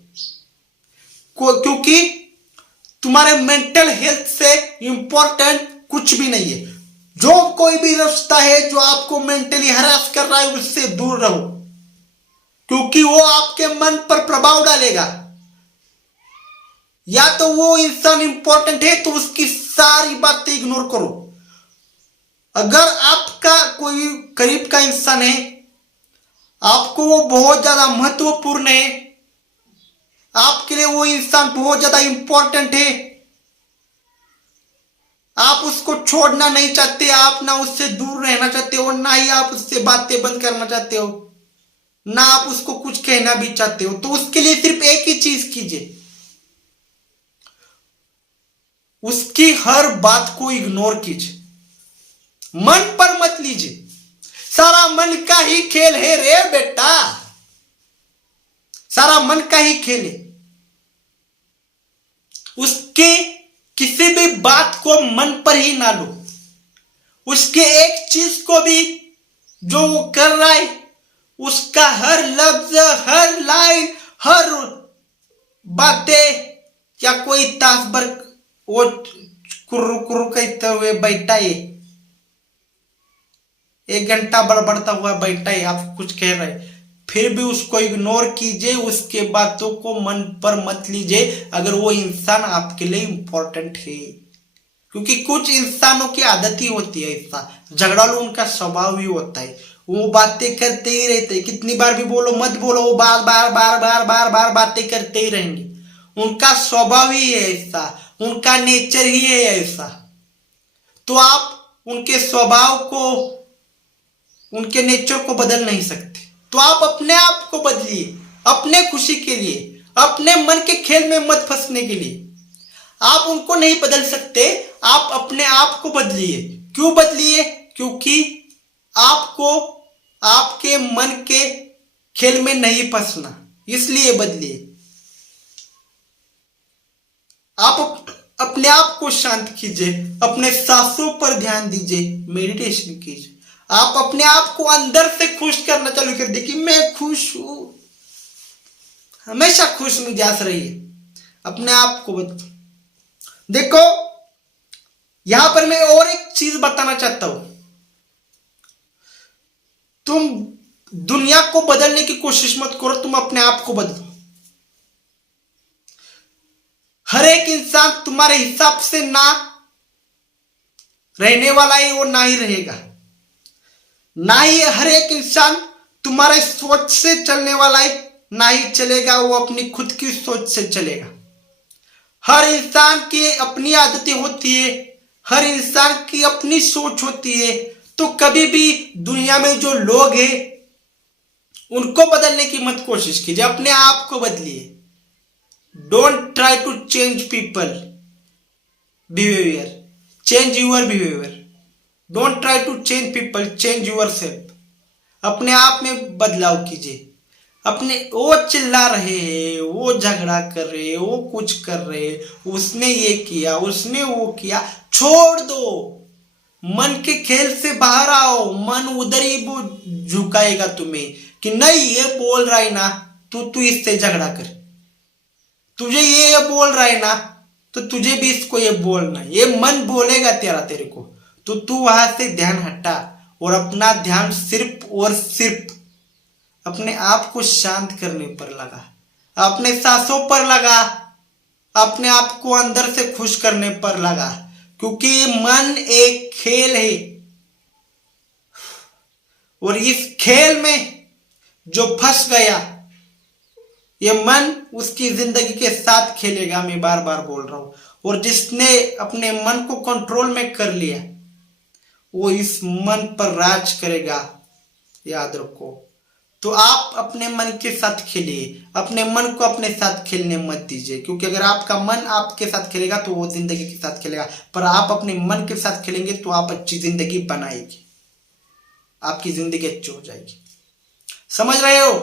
क्योंकि तुम्हारे मेंटल हेल्थ से इंपॉर्टेंट कुछ भी नहीं है। जो कोई भी रिश्ता है जो आपको मेंटली हरास कर रहा है उससे दूर रहो, क्योंकि वो आपके मन पर प्रभाव डालेगा। या तो वो इंसान इंपॉर्टेंट है तो उसकी सारी बातें इग्नोर करो। अगर आपका कोई करीब का इंसान है, आपको वो बहुत ज्यादा महत्वपूर्ण है, आपके लिए वो इंसान बहुत ज्यादा इंपॉर्टेंट है, आप उसको छोड़ना नहीं चाहते, आप ना उससे दूर रहना चाहते हो, ना ही आप उससे बातें बंद करना चाहते हो, ना आप उसको कुछ कहना भी चाहते हो, तो उसके लिए सिर्फ एक ही चीज कीजिए, उसकी हर बात को इग्नोर कीजिए, मन पर मत लीजिए। सारा मन का ही खेल है रे बेटा, सारा मन का ही खेल है। उसके किसी भी बात को मन पर ही ना लो, उसके एक चीज को भी जो वो कर रहा है, उसका हर लफ्ज, हर लाइन, हर बातें, या कोई तास भर वो कुर्रू कुर्रू कहते हुए बैठा है, 1 घंटा बड़बड़ता हुआ बैठा है, आप कुछ कह रहे हैं, फिर भी उसको इग्नोर कीजिए, उसके बातों को मन पर मत लीजिए, अगर वो इंसान आपके लिए इंपॉर्टेंट है। क्योंकि कुछ इंसानों की आदत ही होती है ऐसा, झगड़ालू उनका स्वभाव ही होता है, वो बातें करते ही रहते हैं, कितनी बार भी बोलो मत बोलो, वो बार बार बार बार बार बार बातें करते ही रहेंगे, उनका स्वभाव ही है ऐसा, उनका नेचर ही है ऐसा। तो आप उनके स्वभाव को, उनके नेचर को बदल नहीं सकते, तो आप अपने आप को बदलिए, अपने खुशी के लिए, अपने मन के खेल में मत फंसने के लिए। आप उनको नहीं बदल सकते, आप अपने आप को बदलिए। क्यों बदलिए? क्योंकि आपको आपके मन के खेल में नहीं फंसना, इसलिए बदलिए। आप अपने आप को शांत कीजिए, अपने सांसों पर ध्यान दीजिए, मेडिटेशन कीजिए। आप अपने आप को अंदर से खुश करना चालू कर दे कि मैं खुश हूं, हमेशा खुश मिजाज रहिए, अपने आप को देखो। यहां पर मैं और एक चीज बताना चाहता हूं, तुम दुनिया को बदलने की कोशिश मत करो, तुम अपने आप को बदलो। हर एक इंसान तुम्हारे हिसाब से ना रहने वाला है, वो ना ही रहेगा, ना ही हर एक इंसान तुम्हारे सोच से चलने वाला है, ना ही चलेगा, वो अपनी खुद की सोच से चलेगा। हर इंसान की अपनी आदतें होती है, हर इंसान की अपनी सोच होती है। तो कभी भी दुनिया में जो लोग हैं उनको बदलने की मत कोशिश कीजिए, अपने आप को बदलिए। Don't try to change people behaviour, change your behaviour. Don't try to change people, change yourself. अपने आप में बदलाव कीजिए। अपने वो चिल्ला रहे हैं, वो झगड़ा कर रहे हैं, वो कुछ कर रहे हैं, उसने ये किया, उसने वो किया, छोड़ दो। मन के खेल से बाहर आओ, मन उधर ही झुकाएगा तुम्हें कि नहीं ये बोल रहा है ना, तू इससे झगड़ा कर, तुझे ये बोल रहा है ना तो तुझे भी इसको ये बोलना, ये मन बोलेगा तेरे को, तो तू वहां से ध्यान हटा और अपना ध्यान सिर्फ और सिर्फ अपने आप को शांत करने पर लगा, अपने सांसों पर लगा, अपने आप को अंदर से खुश करने पर लगा। क्योंकि मन एक खेल है और इस खेल में जो फंस गया, ये मन उसकी जिंदगी के साथ खेलेगा। मैं बार बार बोल रहा हूं। और जिसने अपने मन को कंट्रोल में कर लिया वो इस मन पर राज करेगा, याद रखो। तो आप अपने मन के साथ खेलिए, अपने मन को अपने साथ खेलने मत दीजिए। क्योंकि अगर आपका मन आपके साथ खेलेगा तो वो जिंदगी के साथ खेलेगा, पर आप अपने मन के साथ खेलेंगे तो आप अच्छी जिंदगी बनाएगी, आपकी जिंदगी अच्छी हो जाएगी। समझ रहे हो?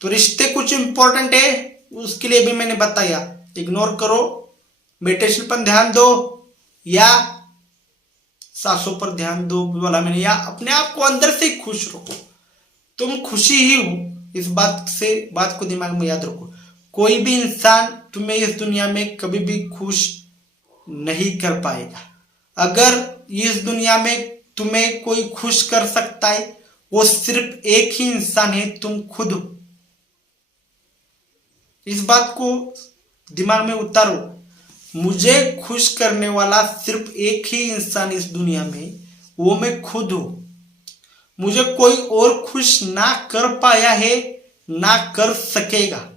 तो रिश्ते कुछ इंपॉर्टेंट है, उसके लिए भी मैंने बताया, इग्नोर करो, मेडिटेशन पर ध्यान दो या सांसों पर ध्यान दो बोला मैंने, या अपने आप को अंदर से खुश रखो। तुम खुशी ही हो, इस बात को दिमाग में याद रखो। कोई भी इंसान तुम्हें इस दुनिया में कभी भी खुश नहीं कर पाएगा। अगर इस दुनिया में तुम्हें कोई खुश कर सकता है, वो सिर्फ एक ही इंसान है, तुम खुद हो। इस बात को दिमाग में उतारो। मुझे खुश करने वाला सिर्फ एक ही इंसान इस दुनिया में, वो मैं खुद हूं। मुझे कोई और खुश ना कर पाया है, ना कर सकेगा।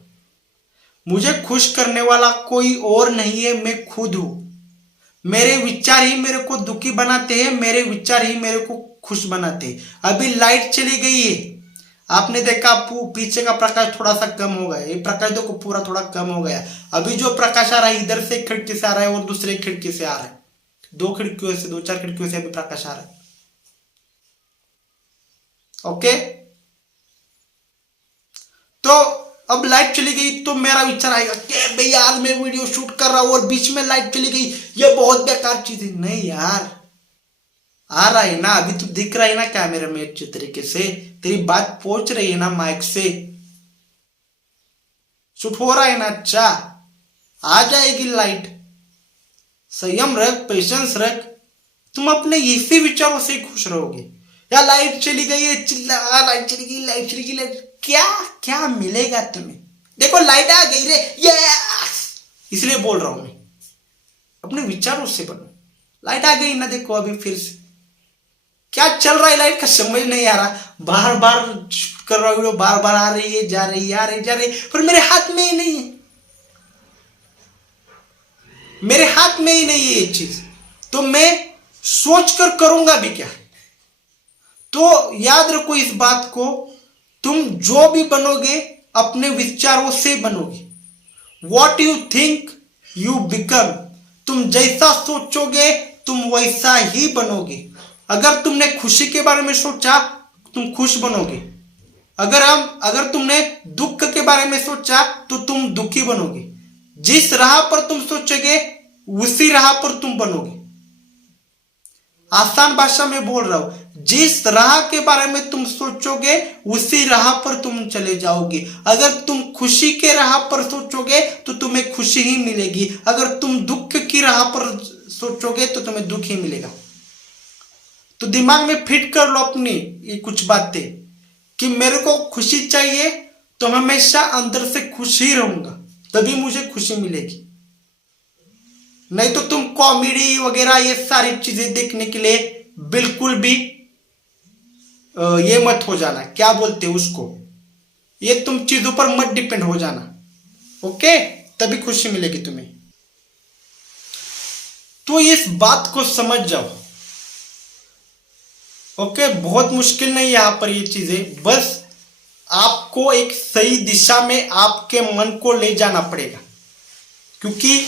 मुझे खुश करने वाला कोई और नहीं है, मैं खुद हूं। मेरे विचार ही मेरे को दुखी बनाते हैं, मेरे विचार ही मेरे को खुश बनाते हैं। अभी लाइट चली गई है, आपने देखा पीछे का प्रकाश थोड़ा सा कम हो गया, ये प्रकाश देखो पूरा थोड़ा कम हो गया। अभी जो प्रकाश आ रहा है इधर से खिड़की से आ रहा है और दूसरे खिड़की से आ रहा है, दो खिड़कियों से, दो चार खिड़कियों से अभी प्रकाश आ रहा है। ओके, तो अब लाइट चली गई तो मेरा विचार आएगा कि भैया आज मैं वीडियो शूट कर रहा हूं और बीच में लाइट चली गई, ये बहुत बेकार चीज है। नहीं यार, आ रहा है ना, अभी तो दिख रहा है ना कैमरे में अच्छे तरीके से, तेरी बात पहुंच रही है ना माइक से, शूट हो रहा है ना। अच्छा, आ जाएगी लाइट। संयम रख, पेशेंस रख, तुम अपने इसी विचारों से खुश रहोगे। या लाइट चली गई है, चिल्ला, लाइट चली गई, लाइट चली गई, लाइट, क्या क्या मिलेगा तुम्हें? देखो लाइट आ गई रे, यस, इसलिए बोल रहा हूं मैं, अपने विचारों से बनो। लाइट आ गई ना, देखो अभी फिर से क्या चल रहा है, लाइट का समझ नहीं आ रहा। बार बार कर रहा वीडियो, बार बार आ रही है, जा रही है, आ रही है, जा रही है, पर मेरे हाथ में ही नहीं है, मेरे हाथ में ही नहीं है ये चीज, तो मैं सोच कर करूंगा भी क्या? तो याद रखो इस बात को, तुम जो भी बनोगे अपने विचारों से बनोगे। What you think you become. तुम जैसा सोचोगे तुम वैसा ही बनोगे। अगर तुमने खुशी के बारे में सोचा तुम खुश बनोगे, अगर तुमने दुख के बारे में सोचा तो तुम दुखी बनोगे। जिस राह पर तुम सोचोगे उसी राह पर तुम बनोगे। आसान भाषा में बोल रहा हूं, जिस राह के बारे में तुम सोचोगे उसी राह पर तुम चले जाओगे। अगर तुम खुशी के राह पर सोचोगे तो तुम्हें खुशी ही मिलेगी, अगर तुम दुख की राह पर सोचोगे तो तुम्हें दुख ही मिलेगा। तो दिमाग में फिट कर लो अपनी ये कुछ बातें कि मेरे को खुशी चाहिए तो हमेशा अंदर से खुश ही रहूंगा, तभी मुझे खुशी मिलेगी। नहीं तो तुम कॉमेडी वगैरह ये सारी चीजें देखने के लिए बिल्कुल भी ये मत हो जाना, क्या बोलते हैं उसको, ये तुम चीजों पर मत डिपेंड हो जाना। ओके, तभी खुशी मिलेगी तुम्हें। तो इस बात को समझ जाओ। ओके, बहुत मुश्किल नहीं यहां पर ये चीजें, बस आपको एक सही दिशा में आपके मन को ले जाना पड़ेगा, क्योंकि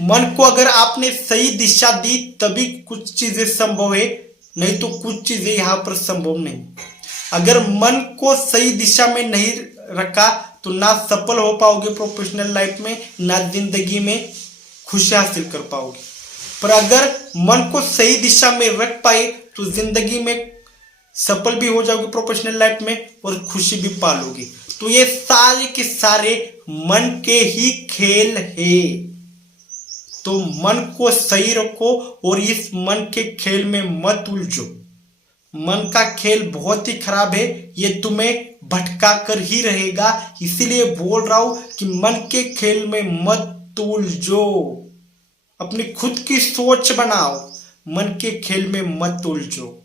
मन को अगर आपने सही दिशा दी तभी कुछ चीजें संभव है, नहीं तो कुछ चीजें यहां पर संभव नहीं। अगर मन को सही दिशा में नहीं रखा तो ना सफल हो पाओगे प्रोफेशनल लाइफ में, ना जिंदगी में खुशी हासिल कर पाओगे। पर अगर मन को सही दिशा में रख पाए तो जिंदगी में सफल भी हो जाओगे प्रोफेशनल लाइफ में और खुशी भी पालोगे। तो ये सारे के सारे मन के ही खेल है। तो मन को सही रखो और इस मन के खेल में मत उलझो। मन का खेल बहुत ही खराब है, ये तुम्हें भटका कर ही रहेगा। इसीलिए बोल रहा हूं कि मन के खेल में मत उलझो, अपनी खुद की सोच बनाओ, मन के खेल में मत उलझो।